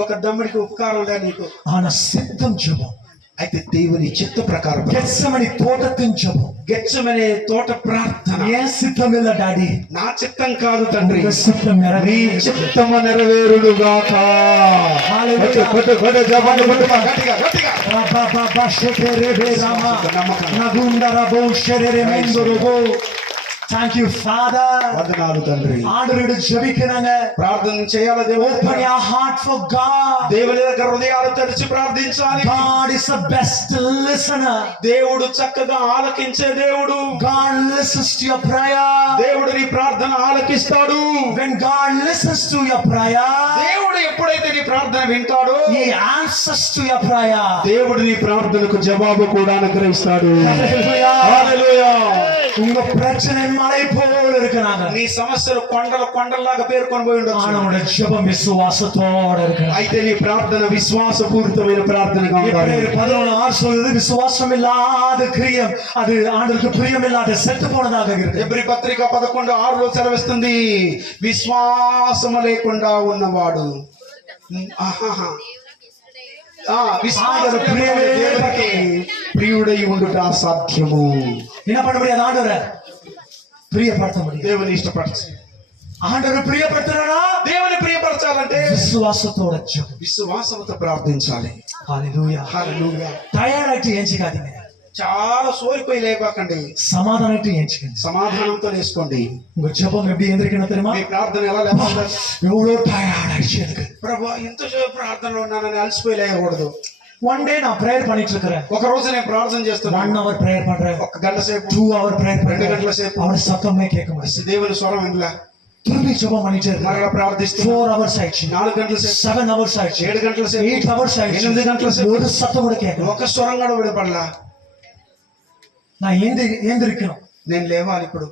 ఒక దమ్ముడికి ఉపకారం లే నీకు. ஆனா சித்தம் ஜெபம், అయితే దేవుని చిత్త ప్రకారం గెత్సెమని తోటத்தின் ஜெபம், గెత్సెమనే తోట ప్రార్థన. ஏன் சித்தம் இல்ல డాడీ, నా చిత్తం కాదు తండ్రి, உங்க சித்தம் నీ நிறைவேறு. చిత్తము నెరవేరుగాక. హల్లెలూయా. గట్టిగా గట్టిగా రాబా బాబా షెరెరె రామా నమ్మకం. నగుండరబో షెరెరె మెందరబో. Thank you father. వందనాలు తండ్రి. ఆండరుడు జెబికనங்க, ప్రార్థన చేయాలి. open your heart for God. దేవుని దగ్గర హృదయాలు తెరిచి ప్రార్థించాలి. God is the best listener. దేవుడు చక్కగా ఆలకించే దేవుడు. God listens to your prayer. దేవుడు నీ ప్రార్థన ఆలకిస్తాడు. When God listens to your prayer, దేవుడు ఎప్పుడైతే నీ ప్రార్థన వింటాడో, He answers to your prayer. దేవుడు నీ ప్రార్థనకు జవాబు కూడా అనుగ్రహిస్తాడు. Hallelujah. హల్లెలూయా. உங்க பிரச்சனை மலை போல இருக்கிறாங்க, నీ సమస్యలు కొండలాగా పేర్కొని పోయి ఉండొచ్చు. ஆனோட ஜெபம் விசுவாசத்தோட இருக்கிறாங்க. అయితే నీ ప్రార్థన విశ్వాసపూరితమైన ప్రార్థనగా ఉండాలి. 11:6 சொல்லுது, விசுவாசம் இல்லாத கிரியம் அது ஆண்டவருக்கு பிரியம் இல்லாத செத்து போனதாக இருக்கு. ఎబ్రీ పత్రిక 11:6 సెలవిస్తుంది, విశ్వాసము లేకుండా ఉన్నవాడు ఆహాహా విశ్వాసము లేకుండా దేవునికి ప్రియుడై ఉండుట అసాధ్యము. என்ன பண்ண முடியாது, ஆண்டவரை பிரியப்படுத்த முடியும். దేవుని ఇష్టపరచు. ஆண்டவரை பிரியப்படுத்துறா, దేవుని ప్రియపరచాలంటే விசுவாசத்தோட ஜெபம். విశ్వాసంతో ప్రార్థించాలి. ஹalleluya. హల్లెలూయా. టైర్డ్ అయితే ఎంచికాదీங்க, చాలా సోలిపోయి లేపాకండి, సమాధానం అయితే ఎంచుకోండి. సమాధానంతో వేసుకోండి. உங்க ஜெபம் எப்படி எந்திரிக்கணும் தெரியுமா? మీ ప్రార్థన ఎలా లేపాలి? எவ்வளவு టైర్డ్ ஆயிடுச்சு எனக்கு, ప్రభు ఇంతసేపు ప్రార్థనలో ఉన్నానని అలసిపోయి లేకూడదు. ஒன் டே நான் பிரேயர் பண்ணிட்டு இருக்கிறேன், ఒక రోజు నేను ప్రార్థన 1 చేస్తున్నాను, hour பிரேயர் பண்றேன், 1 గంట సేపు 2 hour பிரேயர் 2 பண்றேன், గంటల సేపు அவன சத்தமே கேட்க முடியாது. దేవుని స్వరం వినలా. திரும்பி ஜெபம் பண்ணிட்டே இருக்கேன், మరలా ప్రార్థిస్తున్నా. 4 hours ஆயிடுச்சு, 4 గంటల సేపు 7 hours ஆயிடுச்சு, 7 గంటల సేపు 8 hours ஆயிடுச்சு, 8 గంటల సేపు ஒரு சத்தம் கூட கேட்கல. ఒక స్వరం కూడా వినపడలా. நான் ஏந்திரிக்கணும், నేను లేవాలి ఇప్పుడు.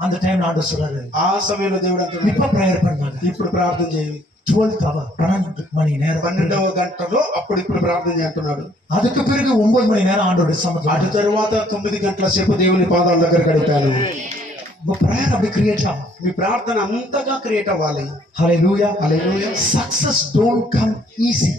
அந்த டைம் ஆண்டவர் சொல்றாரு, ఆ సమయంలో దేవుడు అంటున్నాడు, இப்ப பிரேயர் பண்ணாங்க. ఇప్పుడు ప్రార్థన చేయి. 12th hour 12 மணி நேரம், 12వ గంటలో అప్పుడు ఇప్పుడు ప్రార్థన చేస్తున్నాడు. அதுக்கு பிறகு 9 மணி நேரம் ஆண்டோட అటు சமத்துல తరువాత 9 గంటల సేపు దేవుని పాదాల దగ్గర గడిపాను. உங்க பிரேயர் அப்படி கிரியேட் ஆகும். మీ ప్రార్థన అంతగా క్రియేట్ అవ్వాలి. Hallelujah. Hallelujah. Success don't come easy,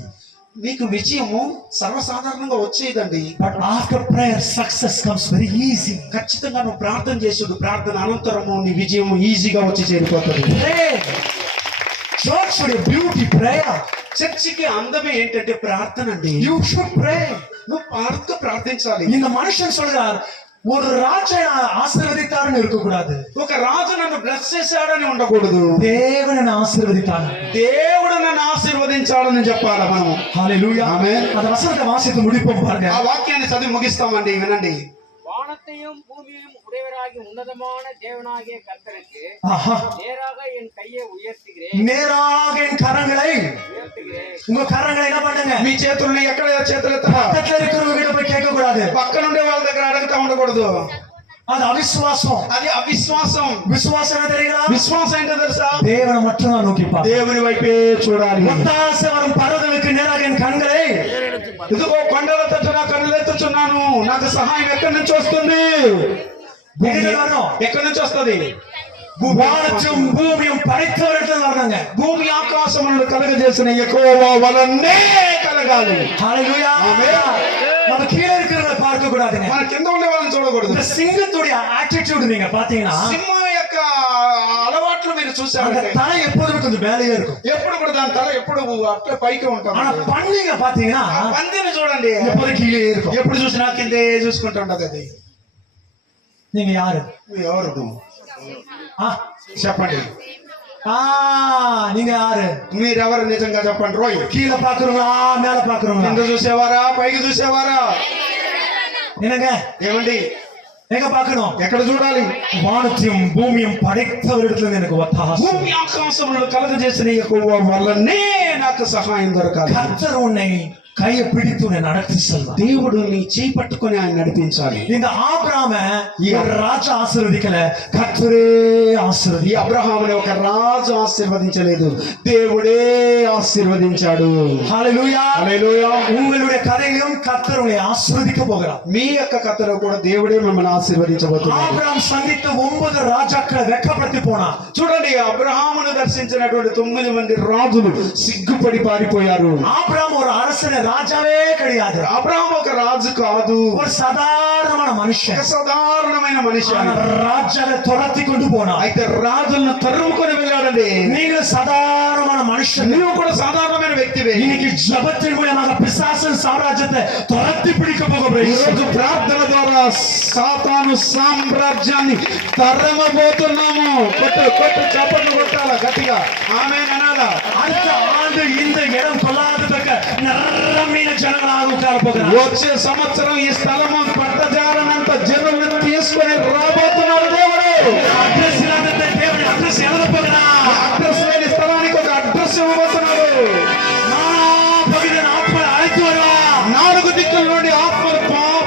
మీకు విజయము సర్వసాధారణంగా వచ్చేదండి. But after prayer success comes very easy. ఖచ్చితంగా నువ్వు ప్రార్థన చేసేది, ప్రార్థన అనంతరము నీ విజయం ఈజీగా వచ్చి చేరిపోతుంది. church உடைய beauty prayer. చర్చికి అందమే ఏంటంటే ప్రార్థన అండి. You should pray. నువ్వు ప్రార్థించాలి. இந்த మనుషన్ சொல்றார் ஒரு ராஜா ஆசீர்வதித்தார்னு இருக்க கூடாது. ఒక రాజు నన్ను బ్లెస్ చేశాడని ఉండకూడదు. தேவன் ஆசீர்வதித்தார். దేవుడు నన్ను ఆశీర్వదించాడని చెప్పాలి మనం. హల్లెలూయా. ఆమేన్. அந்த வசனத்தை வாசித்து முடிப்போம் பாருங்க. ఆ వాక్యాన్ని చదివి ముగిస్తామండి, వినండి. வானத்தையும் பூமியையும் உடையவராகி உன்னதமான தேவனாகிய கர்த்தருக்கு ஆஹா. நேராக என் கையை உயர்த்துகிறேன். நேராக என் கரங்களை உங்க கரங்களை என்ன பண்ணுங்க? మీ చేతుల్ని ఎక్కడ చేతులెత్తాలి? பக்கத்துல இருக்கிறவங்க கிட்ட போய் கேட்க கூடாது. పక్కనుండే వాళ్ళ దగ్గర అడుగుతా ఉండకూడదు. அது அவிசுவாசம். అది అవిశ్వాసం. விசுவாசம் என்ன தெரியுங்களா? విశ్వాసం ఏంటో తెలుసా? தேவனை மட்டும் தான் நோக்கி பாரு. దేవుని వైపే చూడాలి. ஒத்தாசை வரும் பர்வதங்களுக்கு நேராக என் கண்களை ఇదిగో కొండల తట్టు నా కన్నులెత్తుచున్నాను, నాకు సహాయం ఎక్కడి నుంచి వస్తుంది? எங்க வரணும்? ఎక్కడి నుంచి వస్తుంది? வானச்சும் பூமியும் படைத்தவர்கள் வரணுங்க. భూమి ఆకాశములను కలగజేసిన యెహోవా వలనే కలగాలి. ஹalleluya. ஆமென். நம்ம கீழ இருக்கிறவங்களை பார்க்க கூடாதுங்க. మన కింద ఉండే వాళ్ళని చూడకూడదు. இந்த சிங்கத்துடைய ஆட்டிட்யூட் நீங்க பாத்தீங்கன்னா సింహం యొక్క అలవాట్లు మీరు அந்த చూసారంటే தலை எப்போதுமே கொஞ்சம் மேலேயே இருக்கும். ఎప్పుడు కూడా దాని తల ఎప్పుడు అట్లా పైకి ఉంటుంది. ஆனா பன்னிங்க பாத்தீங்கன்னா పందిని చూడండి, எப்போதும் கீழே இருக்கும். ఎప్పుడు చూసినా కిందే చూసుకుంటుంటది. అది நீங்க யாரு? ఎవరు ஆ, చెప్పండి, நீங்க யாரு? మీరెవరు నిజంగా చెప్పండి. రోయ్, கீழே பாக்குறவங்களா மேல பாக்குறவங்களா? కింద చూసేవారా పైకి చూసేవారా? என்னங்க ఏమండి, எங்க பாக்கணும்? ఎక్కడ చూడాలి? வானத்தையும் பூமியும் படைத்தவரிடத்துல எனக்கு ஒத்தாசை. భూమి ఆకాశములను కలగజేసిన యెహోవా వల్లనే నాకు సహాయం దొరకాలి. கர்த்தர் உன்னை கையை பிடித்து உன்னை நடத்தி செல்வார். దేవుడు నీ చేయి పట్టుకొని ఆయన నడిపించాలి. இந்த ஆபிரகாம ஒரு ராஜா ஆசீர்வதிக்கல, கர்த்தரே ఈ ஆசீர்வதி. అబ్రహాముని ఒక రాజు ఆశీర్వదించలేదు, దేవుడే ఆశీర్వదించాడు. ஹalleluya. హల్లెలూయా. உங்களுடைய கதையிலும் கர்த்தர் உங்களை ஆசீர்வதிக்க போகிறார். మీ యొక్క కథలో కూడా దేవుడే మిమ్మల్ని ఆశీర్వదించబోతున్నాడు. ஆபிரகாம் சந்தித்த 9 రాజాக்களை వెక్కపట్టి పోనా. చూడండి, అబ్రహామును దర్శించినటువంటి 9 మంది రాజులు సిగ్గుపడి పారిపోయారు. ஆபிரகாம் ஒரு அரசன రాజాவே கிடையாது. అబ్రహాం ఒక రాజు కాదు, ஒரு సాధారణమైన ఒక మనిషి. సాధారణమైన మనిషి. రాజ్యాన్ని తొరతి கொண்டு పోనా. అయితే రాజులను తరుముకొని వెళ్ళాడండి. நீங்க சாதாரணமான மனுஷன். నీవు కూడా సాధారణమైన వ్యక్తివే. இன்னைக்கு ஜெபத்தின் மூலமாக பிசாசின் சாம்ராஜ்யத்தை துரத்தி பிடிக்க ఈ போகிறோம். రోజు ప్రార్థన ద్వారా సాతాను సామ్రాజ్యాన్ని తరమబోతున్నాము. కొట్టు కొట్టు చప్పట్లు కొట్టాల గట్టిగా, ఆమేన్ అనాలా. அடுத்த ஆண்டு இந்த இடம் கொள்ளாததற்கு நிறமீன ஜனங்களாக உட்கார போகிறார். వచ్చే సంవత్సరం ఈ స్థలము పట్టజాలనంత జనులను తీసుకొని రాబోతున్నాడు దేవుడు. அட்ரஸ் இல்லாத தேவன் அட்ரஸ் எழுத போகிறார். అడ్రస్ లేని స్థలానికి ఒక అడ్రస్ ఇవ్వబోతున్నాడు. பகுதியின் ஆத்மா அழைத்து வருவார். 4 దిక్కుల నుండి ఆత్మలు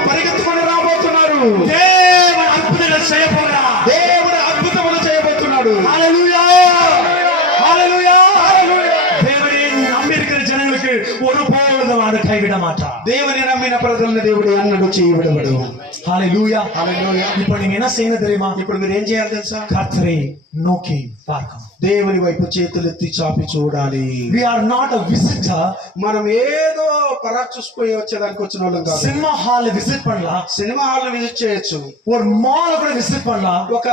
పరిగెత్తుకొని రాబోతున్నారు. தேவன் அற்புதங்களை செய்ய போகிறார். దేవుడు అద్భుతములు చేయబోతున్నాడు. ஹalleluya. ஹalleluya. தேவனை நம்பி இருக்கிற ஜனங்களுக்கு ஒருபோதும் அவர் கைவிட மாட்டார். దేవుని నమ్మిన ప్రజలను దేవుడు అన్నడు చేయి విడవడు. ஹalleluya. హల్లెలూయా. இப்போ நீங்க என்ன செய்யணும் தெரியுமா? ఇప్పుడు మీరు ఏం చేయాలి తెలుసా? கர்த்தரை நோக்கி பார்க்கணும். దేవుని వైపు చేతులెత్తి చాపి చూడాలి. We are not a visitor. మనం ఏదో పరాక్ చూసిపోయి వచ్చేదానికి వచ్చిన వాళ్ళం కాదు. சினிமா ஹால் விசிட் பண்ணலாம். సినిమా హాల్ విజిట్ చేయొచ్చు. ஒரு மால் கூட விசிட் பண்ணலாம். ఒక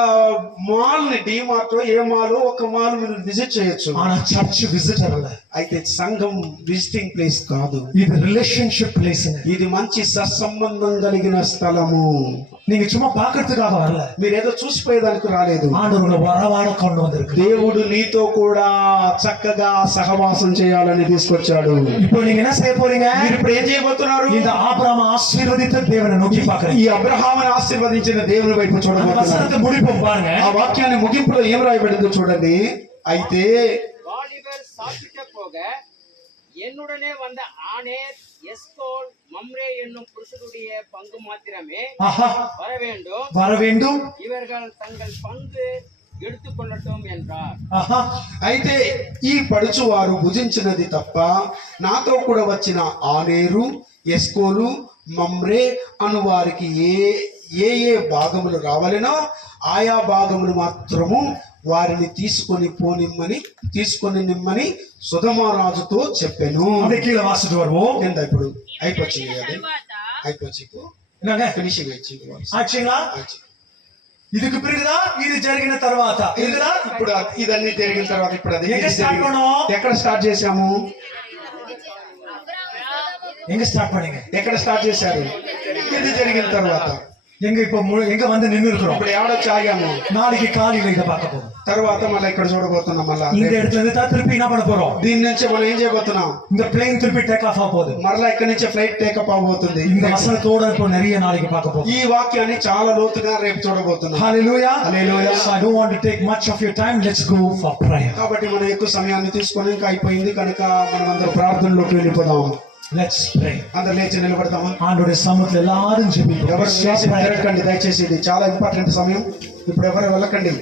మాల్ ని డిమార్ట్ ఏ మాల్ ఒక మాల్ మీరు విజిట్ చేయొచ్చు. ஆனா சர்ச் விசிட்டர் இல்ல. అయితే సంఘం విజిటింగ్ ప్లేస్ కాదు, இது ரிலேஷன்ஷிப் பிளேஸ். ఇది మంచి సత్సంబంధం కలిగిన స్థలము. நீங்க சும்மா பாக்குறதுக்காக வரல. మీరేదో చూసిపోయేదానికి రాలేదు. ஆண்டவர் உங்களை வரவாட கொண்டு வந்திருக்கு. దేవుడు నీతో కూడా చక్కగా సహవాసం చేయాలని తీసుకొచ్చాడు. இப்போ நீங்க என்ன செய்ய போறீங்க? మీరు ఇప్పుడు ఏం చేయబోతున్నారు? இந்த ஆபிரகாம் ஆசீர்வதித்த தேவனை நோக்கி பார்க்கறீங்க. ఈ అబ్రహామును ఆశీర్వదించిన దేవుని వైపు அந்த చూడబోతున్నారు. வசனத்தை முடிப்போம் பாருங்க. ఆ వాక్యాన్ని ముగింపులో ఏం రాయబడిందో చూడండి. అయితే வாலிபர் சாப்பிட்ட போக என்னுடனே வந்த ஆனேர், எஸ்கோல், மம்ரே என்னும் புருஷருடைய பங்கு மாத்திரமே ஆஹா, வர வேண்டும். வர வேண்டும். இவர்கள் தங்கள் பங்கு எடுத்துக்கொள்ளட்டும் என்றார். ఆహా, అయితే ఈ పడుచువారు భుజించినది తప్ప నాతో కూడా వచ్చిన ఆనేరు, ఎస్కోలు, మమ్రే అను వారికి ఏ ఏ భాగములు రావాలనో ఆయా భాగములు మాత్రము వారిని తీసుకొని నిమ్మని సుధమారాజుతో చెప్పెను. அப்படியே கீழே வாசிட்டு வருவோம். కింద ఇప్పుడు అయిపోయింది. అది తరువాత అయిపోయి என்னங்க ఫినిషింగ్ అయిపోయింది. ஆச்சுங்களா? இதுக்கு பிறகுதான் இது జరిగిన తర్వాత இதுదా ఇప్పుడు ఇదన్నీ జరిగిన తర్వాత ఇప్పుడు అది ఎక్కడ స్టార్ట్ பண்ணோம் ఎక్కడ స్టార్ట్ చేశాము? எங்க ஸ்டார்ட் பண்ணீங்க ఎక్కడ స్టార్ట్ చేశారు? ఇది జరిగిన తర్వాత எங்க இப்போ எங்க வந்து நின்னு இருக்கிறோம் ఇప్పుడు ఎవడొచ్చి ఆగాము? நாளைக்கு காலையில இத பார்க்க போறோம் తర్వాత మళ్ళీ ఇక్కడ చూడబోతున్నాం. మళ్ళా இந்த இடத்துல இருந்து தான் திருப்பி என்ன பண்ண போறோம் దీని నుంచి మనం ఏం చేయబోతున్నాం? இந்த பிளேன் திருப்பி டேக் ஆஃப் ஆக போகுது మరలా ఇక్కడ నుంచి ఫ్లైట్ టేకప్ అవబోతుంది. இந்த வசனத்தோட இப்போ நிறைய நாளைக்கு பார்க்க போறோம் ఈ వాక్యాన్ని చాలా లోతుగా రేపు చూడబోతున్నాం. హల్లెలూయా హల్లెలూయా. So I don't want to take much of your time. Let's go for prayer. కాబట్టి మనం ఎక్కువ సమయాన్ని తీసుకొని ఇంకా అయిపోయింది కనుక మనం అందరూ ప్రార్థనలోకి వెళ్ళిపోదాం. Let's pray. అందరు లేచి నిలబడతామా? ஆண்டவருடைய சமூகத்துல எல்லாரும் ஜெபிப்போம். ఎవరు లేచి తిరగకండి దయచేసి, ఇది చాలా ఇంపార్టెంట్ సమయం. ఇప్పుడు ఎవరు వెళ్ళకండి.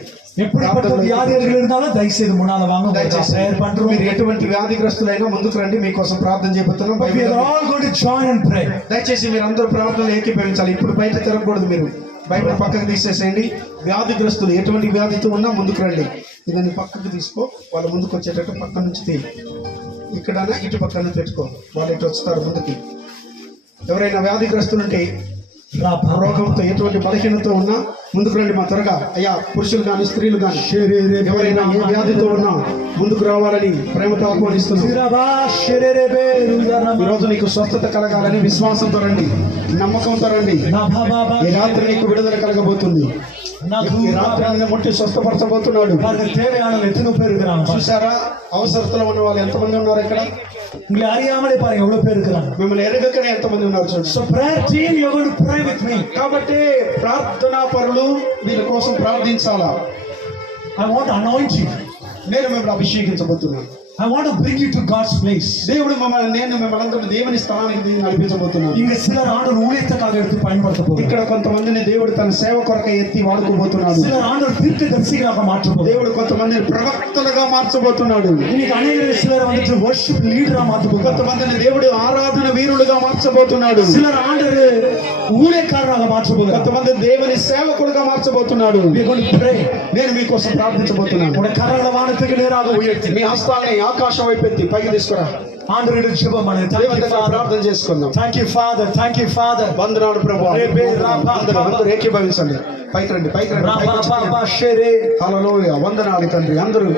எப்படிப்பட்ட வியாதிகள் இருந்தாலும் தயவு செய்து முன்னால வாங்க. దయచేసి ప్రేయర్ பண்றோம். మీరు ఎటువంటి వ్యాధిగ్రస్తులైనా ముందుకు రండి, మీకోసం ప్రార్థన చేయబోతున్నాం. We are all going to join and pray. దయచేసి మీరు అందరూ ప్రార్థనలు ఏకీభవించాలి. ఇప్పుడు బయట తిరగకూడదు. మీరు బైబిల్ పక్కకు తీసేసేయండి. వ్యాధిగ్రస్తులు ఎటువంటి వ్యాధితో ఉన్నా ముందుకు రండి. ఇదని పక్కకు తీసుకో, వాళ్ళ ముందుకు వచ్చేటట్టు పక్క నుంచి తీ. ఇక్కడనా ఇటు పక్కన పెట్టుకో, వాళ్ళు ఇటు వస్తారు ముందుకి. ఎవరైనా వ్యాధిగ్రస్తులుంటే రోగంతో ఎటువంటి బలహీనతో ఉన్నా ముందుకు రండి మా త్వరగా. అయ్యా పురుషులు కానీ స్త్రీలు కానీ ఎవరైనా ఏ వ్యాధితో ఉన్నా ముందుకు రావాలని ప్రేమతో ఆహ్వానిస్తున్నాం. ఈ రోజు నీకు స్వస్థత కలగాలని విశ్వాసంతో రండి, నమ్మకంతో రండి. ఈ రాత్రి నీకు విడుదల కలగబోతుంది. ఈ రాత్రి నిన్ను ముట్టి స్వస్థపరచబోతున్నాడు. చూసారా, అవసరతలో ఉన్న వాళ్ళు ఎంతమంది ఉన్నారు ఇక్కడ? உங்களை அறியாமலே பாருங்க எவ்வளவு பேர் இருக்காங்க. మిమ్మల్ని ఎరగకనే ఎంతమంది ఉన్నారు చూడండి. So prayer team, you are going to pray with me. కాబట్టి ప్రార్థనా పరులు వీళ్ళ కోసం ప్రార్థించాలా. I want to anoint you. నేను మిమ్మల్ని అభిషేకించబోతున్నాను. I want to bring you to God's place. దేవుడు నేను మిమ్మల్ని అందరూ దేవుని స్థానానికి నడిపించబోతున్నాను. இங்க சிலர் ஆண்டவர் ஊழியத்துக்காக எடுத்து பயன்படுத்த போகிறார். ఇక్కడ కొంతమందిని దేవుడు తన సేవ కొరకై ఎత్తి వాడుకోబోతున్నాడు. சிலர் ஆண்டவர் தீர்க்கதரிசிகளாக மாற்ற போகிறார். దేవుడు కొంతమందిని ప్రవక్తలుగా మార్చబోతున్నాడు. இன்னைக்கு अनेक சிலர் வந்துட்டு worship leader ஆ மாத்த போகிறார். కొంతమందిని దేవుడు ఆరాధన వీరులుగా మార్చబోతున్నాడు. சிலர் ஆண்டவர் ஊழியக்காரராக மாற்ற போகிறார். కొంతమంది దేవుని సేవకులుగా మార్చబోతున్నాడు. We are going to pray. నేను మీకోసం ప్రార్థించబోతున్నాను. உடைய கரங்களை வானத்துக்கு நேராக உயர்த்தி మీ హస్తాలని ఆకాశం వైపు ఎత్తి పైకి తీసుకురా. ఆంధ్రుడి జెబం అనే ప్రార్థన చేసుకుందాం. Thank you father, thank you father. వందనాలు ప్రభువా. అందరూ ఏకీభవించండి. పైకి రండి, పైకి రండి. హల్లెలూయా. వందనాలు తండ్రి. అందరూ